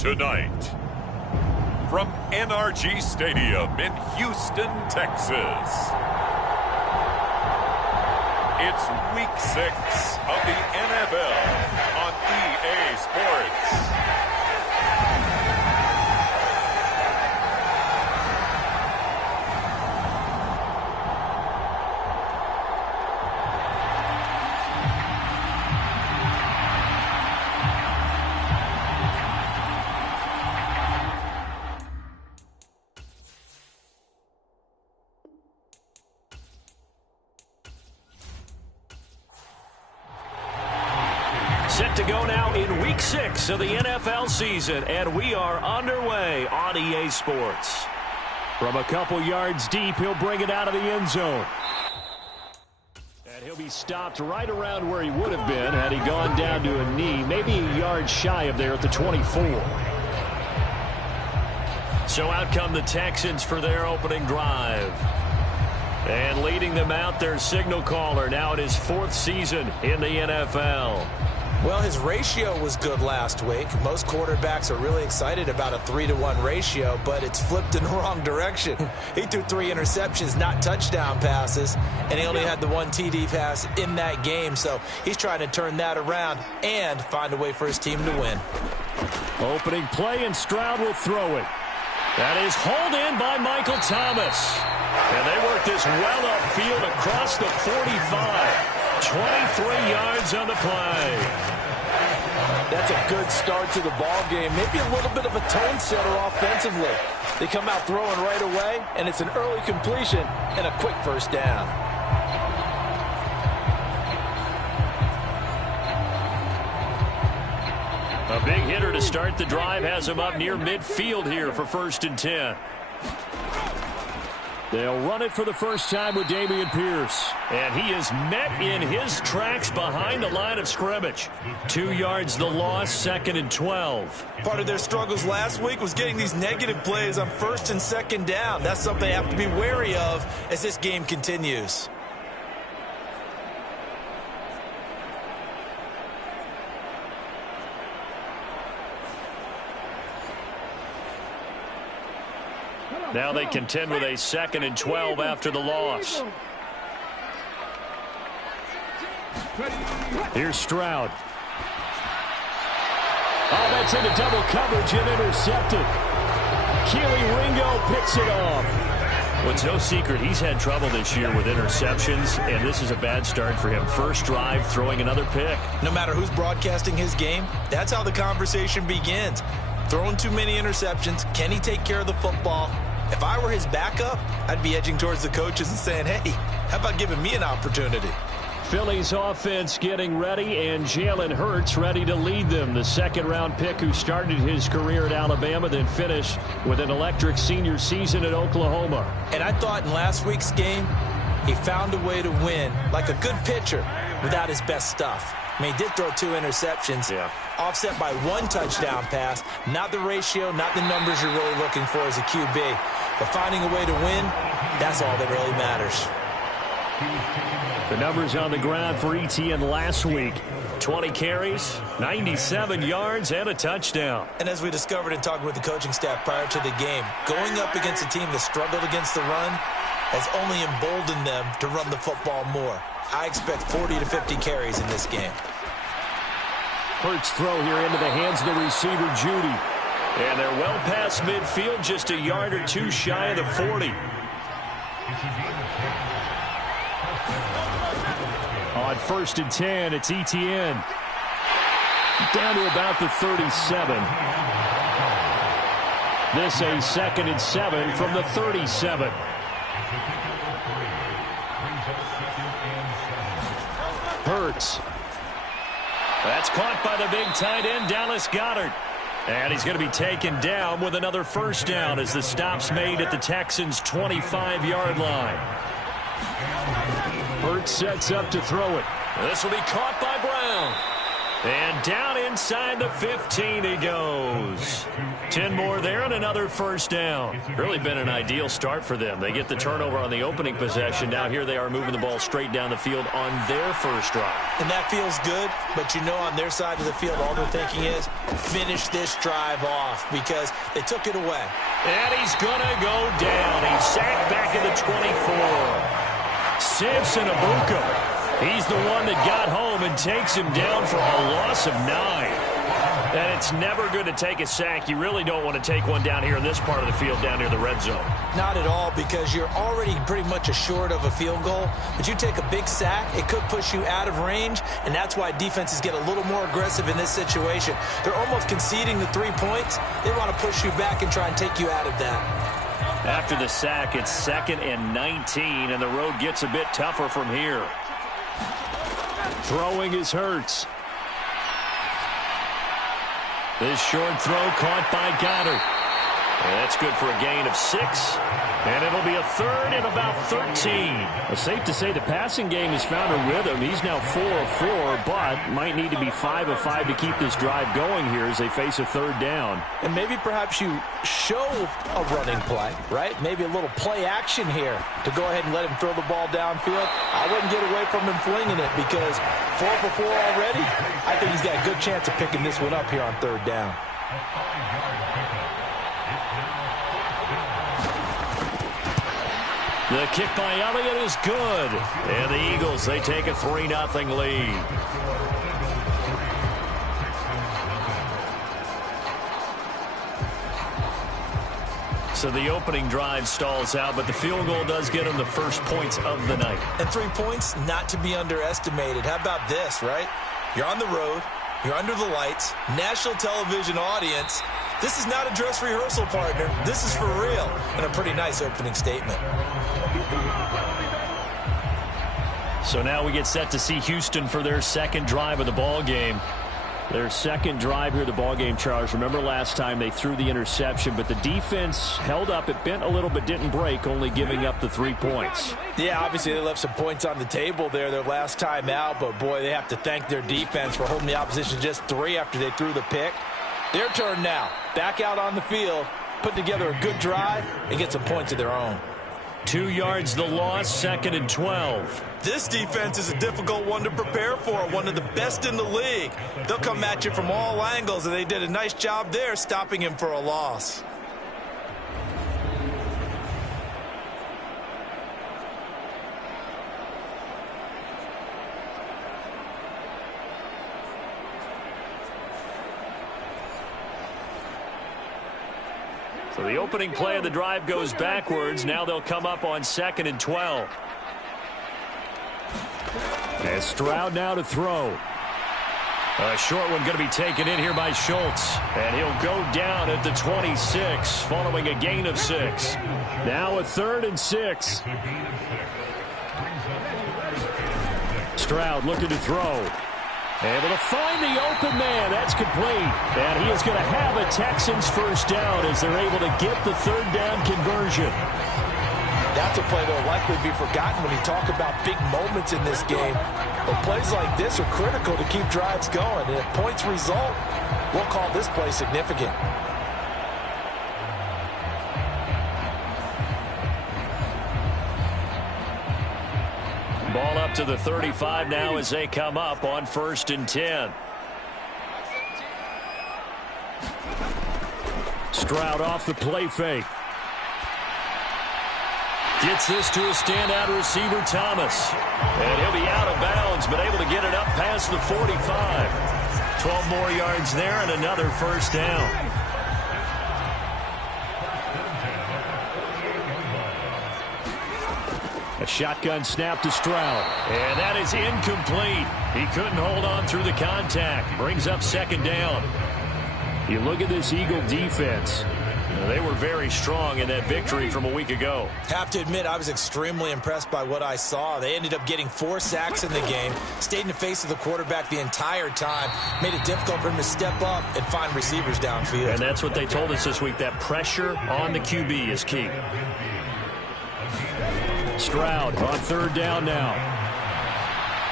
Tonight, from NRG Stadium in Houston, Texas, it's Week 6 of the NFL on EA Sports. Set to go now in Week 6 of the NFL season, and we are underway on EA Sports. From a couple yards deep, he'll bring it out of the end zone. And he'll be stopped right around where he would have been had he gone down to a knee, maybe a yard shy of there at the 24. So out come the Texans for their opening drive. And leading them out, their signal caller, now in his 4th season in the NFL. Well, his ratio was good last week. Most quarterbacks are really excited about a 3-to-1 ratio, but it's flipped in the wrong direction. He threw 3 interceptions, not touchdown passes, and he only had the 1 TD pass in that game. So he's trying to turn that around and find a way for his team to win. Opening play, and Stroud will throw it. That is hauled in by Michael Thomas. And they work this well upfield across the 45. 23 yards on the play. That's a good start to the ball game. Maybe a little bit of a tone setter offensively. They come out throwing right away, and it's an early completion and a quick first down. A big hitter to start the drive has him up near midfield here for 1st and 10. They'll run it for the first time with Dameon Pierce. And he is met in his tracks behind the line of scrimmage. 2 yards the loss, 2nd and 12. Part of their struggles last week was getting these negative plays on 1st and 2nd down. That's something they have to be wary of as this game continues. Now they contend with a 2nd and 12 after the loss. Here's Stroud. Oh, that's into double coverage and intercepted. Keely Ringo picks it off. Well, it's no secret he's had trouble this year with interceptions, and this is a bad start for him. First drive, throwing another pick. No matter who's broadcasting his game, that's how the conversation begins. Throwing too many interceptions. Can he take care of the football? If I were his backup, I'd be edging towards the coaches and saying, hey, how about giving me an opportunity? Philly's offense getting ready, and Jalen Hurts ready to lead them. The 2nd-round pick who started his career at Alabama, then finished with an electric senior season at Oklahoma. And I thought in last week's game, he found a way to win like a good pitcher without his best stuff. I mean, he did throw 2 interceptions, offset by 1 touchdown pass. Not the ratio, not the numbers you're really looking for as a QB. But finding a way to win, that's all that really matters. The numbers on the ground for ETN last week. 20 carries, 97 yards, and a touchdown. And as we discovered in talking with the coaching staff prior to the game, going up against a team that struggled against the run has only emboldened them to run the football more. I expect 40 to 50 carries in this game. Hurts throw here into the hands of the receiver, Judy. And they're well past midfield, just a yard or 2 shy of the 40. On 1st and 10, it's ETN. Down to about the 37. This a 2nd and 7 from the 37. Hurts. That's caught by the big tight end, Dallas Goedert. And he's going to be taken down with another first down as the stop's made at the Texans' 25-yard line. Hurts sets up to throw it. This will be caught by Brown. And down inside the 15 he goes. 10 more there and another first down. Really been an ideal start for them. They get the turnover on the opening possession. Now here they are moving the ball straight down the field on their first drive. And that feels good, but you know on their side of the field all they're thinking is finish this drive off because they took it away. And he's going to go down. He's sacked back at the 24. Samson Abuka. He's the one that got home and takes him down for a loss of 9. And it's never good to take a sack. You really don't want to take one down here in this part of the field down near the red zone. Not at all, because you're already pretty much assured of a field goal. But you take a big sack, it could push you out of range, and that's why defenses get a little more aggressive in this situation. They're almost conceding the 3 points. They want to push you back and try and take you out of that. After the sack, it's 2nd and 19, and the road gets a bit tougher from here. Throwing is Hurts. This short throw caught by Goddard. And that's good for a gain of 6. And it'll be a 3rd and about 13. Well, safe to say the passing game has found a rhythm. He's now 4 of 4, but might need to be 5 of 5 to keep this drive going here as they face a 3rd down. And maybe perhaps you show a running play, right? Maybe a little play action here to go ahead and let him throw the ball downfield. I wouldn't get away from him flinging it because 4 for 4 already. I think he's got a good chance of picking this one up here on 3rd down. The kick by Elliott is good. And the Eagles, they take a 3-0 lead. So the opening drive stalls out, but the field goal does get them the first points of the night. And 3 points, not to be underestimated. How about this, right? You're on the road. You're under the lights. National television audience. This is not a dress rehearsal, partner. This is for real. And a pretty nice opening statement. So now we get set to see Houston for their 2nd drive of the ball game. Their 2nd drive here of the ball game, Charles. Remember last time they threw the interception, but the defense held up. It bent a little but didn't break, only giving up the 3 points. Yeah, obviously they left some points on the table there their last time out, but boy, they have to thank their defense for holding the opposition just 3 after they threw the pick. Their turn now. Back out on the field, put together a good drive, and get some points of their own. 2 yards the loss, 2nd and 12. This defense is a difficult one to prepare for, one of the best in the league. They'll come at you from all angles, and they did a nice job there stopping him for a loss. So the opening play of the drive goes backwards. Now they'll come up on 2nd and 12. And Stroud now to throw. A short one going to be taken in here by Schultz. And he'll go down at the 26 following a gain of 6. Now a 3rd and 6. Stroud looking to throw. Able to find the open man. That's complete. And he is going to have a Texans first down as they're able to get the 3rd down conversion. That's a play that will likely be forgotten when you talk about big moments in this game. But plays like this are critical to keep drives going. And if points result, we'll call this play significant. Ball up to the 35 now as they come up on 1st and 10. Stroud off the play fake. Gets this to a standout receiver, Thomas. And he'll be out of bounds, but able to get it up past the 45. 12 more yards there and another first down. A shotgun snap to Stroud. And that is incomplete. He couldn't hold on through the contact. Brings up 2nd down. You look at this Eagle defense. They were very strong in that victory from a week ago. Have to admit, I was extremely impressed by what I saw. They ended up getting 4 sacks in the game, stayed in the face of the quarterback the entire time, made it difficult for him to step up and find receivers downfield. And that's what they told us this week, that pressure on the QB is key. Stroud on 3rd down now.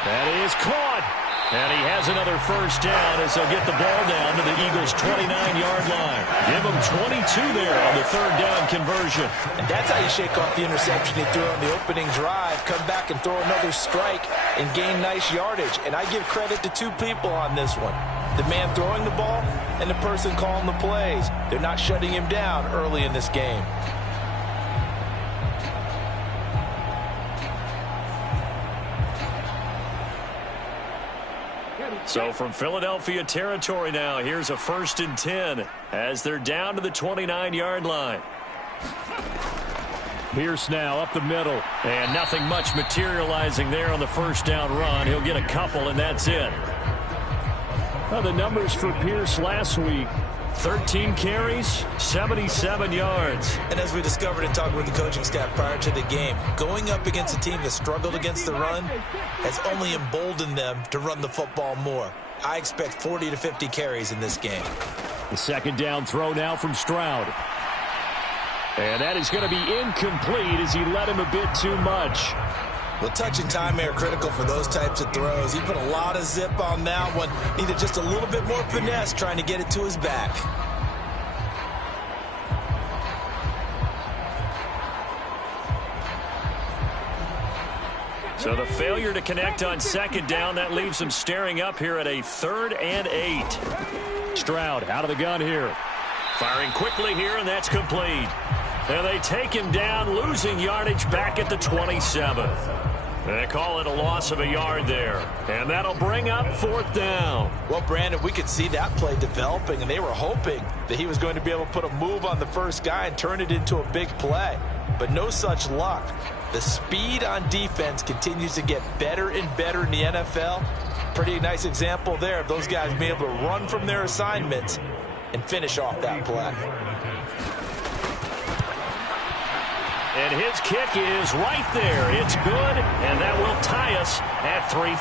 That is caught. And he has another first down as they'll get the ball down to the Eagles' 29-yard line. Give him 22 there on the third down conversion. And that's how you shake off the interception he threw on the opening drive, come back and throw another strike and gain nice yardage. And I give credit to two people on this one. The man throwing the ball and the person calling the plays. They're not shutting him down early in this game. So from Philadelphia territory now, here's a 1st and 10 as they're down to the 29-yard line. Pierce now up the middle, and nothing much materializing there on the first down run. He'll get a couple, and that's it. Well, the numbers for Pierce last week, 13 carries, 77 yards. And as we discovered in talking with the coaching staff prior to the game, going up against a team that struggled against the run has only emboldened them to run the football more. I expect 40 to 50 carries in this game. The second down throw now from Stroud. And that is going to be incomplete as he led him a bit too much. Well, touch and time are critical for those types of throws. He put a lot of zip on that one. Needed just a little bit more finesse trying to get it to his back. So the failure to connect on second down, that leaves him staring up here at a 3rd and 8. Stroud out of the gun here. Firing quickly here, and that's complete. And they take him down, losing yardage back at the 27. They call it a loss of a yard there. And that'll bring up 4th down. Well, Brandon, we could see that play developing, and they were hoping that he was going to be able to put a move on the first guy and turn it into a big play. But no such luck. The speed on defense continues to get better and better in the NFL. Pretty nice example there of those guys being able to run from their assignments and finish off that play. And his kick is right there. It's good, and that will tie us at 3-3.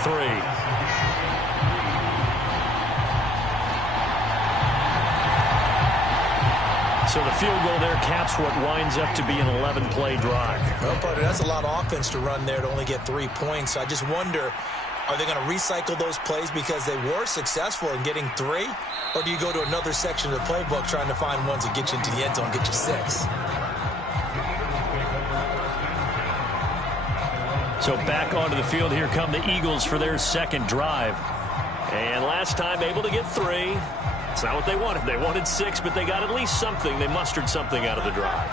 So the field goal there caps what winds up to be an 11-play drive. Well, partner, that's a lot of offense to run there to only get 3 points. So I just wonder, are they going to recycle those plays because they were successful in getting 3? Or do you go to another section of the playbook trying to find ones that get you into the end zone, get you 6? So back onto the field, here come the Eagles for their second drive. And last time able to get 3. It's not what they wanted. They wanted 6, but they got at least something. They mustered something out of the drive.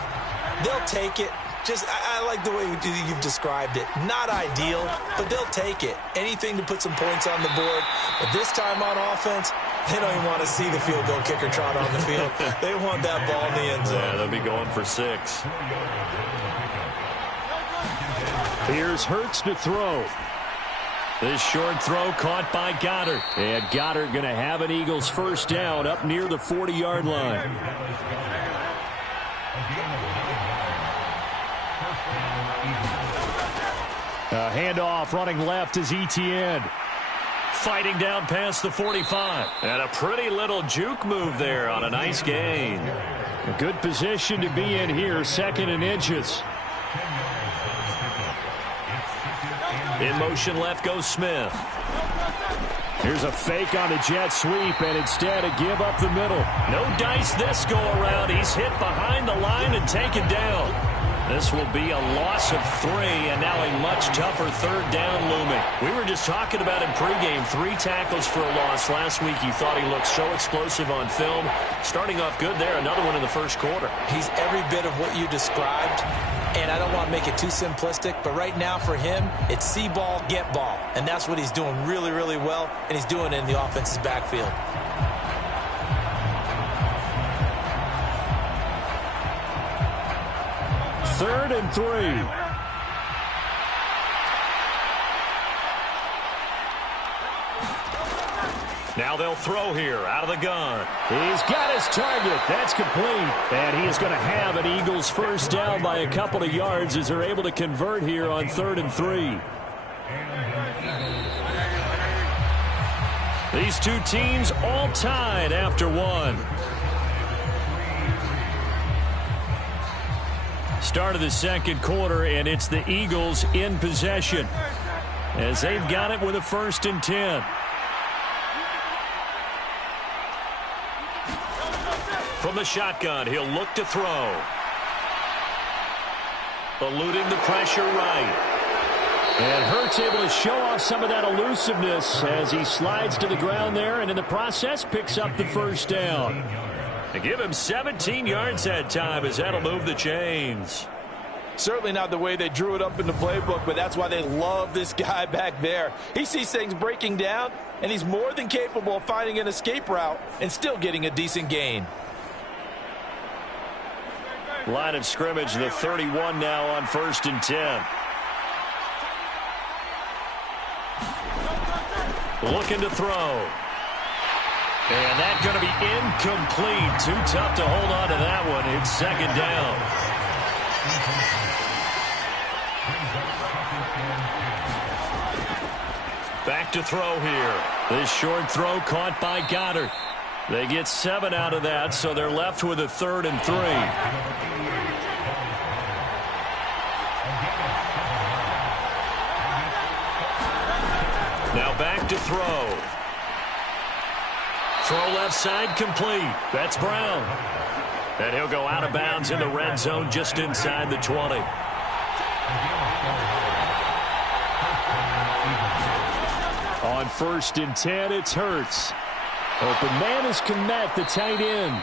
They'll take it. Just, I like the way you've described it. Not ideal, but they'll take it. Anything to put some points on the board. But this time on offense, they don't even want to see the field goal kicker trot on the field. They want that ball in the end zone. Yeah, they'll be going for 6. Here's Hurts to throw. This short throw caught by Goddard. And Goddard going to have an Eagles first down up near the 40-yard line. A handoff running left is Etienne. Fighting down past the 45. And a pretty little juke move there on a nice gain. A good position to be in here, 2nd and inches. In motion left goes Smith. Here's a fake on the jet sweep, and instead a give up the middle. No dice this go around. He's hit behind the line and taken down. This will be a loss of 3, and now a much tougher 3rd down looming. We were just talking about in pregame, 3 tackles for a loss. Last week he thought he looked so explosive on film. Starting off good there, another one in the first quarter. He's every bit of what you described, and I don't want to make it too simplistic, but right now for him, it's see ball, get ball. And that's what he's doing really, really well, and he's doing it in the offense's backfield. Third and 3. Now they'll throw here out of the gun. He's got his target. That's complete. And he is going to have an Eagles first down by a couple of yards as they're able to convert here on 3rd and 3. These two teams all tied after 1. Start of the second quarter, and it's the Eagles in possession as they've got it with a 1st and 10. from the shotgun. He'll look to throw. Eluding the pressure right. And Hurts able to show off some of that elusiveness as he slides to the ground there, and in the process picks up the first down. They give him 17 yards that time as that'll move the chains. Certainly not the way they drew it up in the playbook, but that's why they love this guy back there. He sees things breaking down, and he's more than capable of finding an escape route and still getting a decent gain. Line of scrimmage, the 31 now on 1st and 10. Looking to throw. And that's going to be incomplete. Too tough to hold on to that one. It's 2nd down. Back to throw here. This short throw caught by Goddard. They get 7 out of that, so they're left with a 3rd and 3. Now back to throw. Throw left side complete. That's Brown. And he'll go out of bounds in the red zone just inside the 20. On 1st and 10, it's Hurts. Open man is Kmet, the tight end.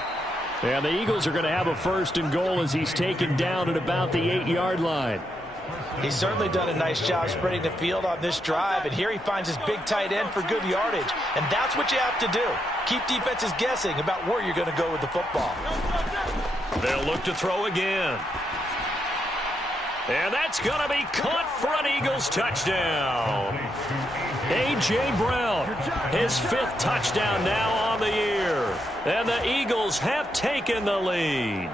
And the Eagles are going to have a 1st and goal as he's taken down at about the 8-yard line. He's certainly done a nice job spreading the field on this drive, and here he finds his big tight end for good yardage. And that's what you have to do. Keep defenses guessing about where you're going to go with the football. They'll look to throw again. And that's going to be caught for an Eagles touchdown. A.J. Brown, his 5th touchdown now on the year. And the Eagles have taken the lead.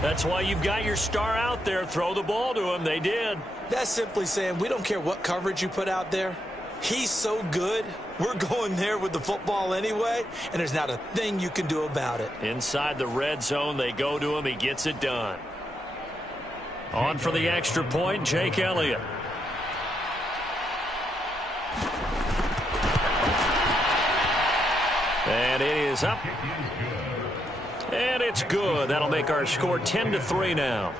That's why you've got your star out there. Throw the ball to him. They did. That's simply saying we don't care what coverage you put out there. He's so good. We're going there with the football anyway, and there's not a thing you can do about it. Inside the red zone, they go to him. He gets it done. On for the extra point, Jake Elliott. And it is up. And it's good. That'll make our score 10-3 now.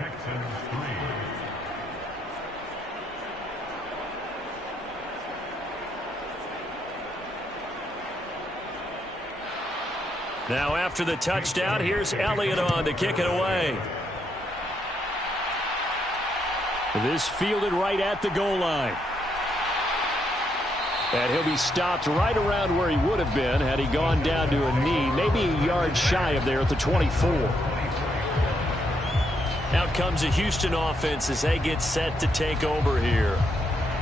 Now after the touchdown, here's Elliott on to kick it away. This fielded right at the goal line. And he'll be stopped right around where he would have been had he gone down to a knee, maybe a yard shy of there at the 24. Out comes the Houston offense as they get set to take over here.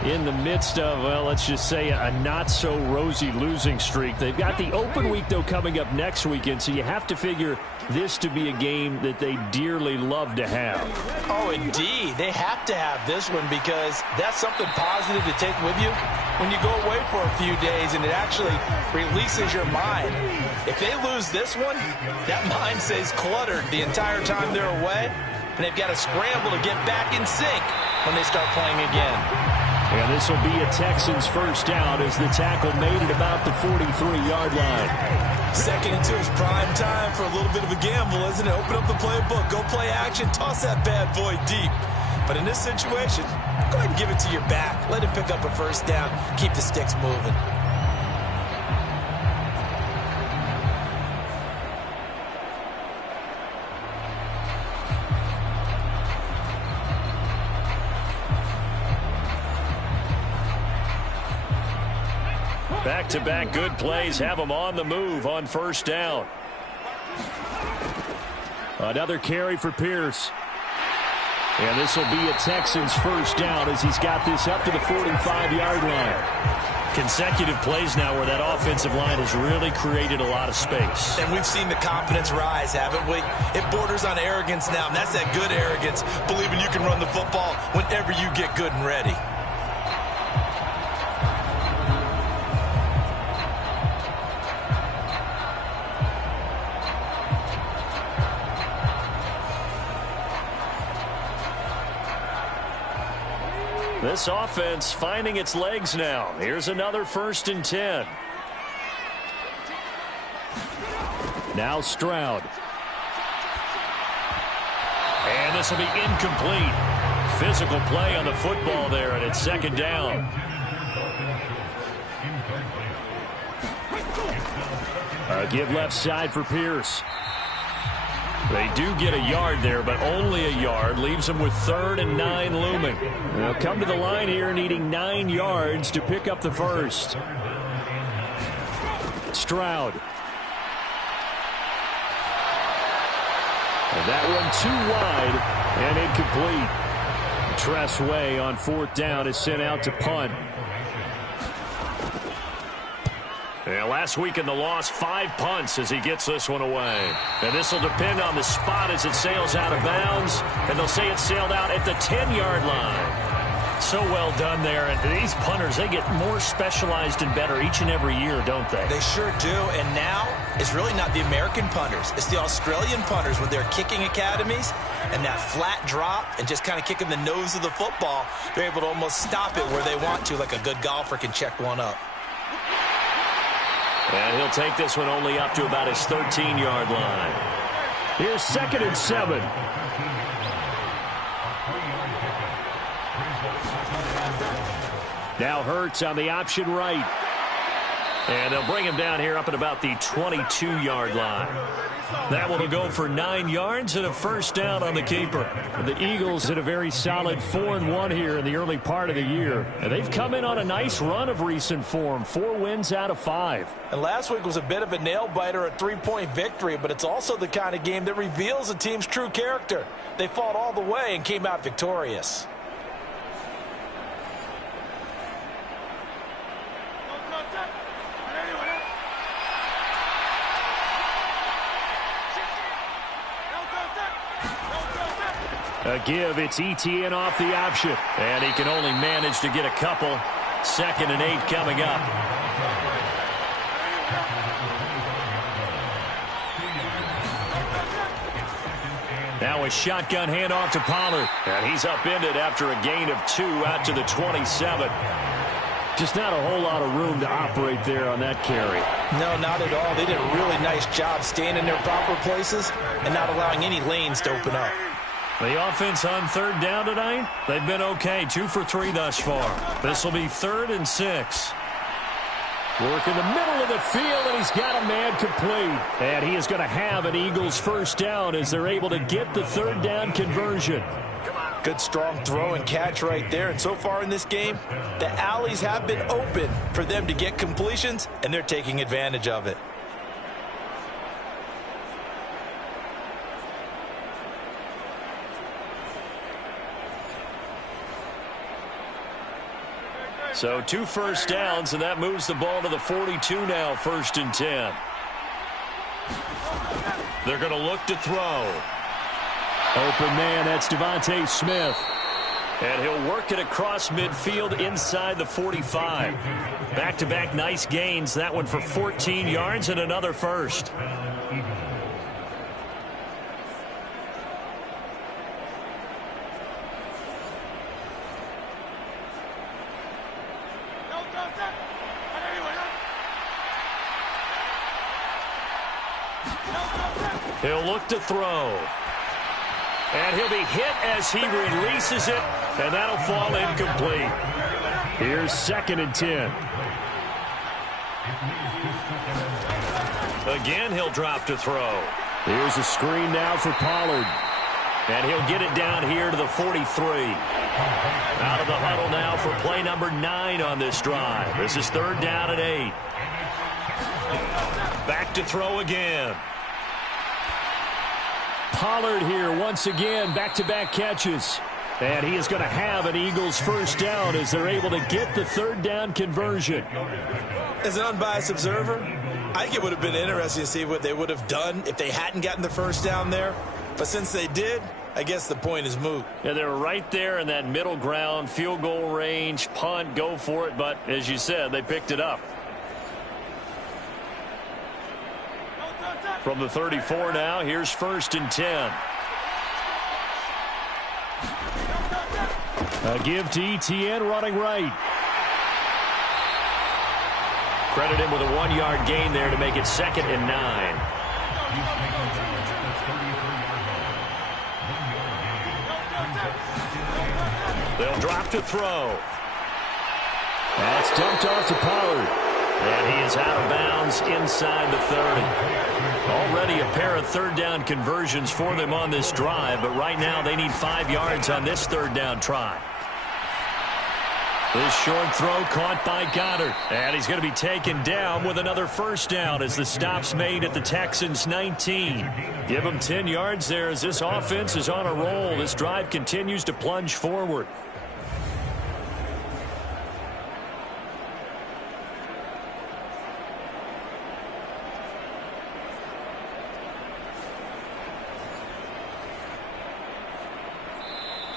In the midst of, well, let's just say a not-so-rosy losing streak. They've got the open week, though, coming up next weekend, so you have to figure this to be a game that they dearly love to have. Oh, indeed. They have to have this one because that's something positive to take with you when you go away for a few days, and it actually releases your mind. If they lose this one, that mind stays cluttered the entire time they're away, and they've got to scramble to get back in sync when they start playing again. And this will be a Texans first down as the tackle made it about the 43-yard line. 2nd and 2 is prime time for a little bit of a gamble, isn't it? Open up the playbook, go play action, toss that bad boy deep. But in this situation, go ahead and give it to your back. Let him pick up a first down. Keep the sticks moving. Back-to-back good plays have them on the move on first down. Another carry for Pierce. And this will be a Texans first down as he's got this up to the 45-yard line. Consecutive plays now where that offensive line has really created a lot of space. And we've seen the confidence rise, haven't we? It borders on arrogance now, and that's that good arrogance, believing you can run the football whenever you get good and ready. This offense finding its legs now. Here's another 1st and 10. Now Stroud. And this will be incomplete. Physical play on the football there, and it's second down. Give left side for Pierce. They do get a yard there, but only a yard. Leaves them with 3rd and 9 looming. They'll come to the line here needing 9 yards to pick up the first. Stroud. And that one too wide and incomplete. Tress Way on 4th down is sent out to punt. Yeah, last week in the loss, 5 punts as he gets this one away. And this will depend on the spot as it sails out of bounds. And they'll say it sailed out at the 10-yard line. So well done there. And these punters, they get more specialized and better each and every year, don't they? They sure do. And now it's really not the American punters. It's the Australian punters with their kicking academies and that flat drop and just kind of kicking the nose of the football. They're able to almost stop it where they want to, like a good golfer can check one up. And he'll take this one only up to about his 13-yard line. Here's 2nd and 7. Now Hurts on the option right. And they'll bring him down here up at about the 22-yard line. That one will go for 9 yards and a first down on the keeper. The Eagles had a very solid 4-1 here in the early part of the year. And they've come in on a nice run of recent form. 4 wins out of 5. And last week was a bit of a nail-biter, a 3-point victory, but it's also the kind of game that reveals a team's true character. They fought all the way and came out victorious. A give, it's ETN off the option. And he can only manage to get a couple. 2nd and 8 coming up. Now a shotgun handoff to Pollard. And he's upended after a gain of 2 out to the 27. Just not a whole lot of room to operate there on that carry. No, not at all. They did a really nice job staying in their proper places and not allowing any lanes to open up. The offense on 3rd down tonight, they've been okay. 2 for 3 thus far. This will be 3rd and 6. Work in the middle of the field, and he's got a man complete. And he is going to have an Eagles first down as they're able to get the 3rd down conversion. Good strong throw and catch right there. And so far in this game, the alleys have been open for them to get completions, and they're taking advantage of it. So 2 first downs, and that moves the ball to the 42 now, 1st and 10. They're going to look to throw. Open man, that's Devontae Smith. And he'll work it across midfield inside the 45. Back-to-back nice gains. That one for 14 yards and another first. He'll look to throw. And he'll be hit as he releases it, and that'll fall incomplete. Here's 2nd and 10. Again, he'll drop to throw. Here's a screen now for Pollard. And he'll get it down here to the 43. Out of the huddle now for play number 9 on this drive. This is 3rd down and 8. Back to throw again. Pollard here once again, back-to-back catches. And he is going to have an Eagles first down as they're able to get the 3rd down conversion. As an unbiased observer, I think it would have been interesting to see what they would have done if they hadn't gotten the first down there. But since they did, I guess the point is moot. Yeah, they were right there in that middle ground, field goal range, punt, go for it. But as you said, they picked it up. From the 34 now, here's 1st and 10. A give to ETN running right. Credit him with a 1-yard gain there to make it 2nd and 9. They'll drop to throw. That's dumped off to Pollard. And he is out of bounds inside the 30. Already a pair of third down conversions for them on this drive, but right now they need 5 yards on this third down try. This short throw caught by Goddard. And he's going to be taken down with another first down as the stop's made at the Texans' 19. Give them 10 yards there as this offense is on a roll. This drive continues to plunge forward.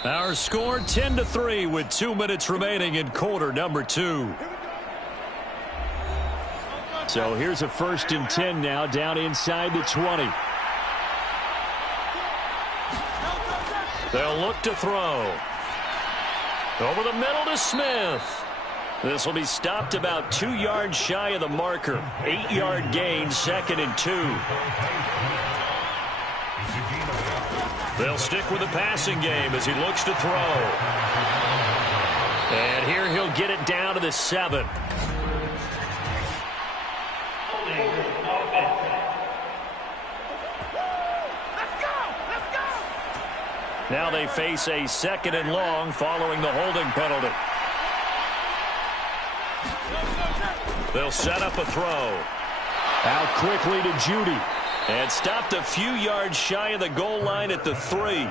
Our score 10-3 with 2 minutes remaining in quarter number 2. So here's a 1st and 10 now down inside the 20. They'll look to throw. Over the middle to Smith. This will be stopped about 2 yards shy of the marker. 8-yard gain, 2nd and 2. They'll stick with the passing game as he looks to throw. And here he'll get it down to the 7. Now they face a 2nd and long following the holding penalty. They'll set up a throw. Out quickly to Judy. And stopped a few yards shy of the goal line at the 3.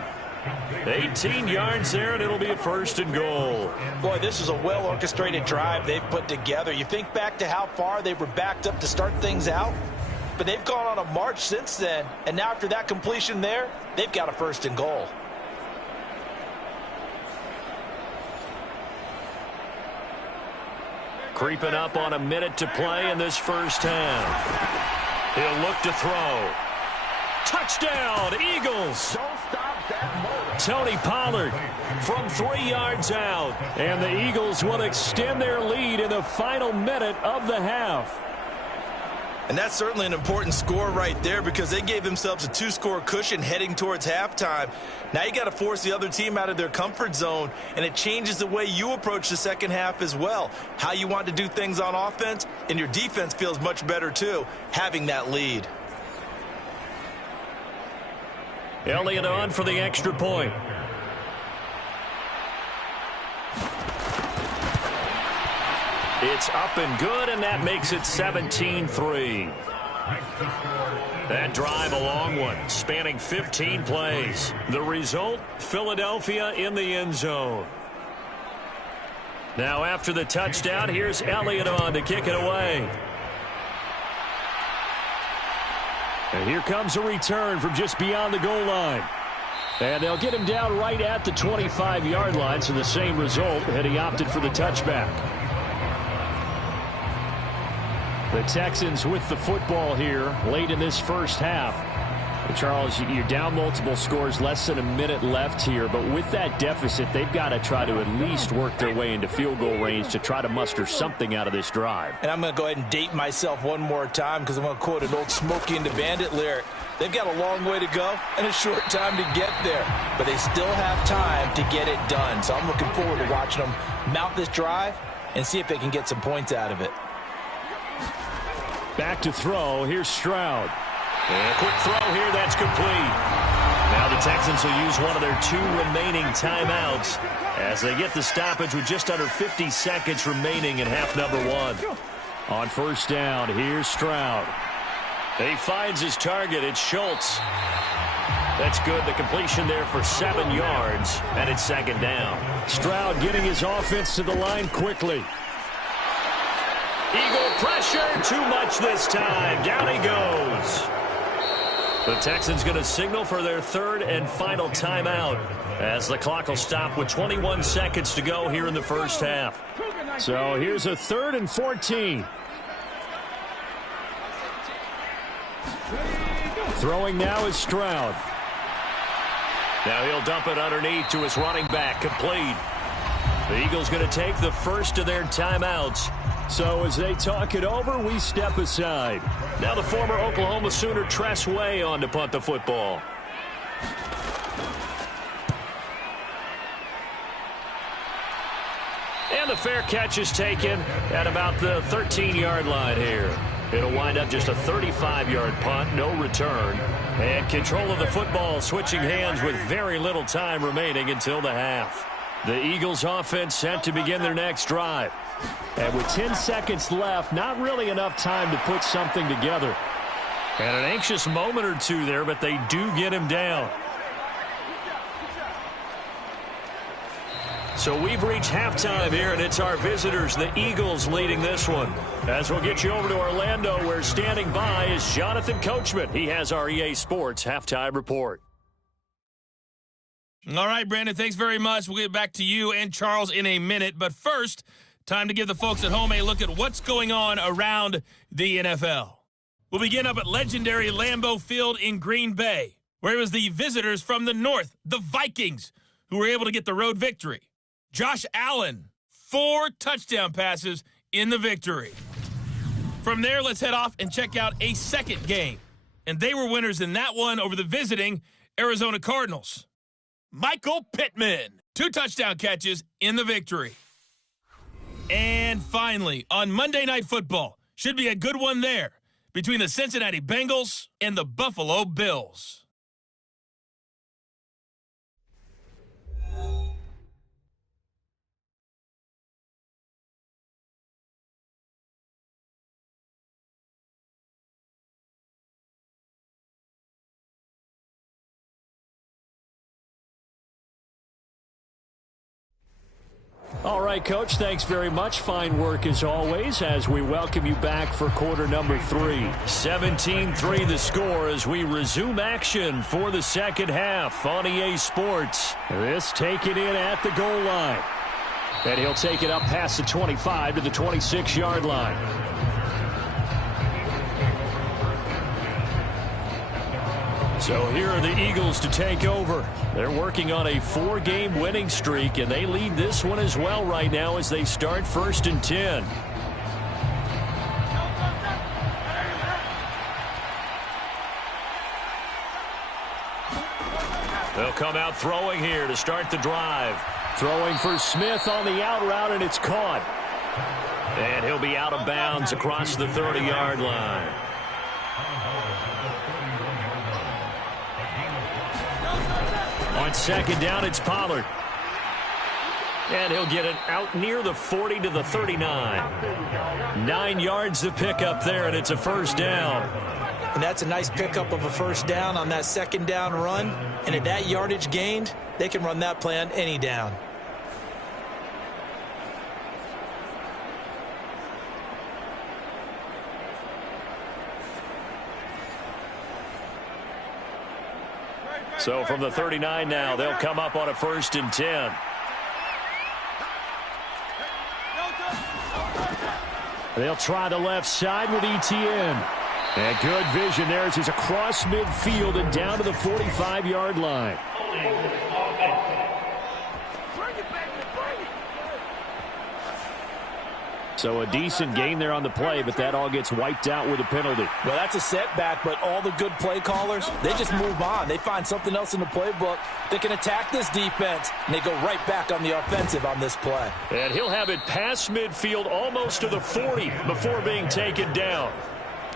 18 yards there, and it'll be a 1st and goal. Boy, this is a well-orchestrated drive they've put together. You think back to how far they were backed up to start things out, but they've gone on a march since then. And now after that completion there, they've got a 1st and goal. Creeping up on a minute to play in this first half. He'll look to throw. Touchdown, Eagles. Tony Pollard from 3 yards out. And the Eagles will extend their lead in the final minute of the half. And that's certainly an important score right there because they gave themselves a 2-score cushion heading towards halftime. Now you got to force the other team out of their comfort zone, and it changes the way you approach the second half as well. How you want to do things on offense, and your defense feels much better too, having that lead. Elliott on for the extra point. It's up and good, and that makes it 17-3. That drive a long one, spanning 15 plays. The result, Philadelphia in the end zone. Now after the touchdown, here's Elliott on to kick it away. And here comes a return from just beyond the goal line. And they'll get him down right at the 25-yard line, so the same result, had he opted for the touchback. The Texans with the football here late in this first half. And Charles, you're down multiple scores, less than a minute left here. But with that deficit, they've got to try to at least work their way into field goal range to try to muster something out of this drive. And I'm going to go ahead and date myself one more time because I'm going to quote an old Smokey and the Bandit lyric. They've got a long way to go and a short time to get there. But they still have time to get it done. So I'm looking forward to watching them mount this drive and see if they can get some points out of it. Back to throw. Here's Stroud. And a quick throw here. That's complete. Now the Texans will use one of their 2 remaining timeouts as they get the stoppage with just under 50 seconds remaining in half number 1. On first down, here's Stroud. He finds his target. It's Schultz. That's good. The completion there for 7 yards, and it's 2nd down. Stroud getting his offense to the line quickly. Eagle pressure, too much this time. Down he goes. The Texans going to signal for their 3rd and final timeout as the clock will stop with 21 seconds to go here in the first half. So here's a 3rd and 14. Throwing now is Stroud. Now he'll dump it underneath to his running back, complete. The Eagles going to take the first of their timeouts. So as they talk it over, we step aside. Now the former Oklahoma Sooner Tress Way on to punt the football. And the fair catch is taken at about the 13-yard line here. It'll wind up just a 35-yard punt, no return. And control of the football switching hands with very little time remaining until the half. The Eagles offense set to begin their next drive. And with 10 seconds left, not really enough time to put something together. And an anxious moment or two there, but they do get him down. So we've reached halftime here, and it's our visitors, the Eagles, leading this one. As we'll get you over to Orlando, where standing by is Jonathan Coachman. He has our EA Sports halftime report. All right, Brandon, thanks very much. We'll get back to you and Charles in a minute. But first, time to give the folks at home a look at what's going on around the NFL. We'll begin up at legendary Lambeau Field in Green Bay, where it was the visitors from the north, the Vikings, who were able to get the road victory. Josh Allen, 4 touchdown passes in the victory. From there, let's head off and check out a second game. And they were winners in that one over the visiting Arizona Cardinals. Michael Pittman, 2 touchdown catches in the victory. And finally, on Monday Night Football, should be a good one there, between the Cincinnati Bengals and the Buffalo Bills. All right, Coach, thanks very much. Fine work as always as we welcome you back for quarter number 3. 17-3 the score as we resume action for the second half on EA Sports. This taken in at the goal line. And he'll take it up past the 25 to the 26-yard line. So here are the Eagles to take over. They're working on a 4-game winning streak, and they lead this one as well right now as they start 1st and 10. They'll come out throwing here to start the drive. Throwing for Smith on the out route, and it's caught. And he'll be out of bounds across the 30-yard line. On second down, it's Pollard. And he'll get it out near the 40 to the 39. 9 yards to pick up there, and it's a first down. And that's a nice pickup of a first down on that second down run. And at that yardage gained, they can run that play on any down. So from the 39 now, they'll come up on a 1st and 10. They'll try the left side with Etienne. And good vision there as he's across midfield and down to the 45-yard line. So a decent gain there on the play, but that all gets wiped out with a penalty. Well, that's a setback, but all the good play callers, they just move on. They find something else in the playbook that can attack this defense, and they go right back on the offensive on this play. And he'll have it past midfield almost to the 40 before being taken down.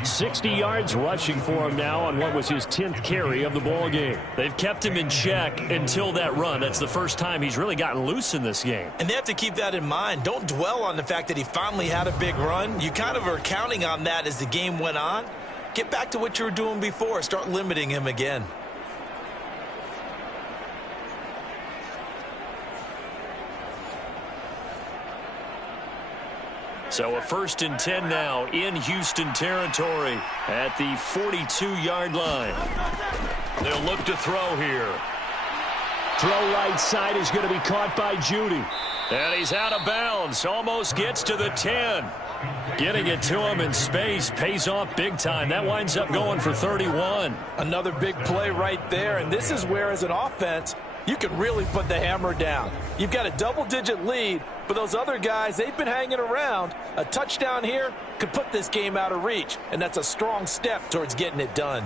60 yards rushing for him now on what was his 10th carry of the ball game. They've kept him in check until that run. That's the first time he's really gotten loose in this game. And they have to keep that in mind. Don't dwell on the fact that he finally had a big run. You kind of are counting on that as the game went on. Get back to what you were doing before. Start limiting him again. So a 1st and 10 now in Houston territory at the 42-yard line. They'll look to throw here. Throw right side is going to be caught by Judy. And he's out of bounds. Almost gets to the 10. Getting it to him in space pays off big time. That winds up going for 31. Another big play right there, and this is where, as an offense, you can really put the hammer down. You've got a double-digit lead, but those other guys, they've been hanging around. A touchdown here could put this game out of reach, and that's a strong step towards getting it done.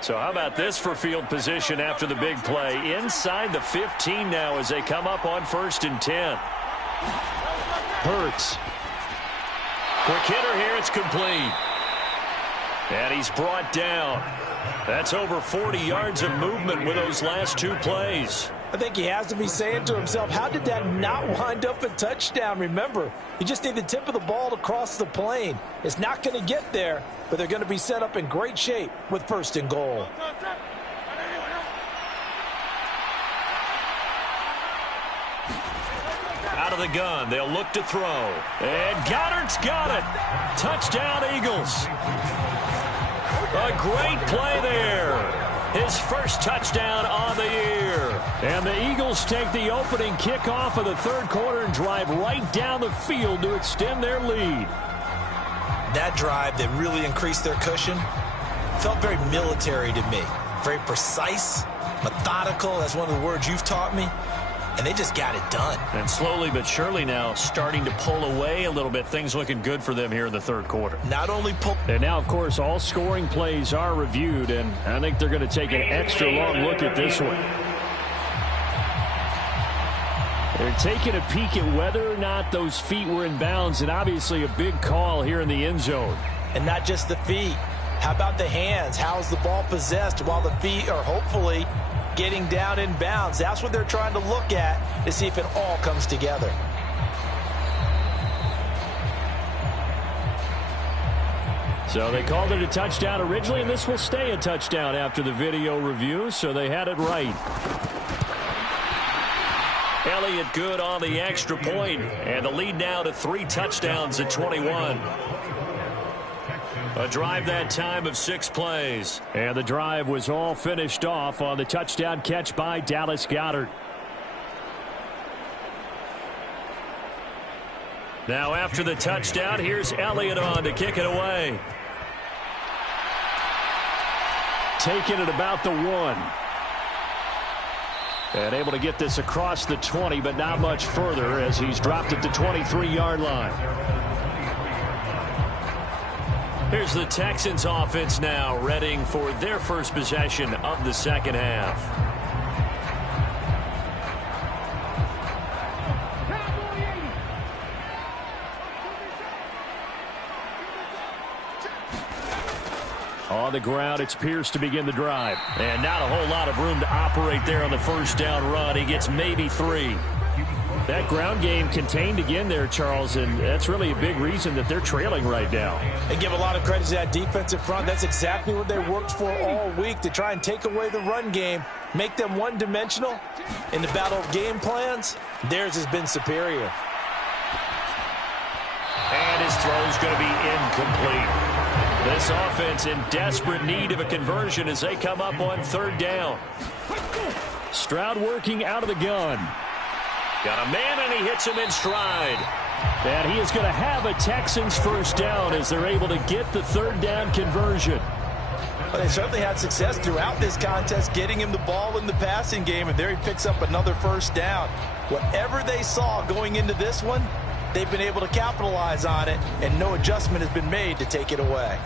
So how about this for field position after the big play? Inside the 15 now as they come up on 1st and 10. Hurts. Quick hitter here, it's complete. And he's brought down. That's over 40 yards of movement with those last 2 plays. I think he has to be saying to himself, how did that not wind up a touchdown? Remember, you just need the tip of the ball to cross the plane. It's not going to get there, but they're going to be set up in great shape with 1st and goal. Out of the gun, they'll look to throw. And Goddard's got it. Touchdown, Eagles. A great play there. His first touchdown on the year. And the Eagles take the opening kickoff of the 3rd quarter and drive right down the field to extend their lead. That drive that really increased their cushion felt very military to me. Very precise, methodical. That's one of the words you've taught me. And they just got it done. And slowly but surely now starting to pull away a little bit. Things looking good for them here in the 3rd quarter. Not only pull. And now, of course, all scoring plays are reviewed, and I think they're going to take an extra long look at this one. They're taking a peek at whether or not those feet were in bounds, and obviously a big call here in the end zone. And not just the feet. How about the hands? How's the ball possessed while the feet are hopefully getting down in bounds? That's what they're trying to look at to see if it all comes together. So they called it a touchdown originally, and this will stay a touchdown after the video review, so they had it right. Elliott good on the extra point, and the lead now to 3 touchdowns at 21. A drive that time of 6 plays. And the drive was all finished off on the touchdown catch by Dallas Goedert. Now after the touchdown, here's Elliott on to kick it away. Taking it about the 1. And able to get this across the 20, but not much further as he's dropped at the 23-yard line. Here's the Texans offense now, readying for their first possession of the 2nd half. On the ground, it's Pierce to begin the drive. And not a whole lot of room to operate there on the 1st down run. He gets maybe 3. That ground game contained again there, Charles, and that's really a big reason that they're trailing right now. They give a lot of credit to that defensive front. That's exactly what they worked for all week, to try and take away the run game, make them one-dimensional. In the battle of game plans, theirs has been superior. And his throw's going to be incomplete. This offense in desperate need of a conversion as they come up on 3rd down. Stroud working out of the gun. Got a man, and he hits him in stride. And he is going to have a Texans 1st down as they're able to get the 3rd down conversion. Well, they certainly had success throughout this contest getting him the ball in the passing game, and there he picks up another 1st down. Whatever they saw going into this one, they've been able to capitalize on it, and no adjustment has been made to take it away.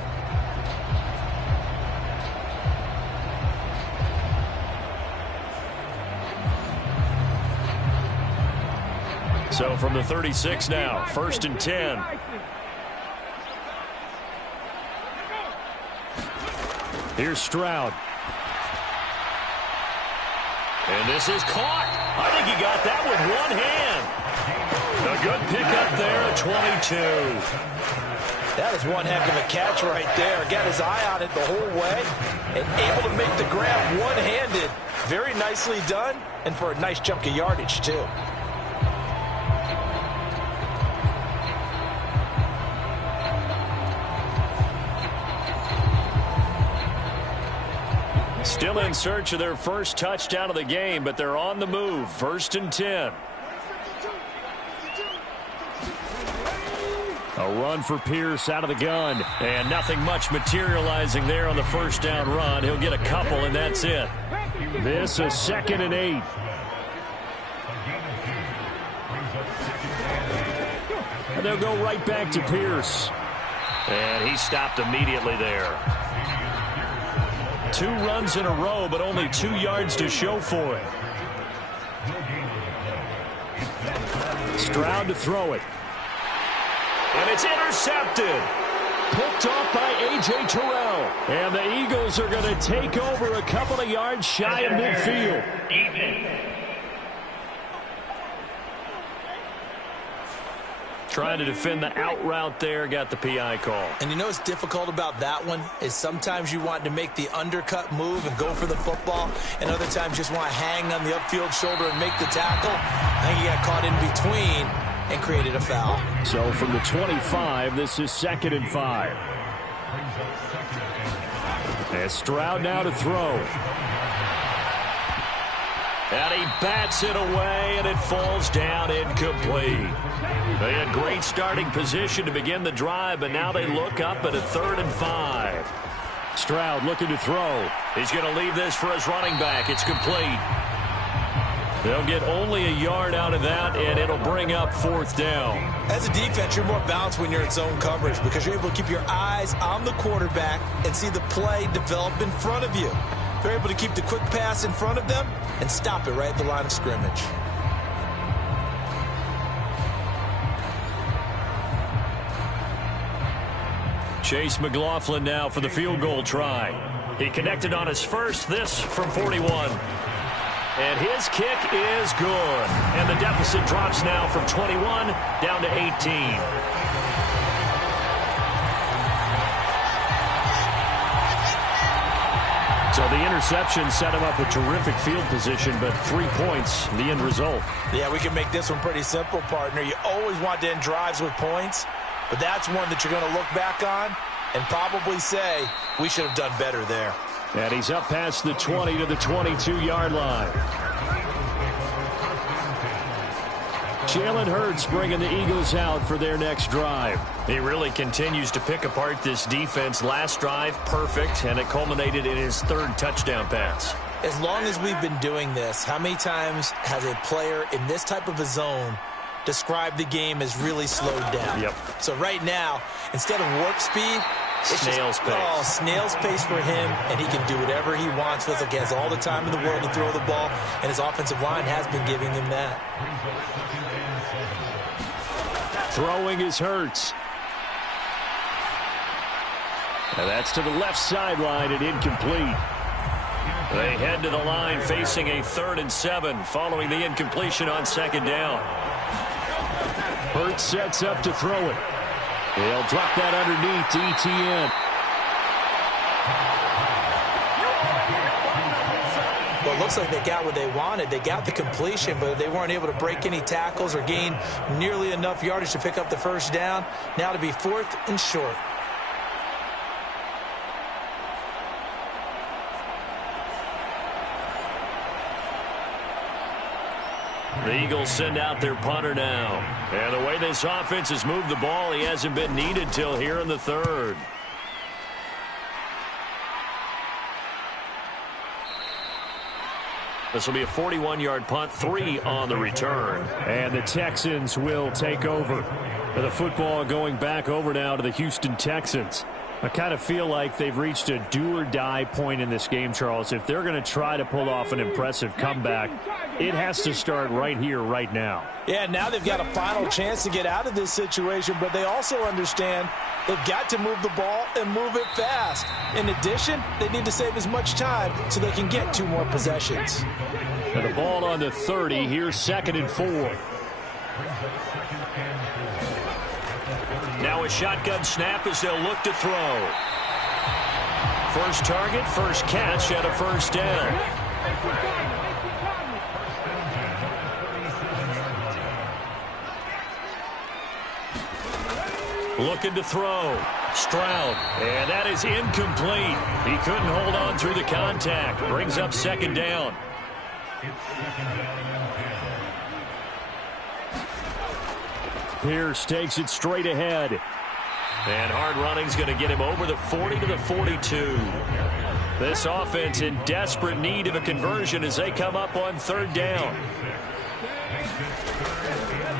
So from the 36 now, 1st and 10. Here's Stroud. And this is caught. I think he got that with one hand. A good pickup there at 22. That is one heck of a catch right there. Got his eye on it the whole way and able to make the grab one-handed. Very nicely done, and for a nice chunk of yardage, too. Still in search of their first touchdown of the game, but they're on the move. 1st and 10. A run for Pierce out of the gun. And nothing much materializing there on the first down run. He'll get a couple, and that's it. This is 2nd and 8. And they'll go right back to Pierce. And he stopped immediately there. 2 runs in a row, but only 2 yards to show for it. Stroud to throw it. And it's intercepted. Picked off by A.J. Terrell. And the Eagles are going to take over a couple of yards shy of midfield. Trying to defend the out route there, got the PI call. And you know what's difficult about that one is sometimes you want to make the undercut move and go for the football, and other times just want to hang on the upfield shoulder and make the tackle. I think he got caught in between and created a foul. So from the 25, this is 2nd and 5. And Stroud now to throw. And he bats it away, and it falls down incomplete. They had great starting position to begin the drive, but now they look up at a 3rd and 5. Stroud looking to throw. He's going to leave this for his running back. It's complete. They'll get only a yard out of that, and it'll bring up 4th down. As a defense, you're more balanced when you're in zone coverage because you're able to keep your eyes on the quarterback and see the play develop in front of you. They're able to keep the quick pass in front of them and stop it right at the line of scrimmage. Chase McLaughlin now for the field goal try. He connected on his first, this from 41. And his kick is good. And the deficit drops now from 21 down to 18. So the interception set him up with terrific field position, but 3 points, the end result. Yeah, we can make this one pretty simple, partner. You always want to end drives with points, but that's one that you're going to look back on and probably say, we should have done better there. And he's up past the 20 to the 22-yard line. Jalen Hurts bringing the Eagles out for their next drive. He really continues to pick apart this defense. Last drive, perfect, and it culminated in his 3rd touchdown pass. As long as we've been doing this, how many times has a player in this type of a zone described the game as really slowed down? Yep. So right now, instead of warp speed, it's snail's pace. Oh, snail's pace for him, and he can do whatever he wants. Feels like he has all the time in the world to throw the ball, and his offensive line has been giving him that. Throwing is Hurts. And that's to the left sideline and incomplete. They head to the line facing a 3rd and 7 following the incompletion on 2nd down. Hurts sets up to throw it. They'll drop that underneath to ETN. Well, it looks like they got what they wanted. They got the completion, but they weren't able to break any tackles or gain nearly enough yardage to pick up the first down. Now to be 4th and short. The Eagles send out their punter now. And the way this offense has moved the ball, he hasn't been needed till here in the 3rd. This will be a 41-yard punt, 3 on the return. And the Texans will take over. The football going back over now to the Houston Texans. I kind of feel like they've reached a do-or-die point in this game, Charles. If they're going to try to pull off an impressive comeback, it has to start right here, right now. Yeah, now they've got a final chance to get out of this situation, but they also understand they've got to move the ball and move it fast. In addition, they need to save as much time so they can get 2 more possessions. And the ball on the 30, here's 2nd and 4. Now a shotgun snap as they'll look to throw. First target, first catch at a first down. Looking to throw. Stroud. And that is incomplete. He couldn't hold on through the contact. Brings up 2nd down. Pierce takes it straight ahead. And hard running's going to get him over the 40 to the 42. This offense in desperate need of a conversion as they come up on third down.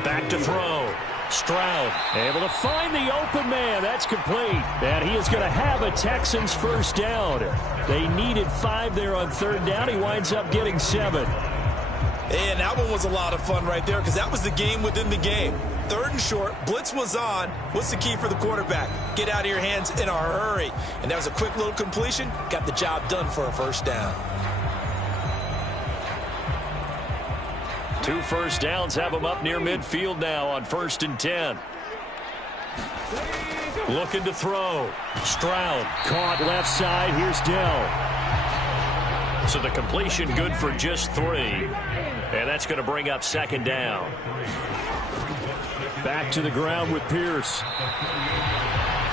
Back to throw. Stroud able to find the open man. That's complete. And he is going to have a Texans first down. They needed 5 there on third down. He winds up getting 7. And that one was a lot of fun right there because that was the game within the game. Third and short, blitz was on. What's the key for the quarterback? Get out of your hands in a hurry. And that was a quick little completion. Got the job done for a first down. 2 first downs have him up near midfield now on 1st and 10. Looking to throw. Stroud caught left side. Here's Dell. So the completion good for just 3. And that's going to bring up 2nd down. Back to the ground with Pierce.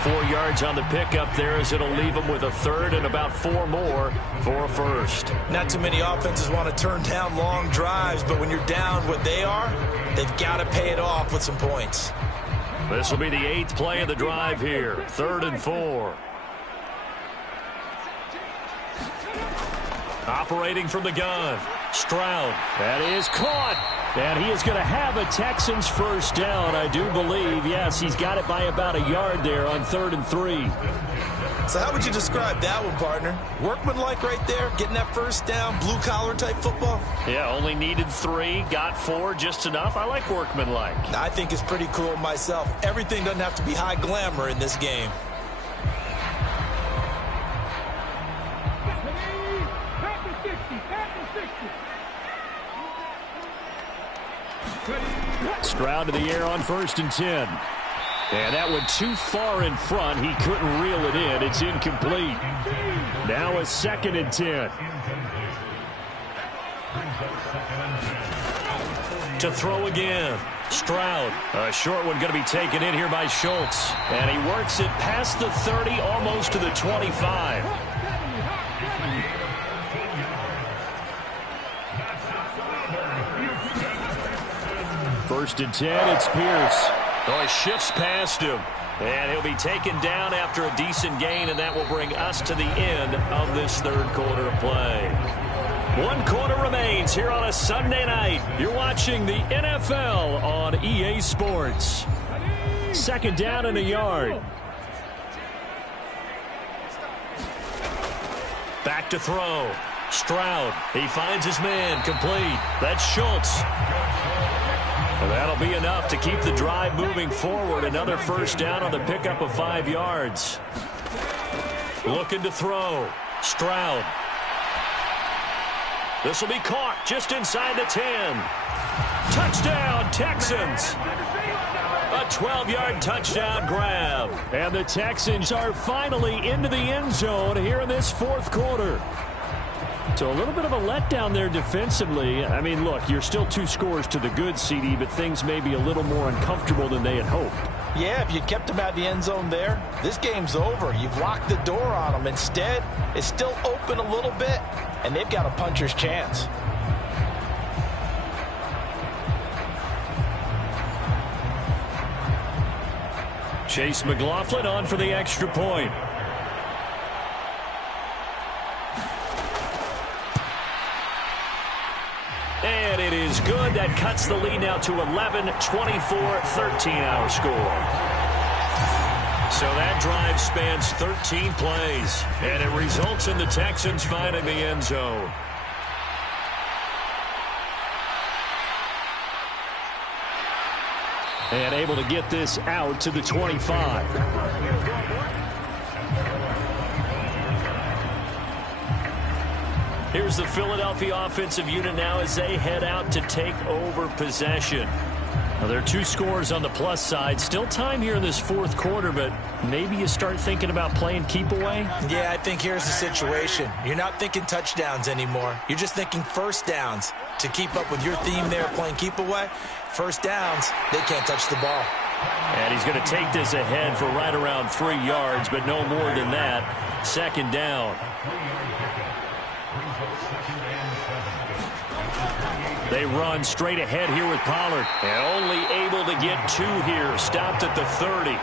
4 yards on the pickup there as it'll leave him with a 3rd and about 4 more for a first. Not too many offenses want to turn down long drives, but when you're down what they are, they've got to pay it off with some points. This will be the 8th play of the drive here. 3rd and 4. Operating from the gun. Stroud. That is caught. And he is going to have a Texans first down, I do believe. Yes, he's got it by about a yard there on 3rd and 3. So how would you describe that one, partner? Workmanlike right there, getting that first down, blue-collar type football? Yeah, only needed 3, got 4, just enough. I like workmanlike. I think it's pretty cool myself. Everything doesn't have to be high glamour in this game. Stroud to the air on 1st and 10. And that one too far in front. He couldn't reel it in. It's incomplete. Now a 2nd and 10. To throw again. Stroud. A short one going to be taken in here by Schultz. And he works it past the 30, almost to the 25. First and 10, it's Pierce. Oh, he shifts past him. And he'll be taken down after a decent gain, and that will bring us to the end of this 3rd quarter of play. 1 quarter remains here on a Sunday night. You're watching the NFL on EA Sports. 2nd down and a yard. Back to throw. Stroud. He finds his man. Complete. That's Schultz. And that'll be enough to keep the drive moving forward. Another first down on the pickup of 5 yards. Looking to throw. Stroud. This will be caught just inside the 10. Touchdown, Texans. A 12-yard touchdown grab. And the Texans are finally into the end zone here in this 4th quarter. So a little bit of a letdown there defensively. I mean, look, you're still 2 scores to the good, CD, but things may be a little more uncomfortable than they had hoped. Yeah, if you kept them out of the end zone there, this game's over. You've locked the door on them. Instead, it's still open a little bit, and they've got a puncher's chance. Chase McLaughlin on for the extra point. And it is good. That cuts the lead now to 11, 24-13 our score. So that drive spans 13 plays, and it results in the Texans finding the end zone. And able to get this out to the 25. Here's the Philadelphia offensive unit now as they head out to take over possession. Well, there are 2 scores on the plus side. Still time here in this 4th quarter, but maybe you start thinking about playing keep away? Yeah, I think here's the situation. You're not thinking touchdowns anymore. You're just thinking first downs. To keep up with your theme there, playing keep away, first downs, they can't touch the ball. And he's going to take this ahead for right around 3 yards, but no more than that. 2nd down. They run straight ahead here with Pollard. And only able to get 2 here. Stopped at the 30.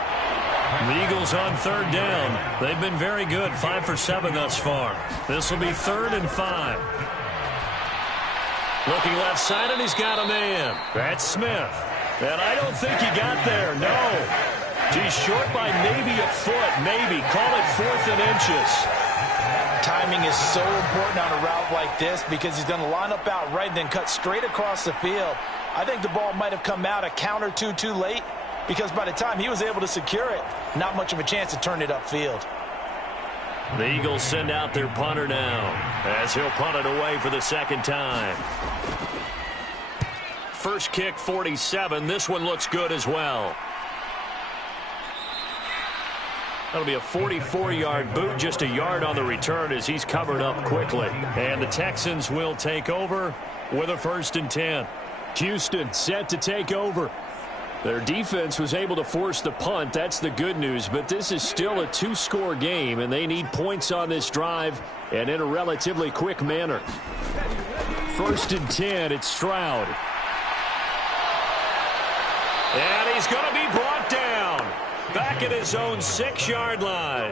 The Eagles on 3rd down. They've been very good. 5 for 7 thus far. This will be 3rd and 5. Looking left side, and he's got a man. That's Smith. And I don't think he got there. No. He's short by maybe a foot. Maybe. Call it 4th and inches. Timing is so important on a route like this because he's going to line up out right and then cut straight across the field. I think the ball might have come out a count or two too late because by the time he was able to secure it, not much of a chance to turn it upfield. The Eagles send out their punter now as he'll punt it away for the 2nd time. First kick, 47. This one looks good as well. That'll be a 44-yard boot, just a yard on the return as he's covered up quickly. And the Texans will take over with a 1st and 10. Houston set to take over. Their defense was able to force the punt. That's the good news. But this is still a 2-score game, and they need points on this drive and in a relatively quick manner. 1st and 10, it's Stroud. And he's going to be brought down. Back at his own 6-yard line.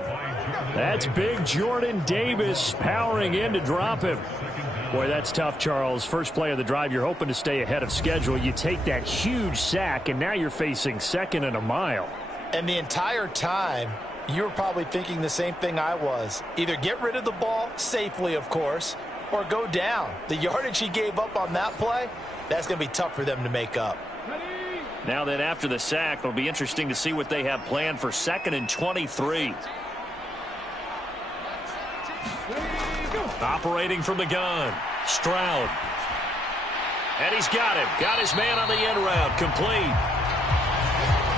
That's big Jordan Davis powering in to drop him. Boy, that's tough, Charles. First play of the drive, you're hoping to stay ahead of schedule. You take that huge sack, and now you're facing 2nd and a mile. And the entire time, you were probably thinking the same thing I was. Either get rid of the ball, safely, of course, or go down. The yardage he gave up on that play, that's going to be tough for them to make up. Now that after the sack, it'll be interesting to see what they have planned for 2nd and 23. Operating from the gun, Stroud. And he's got him. Got his man on the end route. Complete.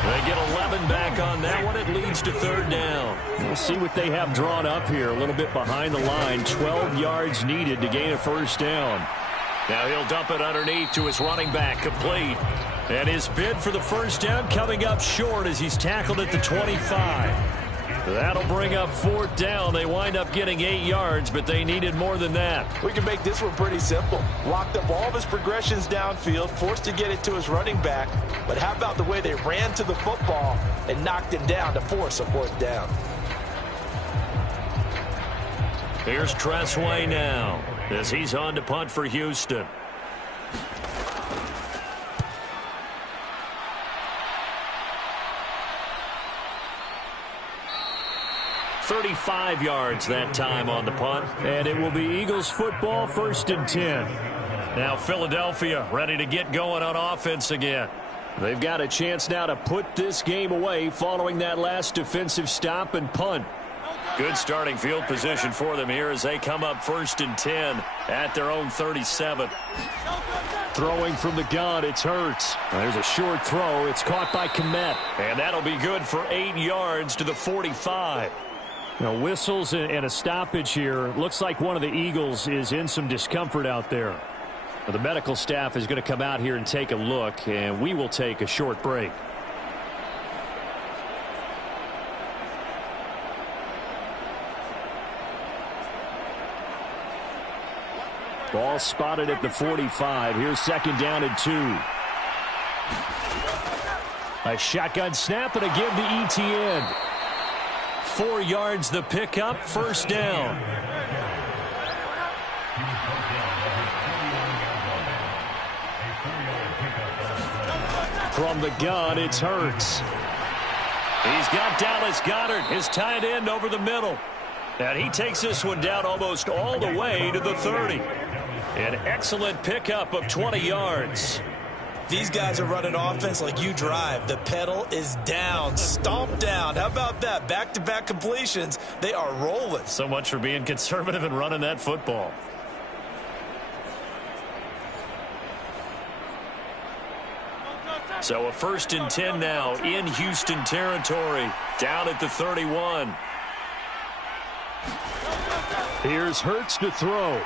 They get 11 back on that one. It leads to 3rd down. We'll see what they have drawn up here. A little bit behind the line. 12 yards needed to gain a 1st down. Now he'll dump it underneath to his running back. Complete. And his bid for the 1st down coming up short as he's tackled at the 25. That'll bring up 4th down. They wind up getting 8 yards, but they needed more than that. We can make this one pretty simple. Locked up all of his progressions downfield, forced to get it to his running back. But how about the way they ran to the football and knocked him down to force a 4th down? Here's Tressway now as he's on to punt for Houston. .35 yards that time on the punt. And it will be Eagles football, 1st and 10. Now Philadelphia ready to get going on offense again. They've got a chance now to put this game away following that last defensive stop and punt. Good starting field position for them here as they come up 1st and 10 at their own 37. Throwing from the gun, it's Hurts. There's a short throw. It's caught by Kmet. And that'll be good for 8 yards to the 45. Now, whistles and a stoppage here. Looks like one of the Eagles is in some discomfort out there. The medical staff is going to come out here and take a look, and we will take a short break. Ball spotted at the 45. Here's 2nd down and 2. A shotgun snap and a give to Etienne. 4 yards the pickup, 1st down. From the gun, it's Hurts. He's got Dallas Goedert, his tight end, over the middle. And he takes this one down almost all the way to the 30. An excellent pickup of 20 yards. These guys are running offense like you drive. The pedal is down, stomped down. How about that? Back-to-back completions. They are rolling. So much for being conservative and running that football. So a 1st and 10 now in Houston territory, down at the 31. Here's Hurts to throw.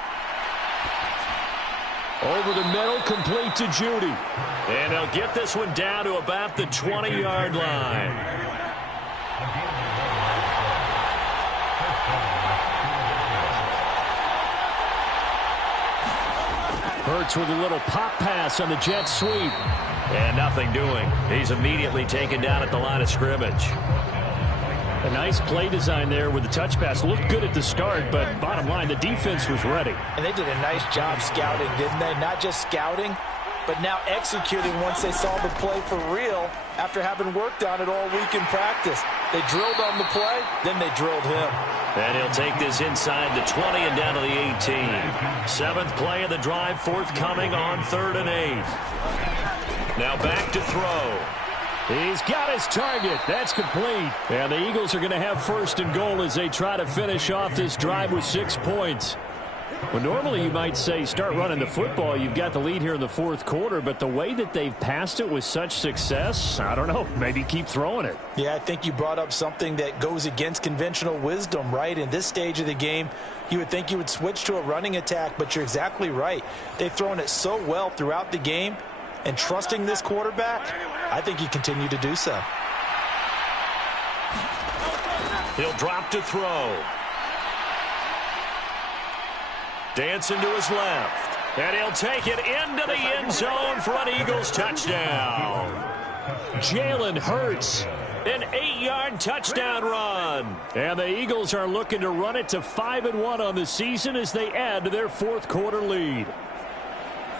Over the middle, complete to Judy. And they'll get this one down to about the 20-yard line. Hurts with a little pop pass on the jet sweep. And nothing doing. He's immediately taken down at the line of scrimmage. A nice play design there with the touch pass. Looked good at the start, but bottom line, the defense was ready. And they did a nice job scouting, didn't they? Not just scouting, but now executing once they saw the play for real after having worked on it all week in practice. They drilled on the play, then they drilled him. And he'll take this inside the 20 and down to the 18. 7th play of the drive, forthcoming on 3rd and 8. Now back to throw. He's got his target. That's complete. And the Eagles are going to have 1st and goal as they try to finish off this drive with 6 points. Well, normally you might say start running the football. You've got the lead here in the 4th quarter, but the way that they've passed it with such success, I don't know, maybe keep throwing it. Yeah, I think you brought up something that goes against conventional wisdom, right? In this stage of the game, you would think you would switch to a running attack, but you're exactly right. They've thrown it so well throughout the game, and trusting this quarterback, I think you continue to do so. He'll drop to throw. Dancing to his left. And he'll take it into the end zone for an Eagles touchdown. Jalen Hurts, an 8-yard touchdown run. And the Eagles are looking to run it to 5-1 on the season as they add to their 4th quarter lead.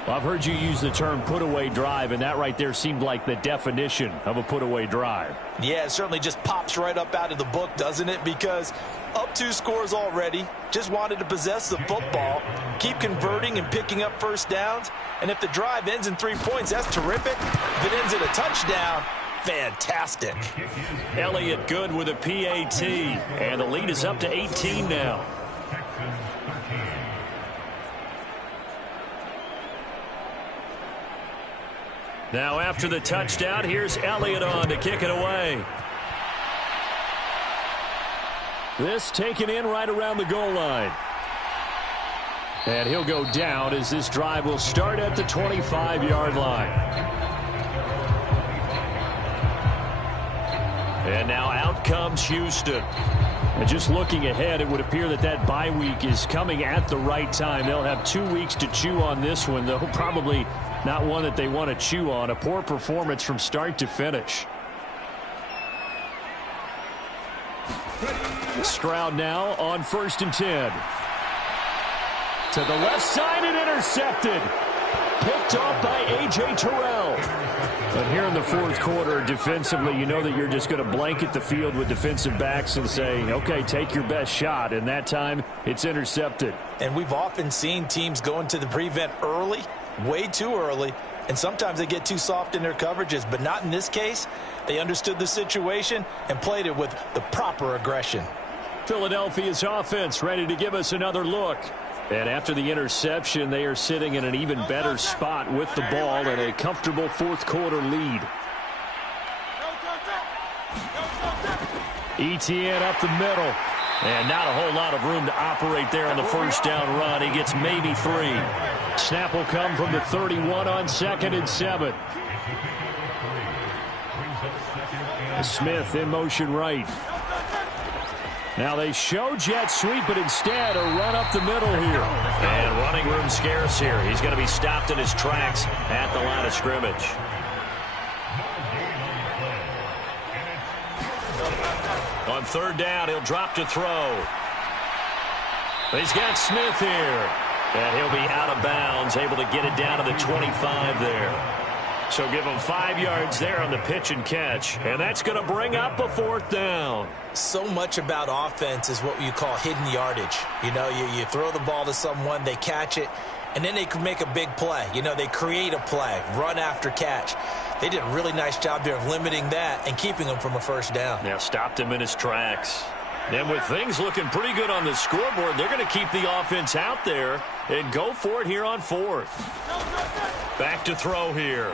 Well, I've heard you use the term put-away drive, and that right there seemed like the definition of a put-away drive. Yeah, it certainly just pops right up out of the book, doesn't it? Because up 2 scores already, just wanted to possess the football, keep converting and picking up 1st downs, and if the drive ends in 3 points, that's terrific. If it ends in a touchdown, fantastic. Elliott good with a PAT, and the lead is up to 18 now. Now after the touchdown, here's Elliott on to kick it away. This taken in right around the goal line. And he'll go down as this drive will start at the 25-yard line. And now out comes Houston. And just looking ahead, it would appear that that bye week is coming at the right time. They'll have 2 weeks to chew on this one, though probably not one that they want to chew on. A poor performance from start to finish. Stroud now on 1st and 10. To the left side and intercepted. Picked off by A.J. Terrell. But here in the 4th quarter, defensively, you know that you're just going to blanket the field with defensive backs and say, okay, take your best shot. And that time, it's intercepted. And we've often seen teams go into the prevent early, way too early, and sometimes they get too soft in their coverages. But not in this case. They understood the situation and played it with the proper aggression. Philadelphia's offense ready to give us another look. And after the interception, they are sitting in an even better spot with the ball and a comfortable 4th quarter lead. Etienne up the middle. And not a whole lot of room to operate there on the 1st down run. He gets maybe 3. Snap will come from the 31 on 2nd and 7. Smith in motion right. Now they show jet sweep, but instead a run up the middle here. And running room scarce here. He's going to be stopped in his tracks at the line of scrimmage. On 3rd down, he'll drop to throw. He's got Smith here. And he'll be out of bounds, able to get it down to the 25 there. So give him 5 yards there on the pitch and catch. And that's going to bring up a 4th down. So much about offense is what you call hidden yardage. You know, you throw the ball to someone, they catch it, and then they can make a big play. You know, they create a play, run after catch. They did a really nice job there of limiting that and keeping him from a 1st down. Now stopped him in his tracks. And with things looking pretty good on the scoreboard, they're going to keep the offense out there and go for it here on 4th. Back to throw here.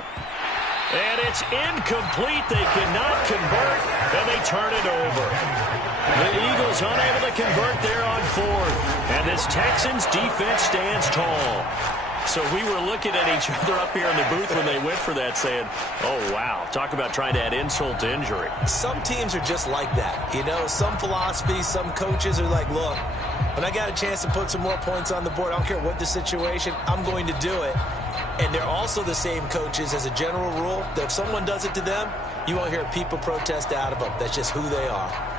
And it's incomplete. They cannot convert, and they turn it over. The Eagles unable to convert there on 4th. And this Texans defense stands tall. So we were looking at each other up here in the booth when they went for that saying, oh, wow, talk about trying to add insult to injury. Some teams are just like that. You know, some philosophies, some coaches are like, look, when I got a chance to put some more points on the board, I don't care what the situation, I'm going to do it. And they're also the same coaches as a general rule that if someone does it to them, you won't hear people protest out of them. That's just who they are.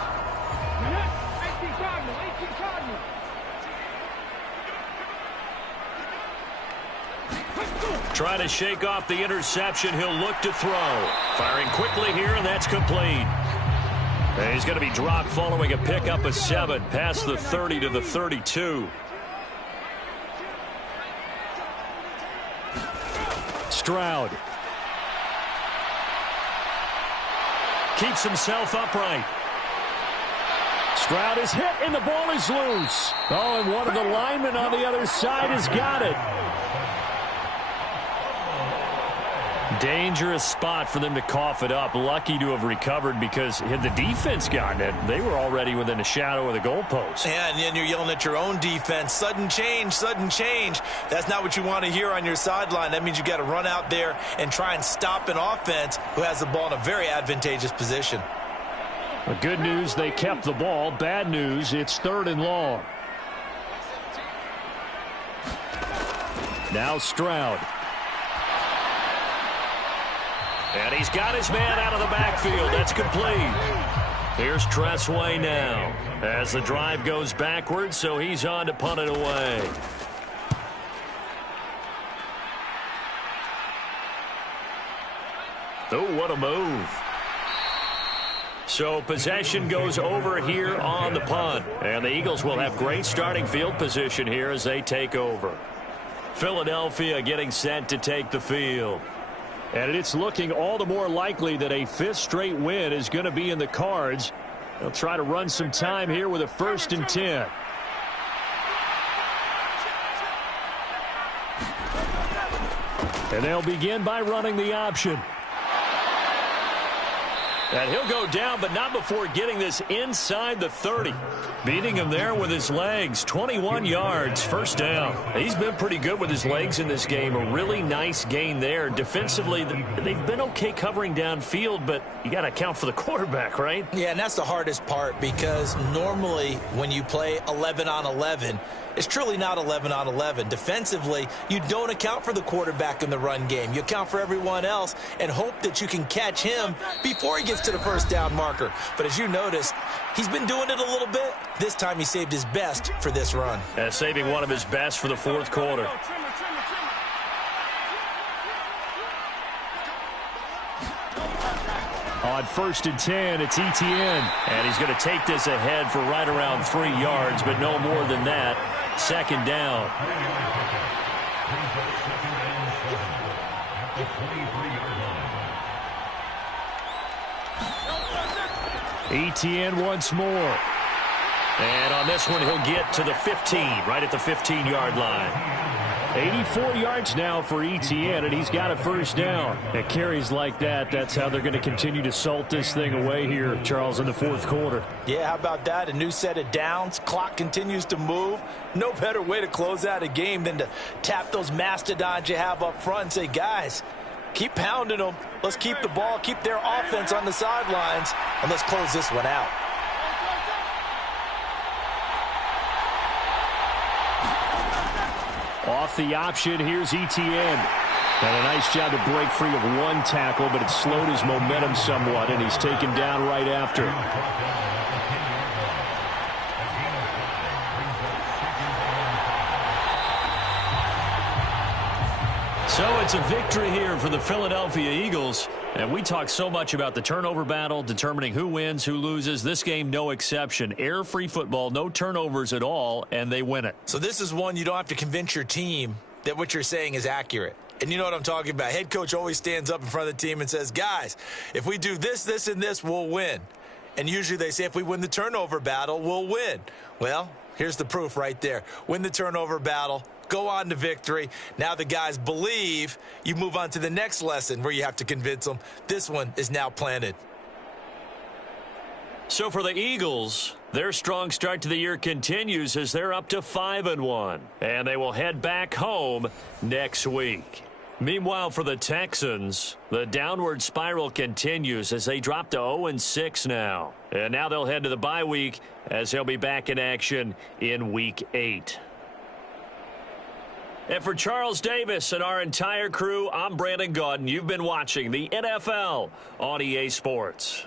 Trying to shake off the interception. He'll look to throw. Firing quickly here, and that's complete. And he's going to be dropped following a pickup of 7 past the 30 to the 32. Stroud. Keeps himself upright. Stroud is hit, and the ball is loose. Oh, and one of the linemen on the other side has got it. Dangerous spot for them to cough it up. Lucky to have recovered because had the defense gotten it, they were already within a shadow of the goalpost. Yeah, and then you're yelling at your own defense. Sudden change, sudden change. That's not what you want to hear on your sideline. That means you got to run out there and try and stop an offense who has the ball in a very advantageous position. The good news, they kept the ball. Bad news, it's 3rd and long. Now Stroud. And he's got his man out of the backfield. That's complete. Here's Tressway now as the drive goes backwards, so he's on to punt it away. Oh, what a move. So possession goes over here on the punt. And the Eagles will have great starting field position here as they take over. Philadelphia getting set to take the field. And it's looking all the more likely that a 5th straight win is going to be in the cards. They'll try to run some time here with a 1st and 10. And they'll begin by running the option. And he'll go down, but not before getting this inside the 30. Beating him there with his legs. 21 yards, 1st down. He's been pretty good with his legs in this game. A really nice gain there. Defensively, they've been okay covering downfield, but you got to account for the quarterback, right? Yeah, and that's the hardest part because normally when you play 11 on 11, it's truly not 11 on 11. Defensively, you don't account for the quarterback in the run game. You account for everyone else and hope that you can catch him before he gets to the 1st down marker. But as you noticed, he's been doing it a little bit. This time he saved his best for this run. Saving one of his best for the 4th quarter. On 1st and 10, it's Etienne. And he's going to take this ahead for right around 3 yards, but no more than that. 2nd down. Etienne once more. And on this one, he'll get to the 15, right at the 15-yard line. 84 yards now for Etienne, and he's got a 1st down. At carries like that, that's how they're going to continue to salt this thing away here, Charles, in the 4th quarter. Yeah, how about that? A new set of downs. Clock continues to move. No better way to close out a game than to tap those mastodons you have up front and say, guys, keep pounding them. Let's keep the ball, keep their offense on the sidelines, and let's close this one out. Off the option, here's Etienne. And a nice job to break free of one tackle, but it slowed his momentum somewhat, and he's taken down right after. So it's a victory here for the Philadelphia Eagles. And we talk so much about the turnover battle, determining who wins, who loses. This game, no exception. Error-free football, no turnovers at all, and they win it. So this is one you don't have to convince your team that what you're saying is accurate. And you know what I'm talking about. Head coach always stands up in front of the team and says, guys, if we do this, this, and this, we'll win. And usually they say if we win the turnover battle, we'll win. Well, here's the proof right there. Win the turnover battle. Go on to victory. Now the guys believe. You move on to the next lesson where you have to convince them. This one is now planted. So for the Eagles, their strong start to the year continues as they're up to 5-1. And they will head back home next week. Meanwhile, for the Texans, the downward spiral continues as they drop to 0-6 now. And now they'll head to the bye week as they'll be back in action in Week 8. And for Charles Davis and our entire crew, I'm Brandon Gaudin. You've been watching the NFL on EA Sports.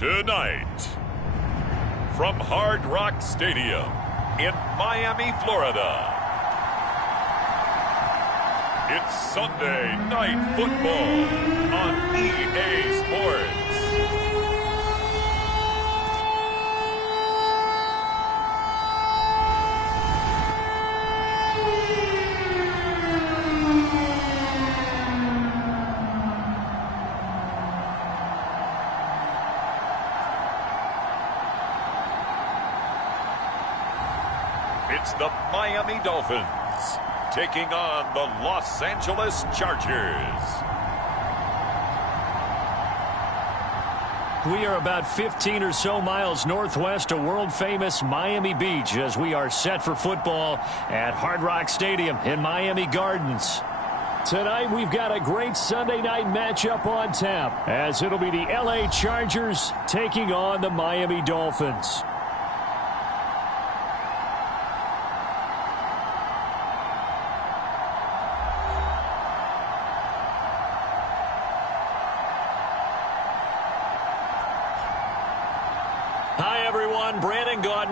Tonight, from Hard Rock Stadium in Miami, Florida, it's Sunday Night Football on EA Sports. It's the Miami Dolphins taking on the Los Angeles Chargers. We are about 15 or so miles northwest of world-famous Miami Beach as we are set for football at Hard Rock Stadium in Miami Gardens. Tonight, we've got a great Sunday night matchup on tap as it'll be the LA Chargers taking on the Miami Dolphins.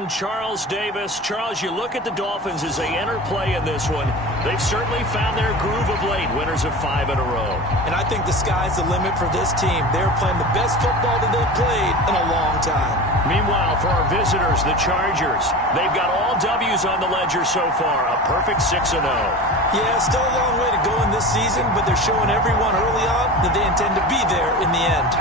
Charles Davis. Charles, you look at the Dolphins as they enter play in this one. They've certainly found their groove of late, winners of 5 in a row. And I think the sky's the limit for this team. They're playing the best football that they've played in a long time. Meanwhile, for our visitors, the Chargers, they've got all W's on the ledger so far, a perfect 6-0. Yeah, still a long way to go in this season, but they're showing everyone early on that they intend to be there in the end.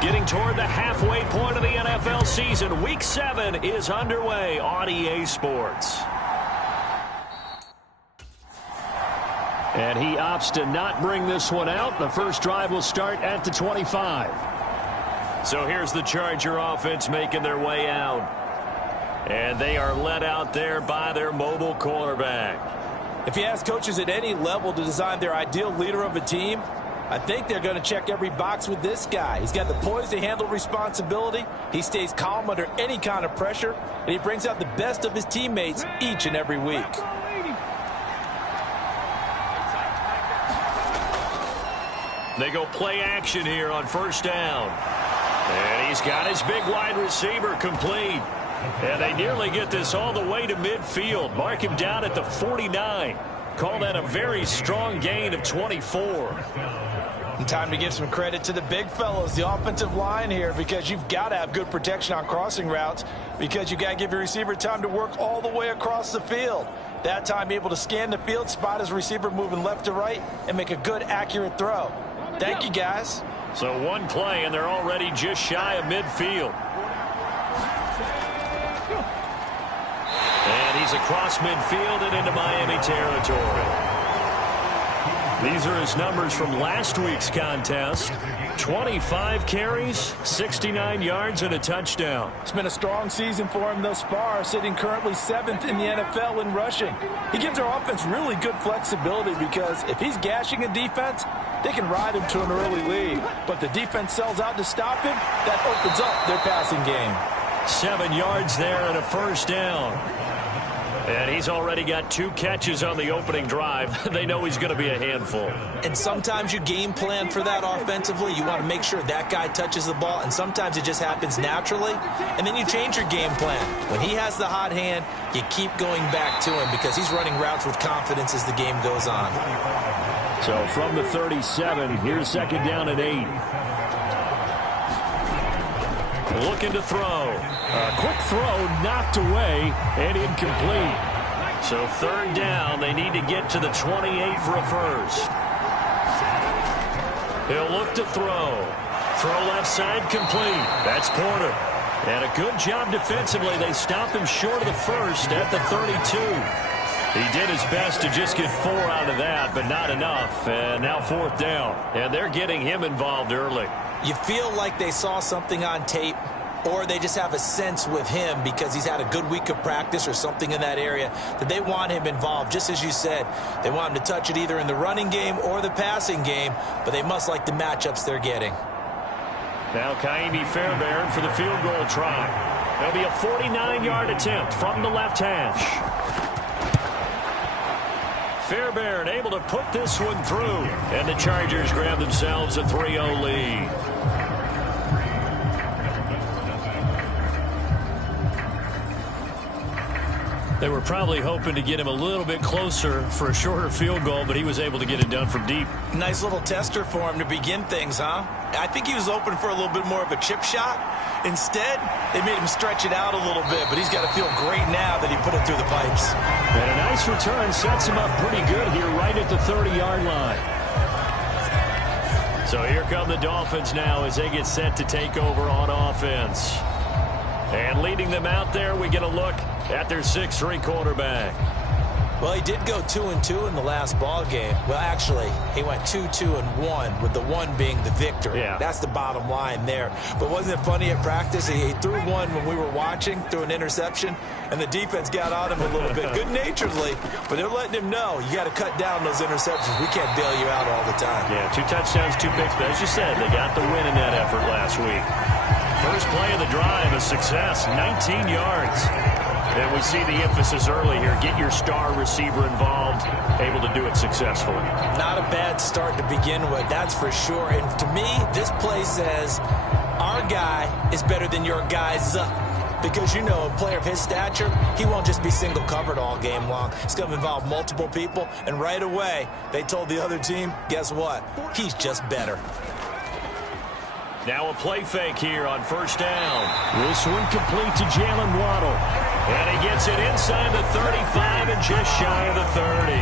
Getting toward the halfway point of the NFL season, Week 7 is underway on EA Sports. And he opts to not bring this one out. The first drive will start at the 25. So here's the Charger offense making their way out. And they are led out there by their mobile quarterback. If you ask coaches at any level to design their ideal leader of a team, I think they're going to check every box with this guy. He's got the poise to handle responsibility. He stays calm under any kind of pressure, and he brings out the best of his teammates each and every week. They go play action here on first down. And he's got his big wide receiver complete. And they nearly get this all the way to midfield. Mark him down at the 49. Call that a very strong gain of 24. And time to give some credit to the big fellows, the offensive line here, because you've got to have good protection on crossing routes because you've got to give your receiver time to work all the way across the field. That time able to scan the field, spot his receiver moving left to right, and make a good, accurate throw. Thank you, guys. So one play, and they're already just shy of midfield. And he's across midfield and into Miami territory. These are his numbers from last week's contest. 25 carries, 69 yards, and a touchdown. It's been a strong season for him thus far, sitting currently 7th in the NFL in rushing. He gives our offense really good flexibility because if he's gashing a defense, they can ride him to an early lead. But the defense sells out to stop him, that opens up their passing game. 7 yards there and a first down. And he's already got 2 catches on the opening drive. They know he's going to be a handful. And sometimes you game plan for that offensively. You want to make sure that guy touches the ball, and sometimes it just happens naturally. And then you change your game plan. When he has the hot hand, you keep going back to him because he's running routes with confidence as the game goes on. So from the 37, here's second down and 8. Looking to throw. A quick throw knocked away and incomplete. So third down, they need to get to the 28 for a first. He'll look to throw. Throw left side complete. That's Porter. And a good job defensively. They stopped him short of the first at the 32. He did his best to just get 4 out of that, but not enough. And now fourth down. And they're getting him involved early. You feel like they saw something on tape or they just have a sense with him because he's had a good week of practice or something in that area that they want him involved. Just as you said, they want him to touch it either in the running game or the passing game, but they must like the matchups they're getting. Now Kaimi Fairbairn for the field goal try. There'll be a 49-yard attempt from the left hash. Fairbairn able to put this one through, and the Chargers grab themselves a 3-0 lead. They were probably hoping to get him a little bit closer for a shorter field goal, but he was able to get it done from deep. Nice little tester for him to begin things, huh? I think he was open for a little bit more of a chip shot. Instead, they made him stretch it out a little bit, but he's got to feel great now that he put it through the pipes. And a nice return sets him up pretty good here right at the 30-yard line. So here come the Dolphins now as they get set to take over on offense. And leading them out there, we get a look at their 6'3" quarterback. Well, he did go 2-2 in the last ball game. Well, actually, he went 2-2-1, with the one being the victory. Yeah. That's the bottom line there. But wasn't it funny at practice? He threw one when we were watching, threw an interception, and the defense got on him a little bit, good-naturedly. But they're letting him know, you got to cut down those interceptions. We can't bail you out all the time. Yeah, 2 touchdowns, 2 picks. But as you said, they got the win in that effort last week. First play of the drive, a success, 19 yards. And we see the emphasis early here. Get your star receiver involved, able to do it successfully. Not a bad start to begin with, that's for sure. And to me, this play says our guy is better than your guy's because, you know, a player of his stature, he won't just be single covered all game long. It's going to involve multiple people. And right away, they told the other team, guess what? He's just better. Now a play fake here on first down. This one complete to Jalen Waddle. And he gets it inside the 35 and just shy of the 30.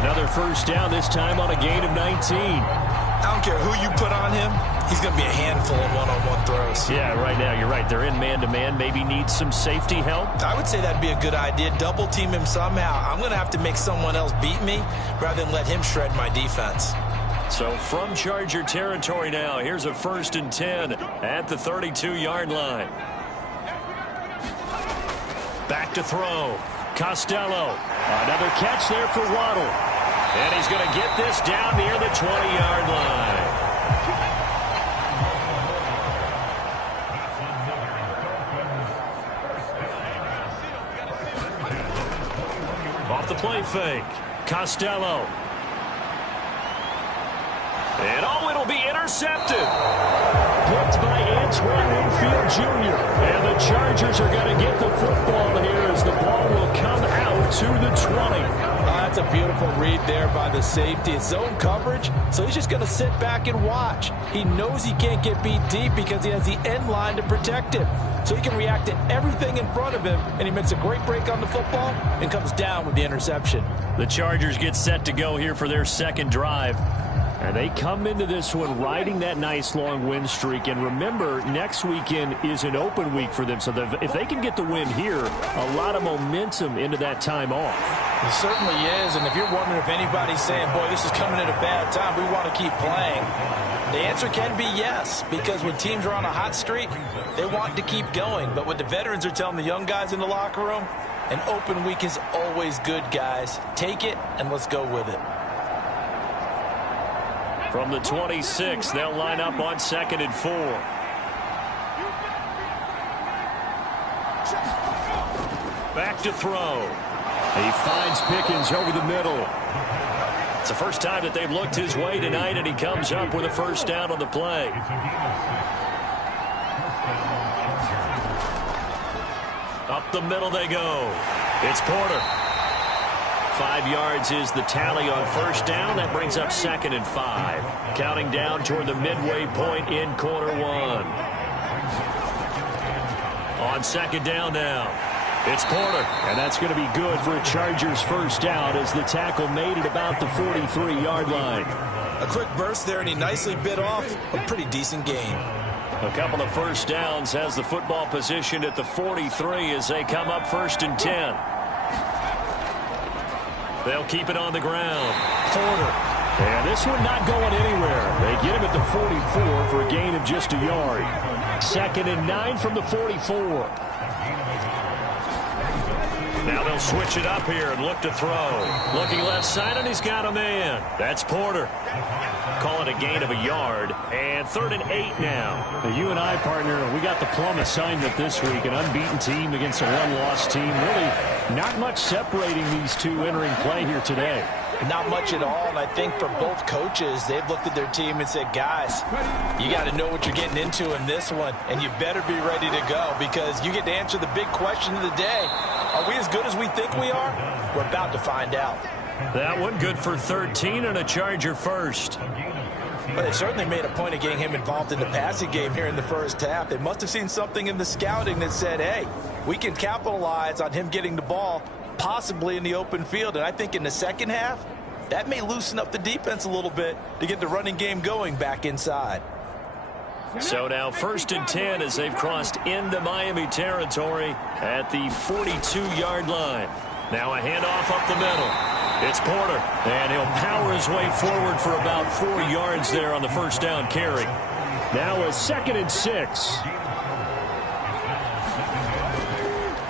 Another first down, this time on a gain of 19. I don't care who you put on him. He's going to be a handful of one-on-one throws. Yeah, right now, you're right. They're in man-to-man. Maybe needs some safety help. I would say that'd be a good idea. Double team him somehow. I'm going to have to make someone else beat me rather than let him shred my defense. So from Charger territory now, here's a 1st and 10 at the 32-yard line. Back to throw. Costello. Another catch there for Waddle. And he's going to get this down near the 20-yard line. Off the play fake. Costello. And it'll be intercepted. Picked by Antoine Winfield Jr. And the Chargers are going to get the football here as the ball will come out to the 20. That's a beautiful read there by the safety. It's zone coverage, so he's just going to sit back and watch. He knows he can't get beat deep because he has the end line to protect him. So he can react to everything in front of him, and he makes a great break on the football and comes down with the interception. The Chargers get set to go here for their second drive. And they come into this one riding that nice long win streak. And remember, next weekend is an open week for them. So if they can get the win here, a lot of momentum into that time off. It certainly is. And if you're wondering if anybody's saying, boy, this is coming at a bad time, we want to keep playing, the answer can be yes. Because when teams are on a hot streak, they want to keep going. But what the veterans are telling the young guys in the locker room, an open week is always good, guys. Take it and let's go with it. From the 26, they'll line up on 2nd and 4. Back to throw. He finds Pickens over the middle. It's the first time that they've looked his way tonight, and he comes up with a first down on the play. Up the middle they go. It's Porter. 5 yards is the tally on first down. That brings up 2nd and 5. Counting down toward the midway point in quarter one. On 2nd down now, it's Porter. And that's going to be good for a Chargers first down as the tackle made at about the 43-yard line. A quick burst there, and he nicely bit off a pretty decent gain. A couple of first downs has the football positioned at the 43 as they come up 1st and 10. They'll keep it on the ground. Porter. And this one not going anywhere. They get him at the 44 for a gain of just a yard. 2nd and 9 from the 44. Now they'll switch it up here and look to throw. Looking left side, and he's got a man. That's Porter. Call it a gain of a yard, and 3rd and 8 now. Now, you and I, partner, we got the plum assignment this week, an unbeaten team against a one-loss team. Really not much separating these two entering play here today. Not much at all, and I think for both coaches, they've looked at their team and said, guys, you got to know what you're getting into in this one, and you better be ready to go because you get to answer the big question of the day. Are we as good as we think we are? We're about to find out. That one good for 13 and a Charger first. But they certainly made a point of getting him involved in the passing game here in the first half. They must have seen something in the scouting that said, hey, we can capitalize on him getting the ball possibly in the open field. And I think in the second half, that may loosen up the defense a little bit to get the running game going back inside. So now 1st and 10 as they've crossed into Miami territory at the 42-yard line. Now a handoff up the middle. It's Porter, and he'll power his way forward for about 4 yards there on the first down carry. Now a 2nd and 6.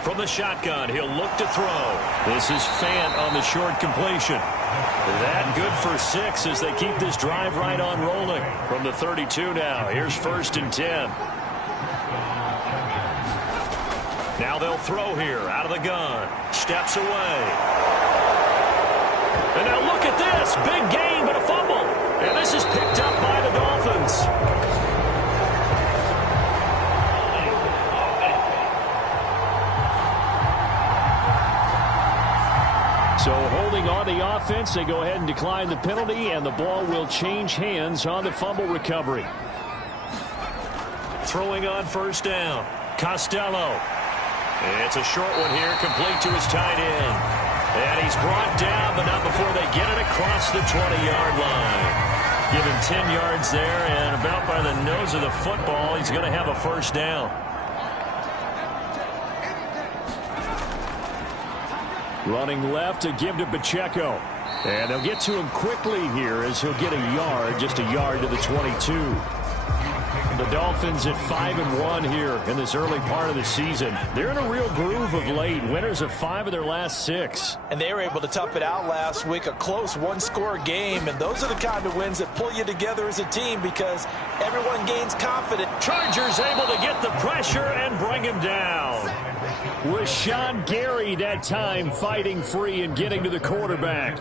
From the shotgun, he'll look to throw. This is Fant on the short completion. That good for 6 as they keep this drive right on rolling. From the 32 now, here's 1st and 10. Now they'll throw here out of the gun. Steps away. And now look at this. Big gain, but a fumble. And this is picked up by the Dolphins. So holding on the offense, they go ahead and decline the penalty, and the ball will change hands on the fumble recovery. Throwing on 1st down. Costello. It's a short one here, complete to his tight end. And he's brought down, but not before they get it across the 20-yard line. Give him 10 yards there, and about by the nose of the football, he's going to have a 1st down. Running left to give to Pacheco. And they'll get to him quickly here as he'll get a yard, just a yard to the 22. The Dolphins at 5-1 here in this early part of the season. They're in a real groove of late. Winners of 5 of their last 6. And they were able to tough it out last week, a close one-score game. And those are the kind of wins that pull you together as a team because everyone gains confidence. Chargers able to get the pressure and bring him down. Was Sean Gary that time fighting free and getting to the quarterback.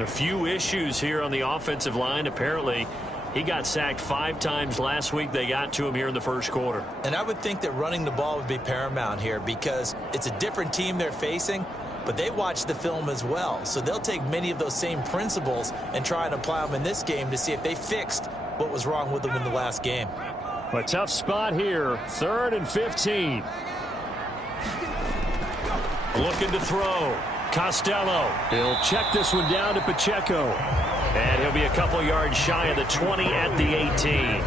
A few issues here on the offensive line. Apparently, he got sacked 5 times last week. They got to him here in the first quarter. And I would think that running the ball would be paramount here because it's a different team they're facing, but they watch the film as well. So they'll take many of those same principles and try and apply them in this game to see if they fixed what was wrong with them in the last game. A tough spot here. 3rd and 15. Looking to throw. Costello. He'll check this one down to Pacheco. And he'll be a couple yards shy of the 20 at the 18.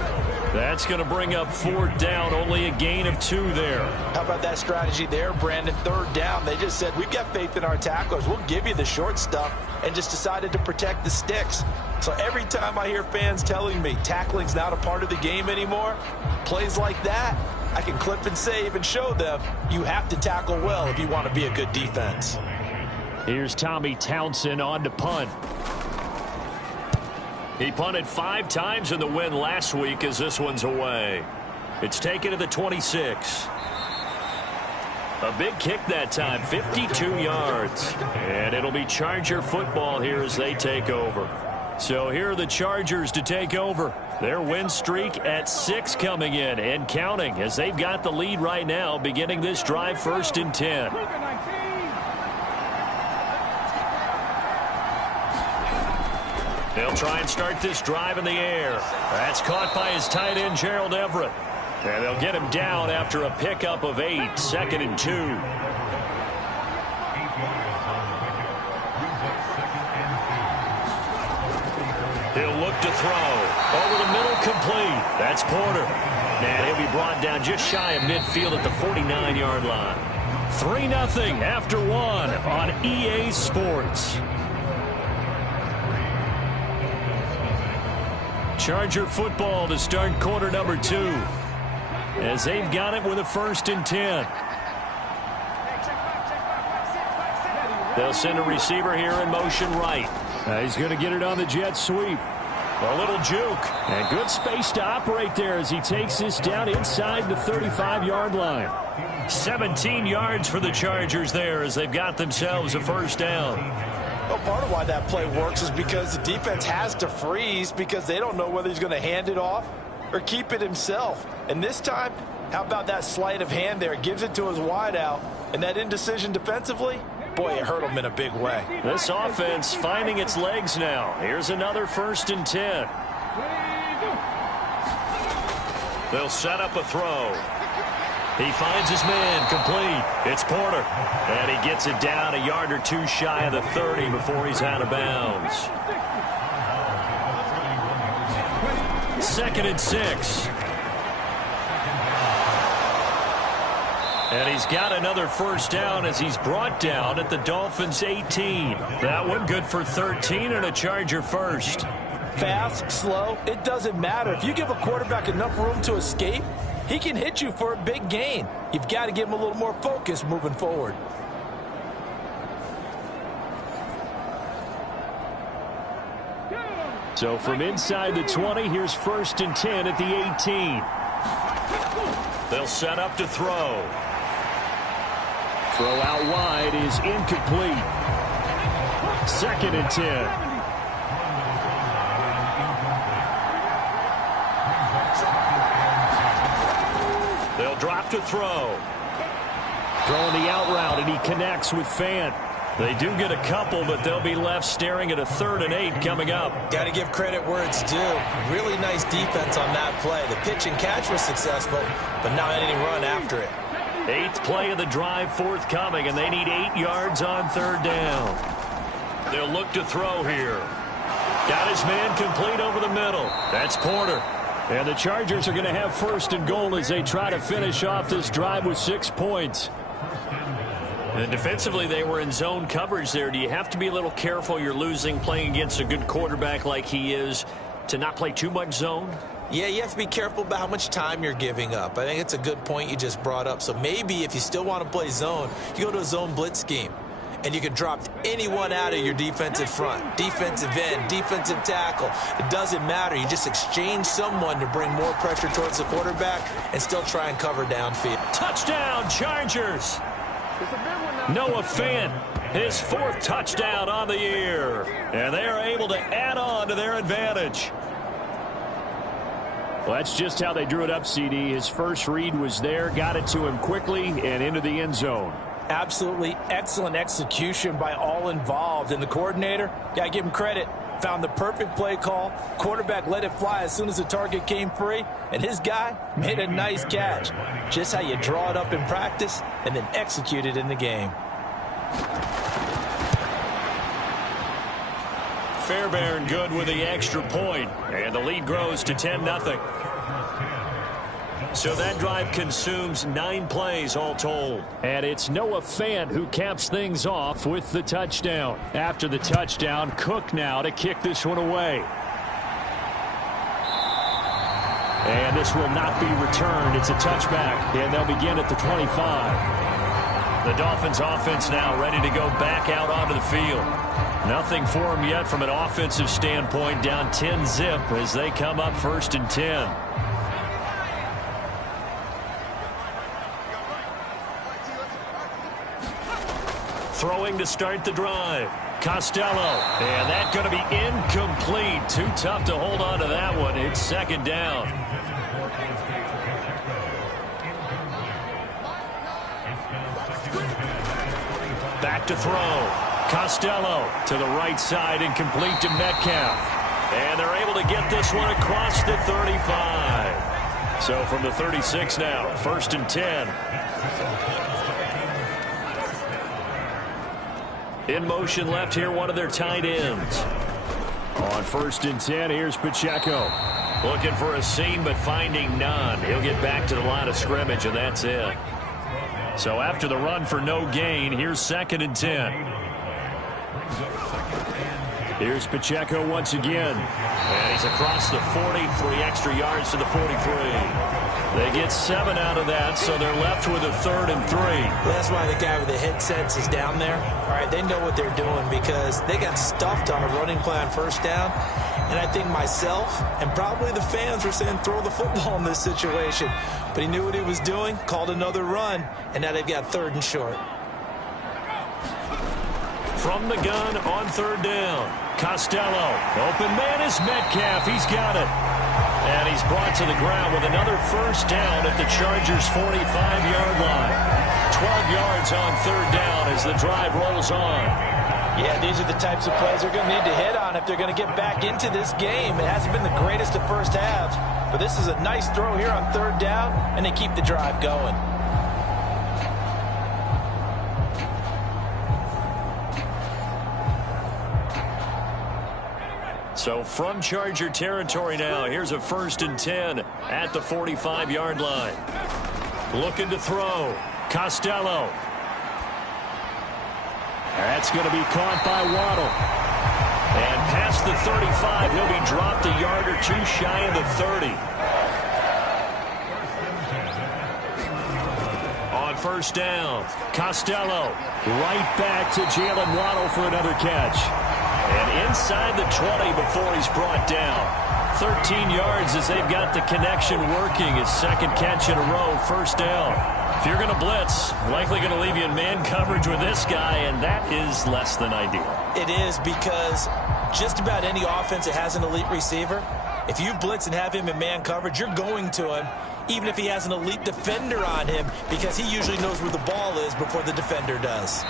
That's going to bring up 4th down, only a gain of 2 there. How about that strategy there, Brandon? 3rd down, they just said, we've got faith in our tacklers. We'll give you the short stuff, and just decided to protect the sticks. So every time I hear fans telling me tackling's not a part of the game anymore, plays like that, I can clip and save and show them you have to tackle well if you want to be a good defense. Here's Tommy Townsend on to punt. He punted 5 times in the win last week as this one's away. It's taken to the 26. A big kick that time, 52 yards. And it'll be Charger football here as they take over. So here are the Chargers to take over. Their win streak at 6 coming in and counting as they've got the lead right now beginning this drive 1st and 10. They'll try and start this drive in the air. That's caught by his tight end, Gerald Everett. And they'll get him down after a pickup of 8, 2nd and 2. He'll look to throw. Over the middle, complete. That's Porter. And he'll be brought down just shy of midfield at the 49-yard line. 3-0 after 1 on EA Sports. Charger football to start quarter number 2. as they've got it with a 1st and 10. They'll send a receiver here in motion right. He's going to get it on the jet sweep. A little juke. And good space to operate there as he takes this down inside the 35-yard line. 17 yards for the Chargers there as they've got themselves a 1st down. Well, part of why that play works is because the defense has to freeze because they don't know whether he's going to hand it off or keep it himself. And this time, how about that sleight of hand there? Gives it to his wideout. And that indecision defensively, boy, it hurt him in a big way. This offense finding its legs now. Here's another 1st and 10. They'll set up a throw. He finds his man complete. It's Porter. And he gets it down a yard or two shy of the 30 before he's out of bounds. 2nd and 6. And he's got another 1st down as he's brought down at the Dolphins' 18. That one good for 13 and a Charger 1st. Fast, slow, it doesn't matter. If you give a quarterback enough room to escape, he can hit you for a big gain. You've got to give him a little more focus moving forward. So from inside the 20, here's 1st and 10 at the 18. They'll set up to throw. Throw out wide is incomplete. 2nd and 10. They'll drop to throw. Throwing the out route, and he connects with Fant. They do get a couple, but they'll be left staring at a 3rd and 8 coming up. Got to give credit where it's due. Really nice defense on that play. The pitch and catch was successful, but not any run after it. 8th play of the drive forthcoming, and they need 8 yards on 3rd down. They'll look to throw here. Got his man complete over the middle. That's Porter. And the Chargers are going to have 1st and goal as they try to finish off this drive with 6 points. And defensively, they were in zone coverage there. Do you have to be a little careful you're losing playing against a good quarterback like he is to not play too much zone? Yeah, you have to be careful about how much time you're giving up. I think it's a good point you just brought up. So maybe if you still want to play zone, you go to a zone blitz scheme. And you can drop anyone out of your defensive front, defensive end, defensive tackle. It doesn't matter. You just exchange someone to bring more pressure towards the quarterback and still try and cover downfield. Touchdown, Chargers. Noah Fant, his 4th touchdown on the year. And they are able to add on to their advantage. Well, that's just how they drew it up, CD. His first read was there, got it to him quickly, and into the end zone. Absolutely excellent execution by all involved. And the coordinator, got to give him credit, found the perfect play call. Quarterback let it fly as soon as the target came free. And his guy made a nice catch. Just how you draw it up in practice and then execute it in the game. Fairbairn good with the extra point. And the lead grows to 10-0. So that drive consumes 9 plays all told. And it's Noah Fant who caps things off with the touchdown. After the touchdown, Cook now to kick this one away. And this will not be returned. It's a touchback, and they'll begin at the 25. The Dolphins offense now ready to go back out onto the field. Nothing for them yet from an offensive standpoint, down 10-zip as they come up 1st and 10. Throwing to start the drive. Costello. And that's going to be incomplete. Too tough to hold on to that one. It's 2nd down. Back to throw. Costello to the right side and complete to Metcalf. And they're able to get this one across the 35. So from the 36 now, 1st and 10. In motion left here, one of their tight ends. On 1st and 10, here's Pacheco. Looking for a seam, but finding none. He'll get back to the line of scrimmage, and that's it. So after the run for no gain, here's 2nd and 10. Here's Pacheco once again. And he's across the 40, 3 extra yards to the 43. They get 7 out of that, so they're left with a 3rd and 3. Well, that's why the guy with the headsets is down there. All right, they know what they're doing because they got stuffed on a running play on 1st down. And I think myself and probably the fans were saying throw the football in this situation. But he knew what he was doing, called another run, and now they've got 3rd and short. From the gun on 3rd down. Costello. Open man is Metcalf. He's got it. And he's brought to the ground with another 1st down at the Chargers' 45-yard line. 12 yards on 3rd down as the drive rolls on. Yeah, these are the types of plays they're going to need to hit on if they're going to get back into this game. It hasn't been the greatest of first halves, but this is a nice throw here on 3rd down, and they keep the drive going. So from Charger territory now, here's a 1st and 10 at the 45-yard line. Looking to throw. Costello. That's going to be caught by Waddle. And past the 35, he'll be dropped a yard or 2 shy of the 30. On 1st down, Costello right back to Jalen Waddle for another catch. And inside the 20 before he's brought down. 13 yards as they've got the connection working. His 2nd catch in a row, 1st down. If you're going to blitz, likely going to leave you in man coverage with this guy, and that is less than ideal. It is because just about any offense that has an elite receiver, if you blitz and have him in man coverage, you're going to him, even if he has an elite defender on him, because he usually knows where the ball is before the defender does.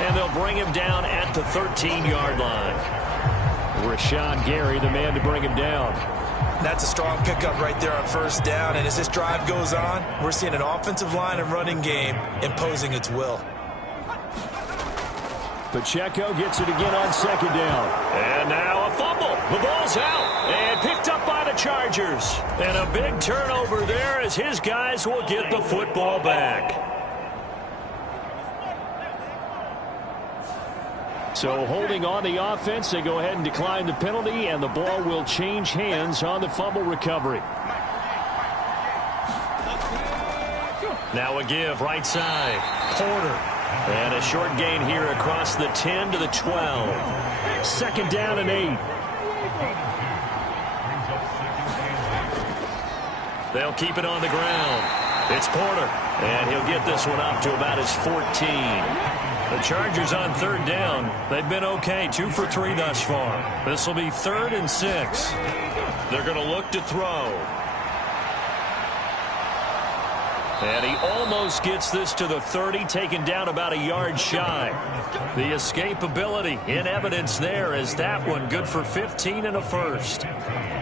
And they'll bring him down at the 13-yard line. Rashawn Gary, the man to bring him down. That's a strong pickup right there on 1st down. And as this drive goes on, we're seeing an offensive line and running game imposing its will. Pacheco gets it again on 2nd down. And now a fumble. The ball's out. And picked up by the Chargers. And a big turnover there as his guys will get the football back. So holding on the offense, they go ahead and decline the penalty, and the ball will change hands on the fumble recovery. Now a give right side. Porter. And a short gain here across the 10 to the 12. 2nd down and 8. They'll keep it on the ground. It's Porter. And he'll get this one up to about his 14. The Chargers on 3rd down. They've been okay, 2 for 3 thus far. This will be 3rd and 6. They're going to look to throw. And he almost gets this to the 30, taken down about a yard shy. The escapability in evidence there as that one good for 15 and a 1st.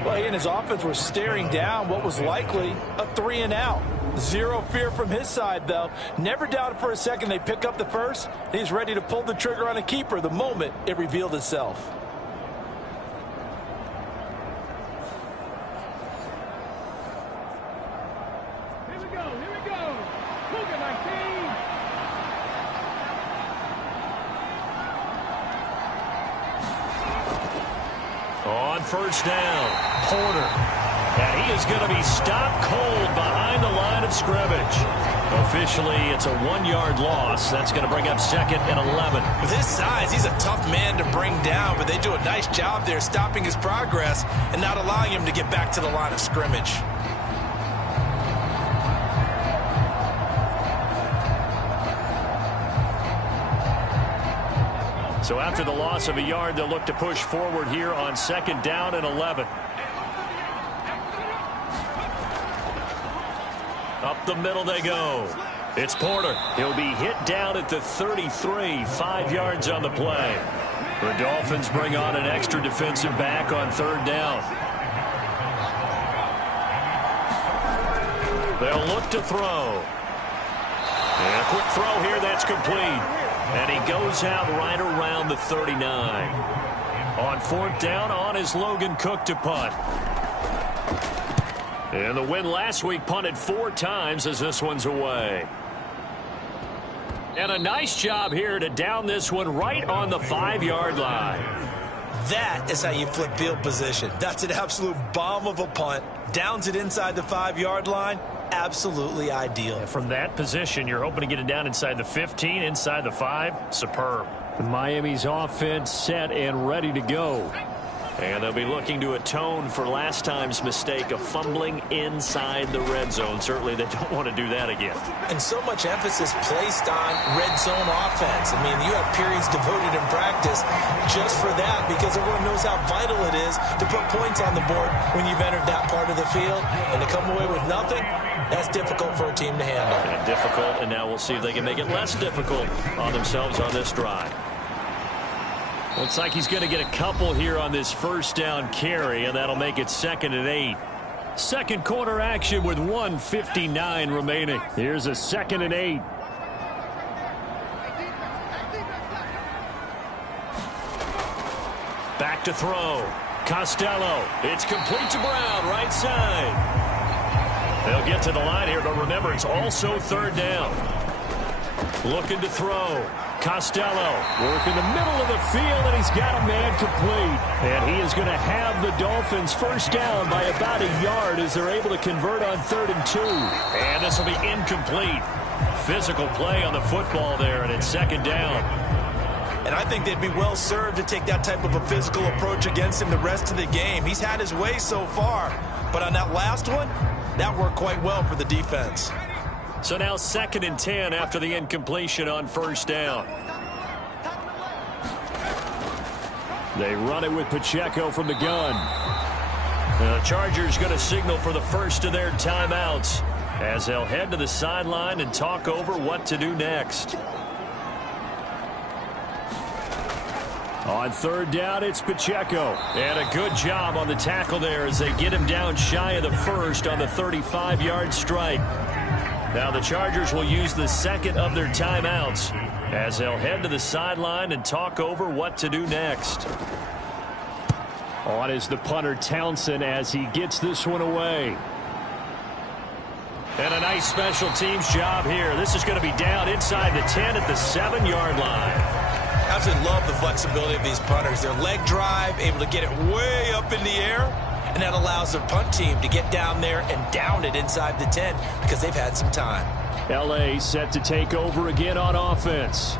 Well, he and his offense were staring down what was likely a 3 and out. Zero fear from his side, though. Never doubted for a second they pick up the 1st. He's ready to pull the trigger on a keeper the moment it revealed itself. Here we go. Cougar 19. On 1st down, Porter. And he is going to be stopped cold behind the line of scrimmage. Officially, it's a 1-yard loss. That's going to bring up 2nd and 11. With his size, he's a tough man to bring down, but they do a nice job there stopping his progress and not allowing him to get back to the line of scrimmage. So after the loss of a yard, they'll look to push forward here on 2nd down and 11. Up the middle they go. It's Porter. He'll be hit down at the 33, 5 yards on the play. The Dolphins bring on an extra defensive back on 3rd down. They'll look to throw. And a quick throw here that's complete. And he goes out right around the 39. On 4th down, on is Logan Cook to punt. And the win last week punted 4 times as this one's away. And a nice job here to down this one right on the 5-yard line. That is how you flip field position. That's an absolute bomb of a punt. Downs it inside the 5-yard line. Absolutely ideal. From that position, you're hoping to get it down inside the 15, inside the 5. Superb. Miami's offense set and ready to go. And they'll be looking to atone for last time's mistake of fumbling inside the red zone. Certainly they don't want to do that again. And so much emphasis placed on red zone offense. I mean, you have periods devoted in practice just for that because everyone knows how vital it is to put points on the board when you've entered that part of the field. And to come away with nothing, that's difficult for a team to handle. And difficult, and now we'll see if they can make it less difficult on themselves on this drive. Looks like he's going to get a couple here on this first down carry, and that'll make it 2nd and 8. Second quarter action with 1:59 remaining. Here's a 2nd and 8. Back to throw. Costello. It's complete to Brown, right side. They'll get to the line here, but remember, it's also 3rd down. Looking to throw. Costello working the middle of the field, and he's got a man complete. And he is going to have the Dolphins first down by about a yard as they're able to convert on 3rd and 2. And this will be incomplete. Physical play on the football there, and it's 2nd down. And I think they'd be well served to take that type of a physical approach against him the rest of the game. He's had his way so far, but on that last one, that worked quite well for the defense. So now 2nd and 10 after the incompletion on first down. They run it with Pacheco from the gun. The Chargers going to signal for the first of their timeouts as they'll head to the sideline and talk over what to do next. On 3rd down, it's Pacheco. And a good job on the tackle there as they get him down shy of the first on the 35-yard strike. Now the Chargers will use the 2nd of their timeouts as they'll head to the sideline and talk over what to do next. On is the punter Townsend as he gets this one away. And a nice special teams job here. This is going to be down inside the 10 at the 7-yard line. Absolutely love the flexibility of these punters. Their leg drive, able to get it way up in the air, and that allows the punt team to get down there and down it inside the 10 because they've had some time. L.A. set to take over again on offense.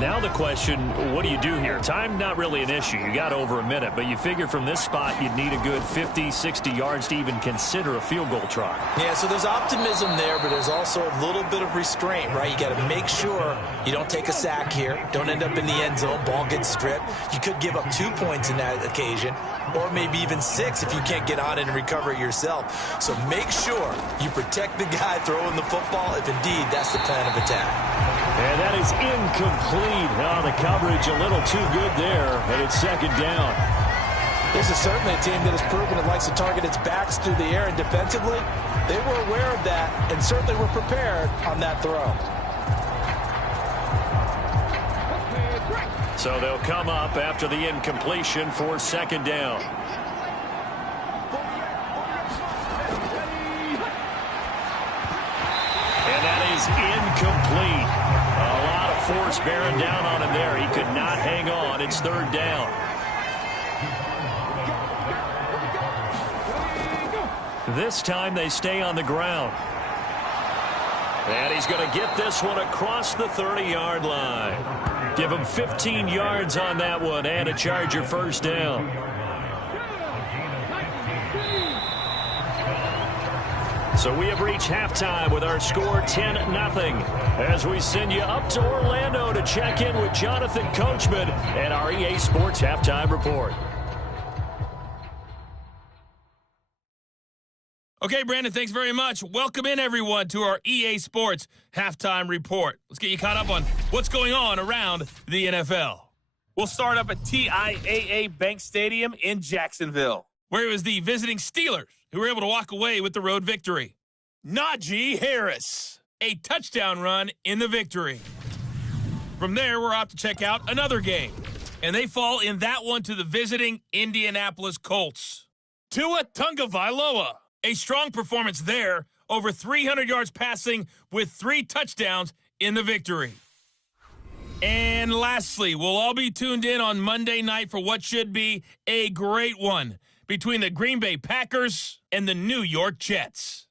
Now the question, what do you do here? Time not really an issue. You got over a minute, but you figure from this spot you'd need a good 50, 60 yards to even consider a field goal try. Yeah, so there's optimism there, but there's also a little bit of restraint, right? You got to make sure you don't take a sack here. Don't end up in the end zone. Ball gets stripped. You could give up 2 points in that occasion, or maybe even 6 if you can't get on it and recover it yourself. So make sure you protect the guy throwing the football if indeed that's the plan of attack. And that is incomplete. Oh, the coverage a little too good there, and it's 2nd down. This is certainly a team that has proven it likes to target its backs through the air, and defensively, they were aware of that and certainly were prepared on that throw. So they'll come up after the incompletion for 2nd down. And that is incomplete. A lot of force bearing down on him there. He could not hang on. It's 3rd down. This time they stay on the ground. And he's going to get this one across the 30-yard line. Give him 15 yards on that one and a Charger first down. So we have reached halftime with our score 10-0 as we send you up to Orlando to check in with Jonathan Coachman and our EA Sports Halftime Report. Okay, Brandon, thanks very much. Welcome in, everyone, to our EA Sports Halftime Report. Let's get you caught up on what's going on around the NFL. We'll start up at TIAA Bank Stadium in Jacksonville, where it was the visiting Steelers who were able to walk away with the road victory. Najee Harris, a touchdown run in the victory. From there, we're off to check out another game, and they fall in that one to the visiting Indianapolis Colts. Tua Tagovailoa, a strong performance there, over 300 yards passing with 3 touchdowns in the victory. And lastly, we'll all be tuned in on Monday night for what should be a great one between the Green Bay Packers and the New York Jets.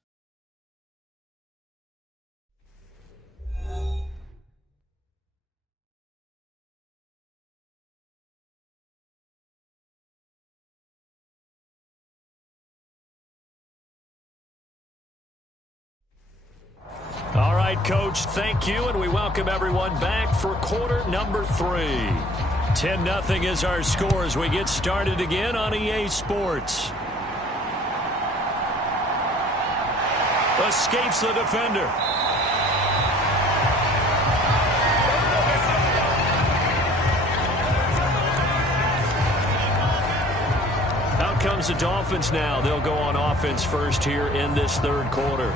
All right, Coach, thank you, and we welcome everyone back for quarter number 3. 10-0 is our score as we get started again on EA Sports. Escapes the defender. Out comes the Dolphins now. They'll go on offense first here in this third quarter.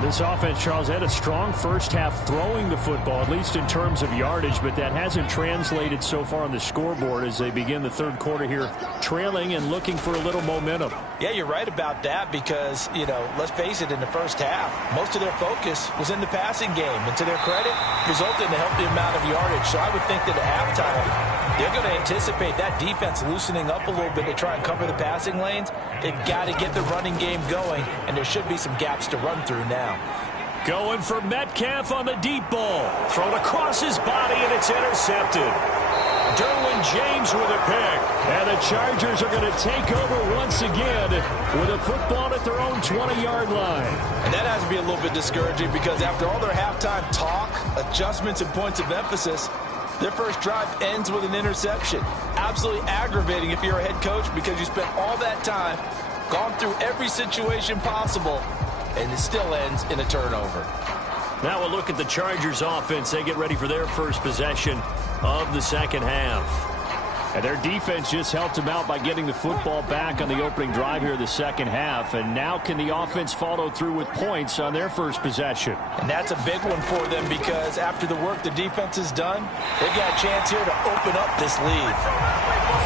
This offense, Charles, had a strong first half throwing the football, at least in terms of yardage, but that hasn't translated so far on the scoreboard as they begin the third quarter here, trailing and looking for a little momentum. Yeah, you're right about that because, let's face it, in the first half, most of their focus was in the passing game. And to their credit, resulted in a healthy amount of yardage. So I would think that at halftime, they're going to anticipate that defense loosening up a little bit to try and cover the passing lanes. They've got to get the running game going, and there should be some gaps to run through now. Going for Metcalf on the deep ball. Thrown across his body, and it's intercepted. Derwin James with a pick. And the Chargers are going to take over once again with a football at their own 20-yard line. And that has to be a little bit discouraging because after all their halftime talk, adjustments, and points of emphasis, their first drive ends with an interception. Absolutely aggravating if you're a head coach because you spent all that time, gone through every situation possible, and it still ends in a turnover. Now we'll look at the Chargers offense. They get ready for their first possession of the second half. And their defense just helped them out by getting the football back on the opening drive here in the second half. And now can the offense follow through with points on their first possession? And that's a big one for them because after the work the defense has done, they've got a chance here to open up this lead.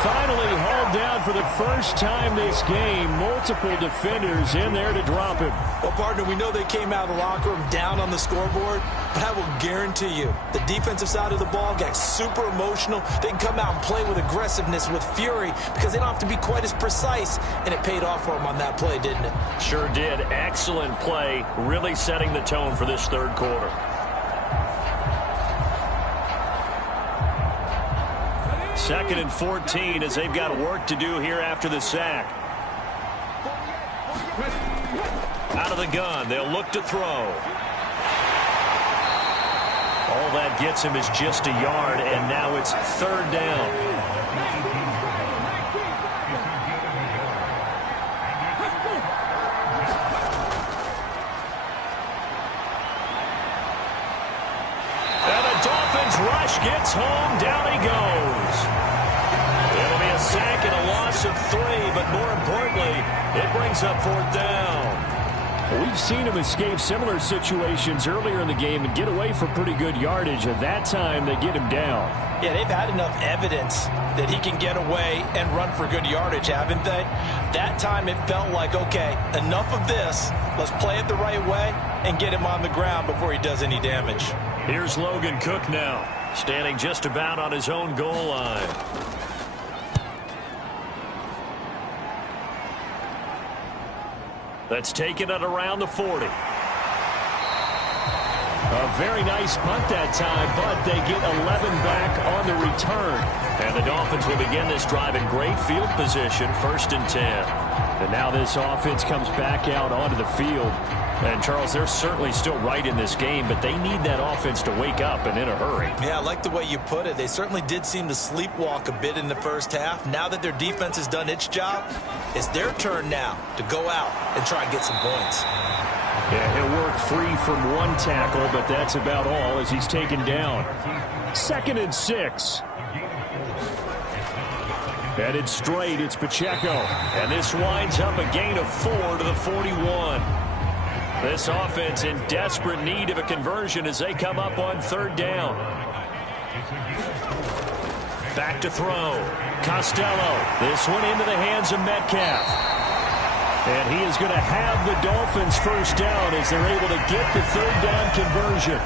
Finally hauled down for the first time this game. Multiple defenders in there to drop him. Well, partner, we know they came out of the locker room down on the scoreboard, but I will guarantee you the defensive side of the ball got super emotional. They can come out and play with aggressiveness, with fury, because they don't have to be quite as precise, and it paid off for them on that play, didn't it? Sure did. Excellent play, really setting the tone for this third quarter. Second and 14 as they've got work to do here after the sack. Out of the gun, they'll look to throw. All that gets him is just a yard, and now it's third down. And the Dolphins rush gets home, down he goes. It'll be a sack and a loss of 3, but more importantly, it brings up fourth down. We've seen him escape similar situations earlier in the game and get away for pretty good yardage. At that time, they get him down. Yeah, they've had enough evidence that he can get away and run for good yardage, haven't they? That time it felt like, okay, enough of this. Let's play it the right way and get him on the ground before he does any damage. Here's Logan Cook now, standing just about on his own goal line. That's taken it around the 40. A very nice punt that time, but they get 11 back on the return. And the Dolphins will begin this drive in great field position, 1st and 10. And now this offense comes back out onto the field. And, Charles, they're certainly still right in this game, but they need that offense to wake up and in a hurry. Yeah, I like the way you put it. They certainly did seem to sleepwalk a bit in the first half. Now that their defense has done its job, it's their turn now to go out and try and get some points. Yeah, he'll work free from one tackle, but that's about all as he's taken down. 2nd and 6. Headed straight, it's Pacheco. And this winds up a gain of 4 to the 41. This offense in desperate need of a conversion as they come up on 3rd down. Back to throw. Costello. This one into the hands of Metcalf. And he is going to have the Dolphins first down as they're able to get the 3rd down conversion.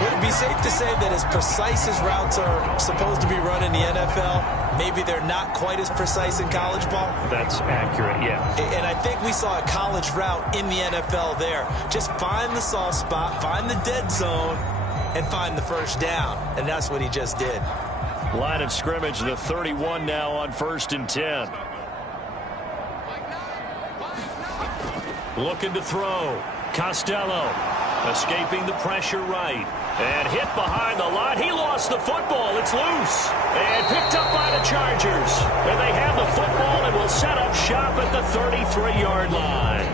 Would it be safe to say that as precise as routes are supposed to be run in the NFL, maybe they're not quite as precise in college ball? That's accurate, yeah. And I think we saw a college route in the NFL there. Just find the soft spot, find the dead zone, and find the first down. And that's what he just did. Line of scrimmage, the 31 now on 1st and 10. Looking to throw. Costello escaping the pressure right. And hit behind the line. He lost the football. It's loose. And picked up by the Chargers. And they have the football and will set up shop at the 33-yard line.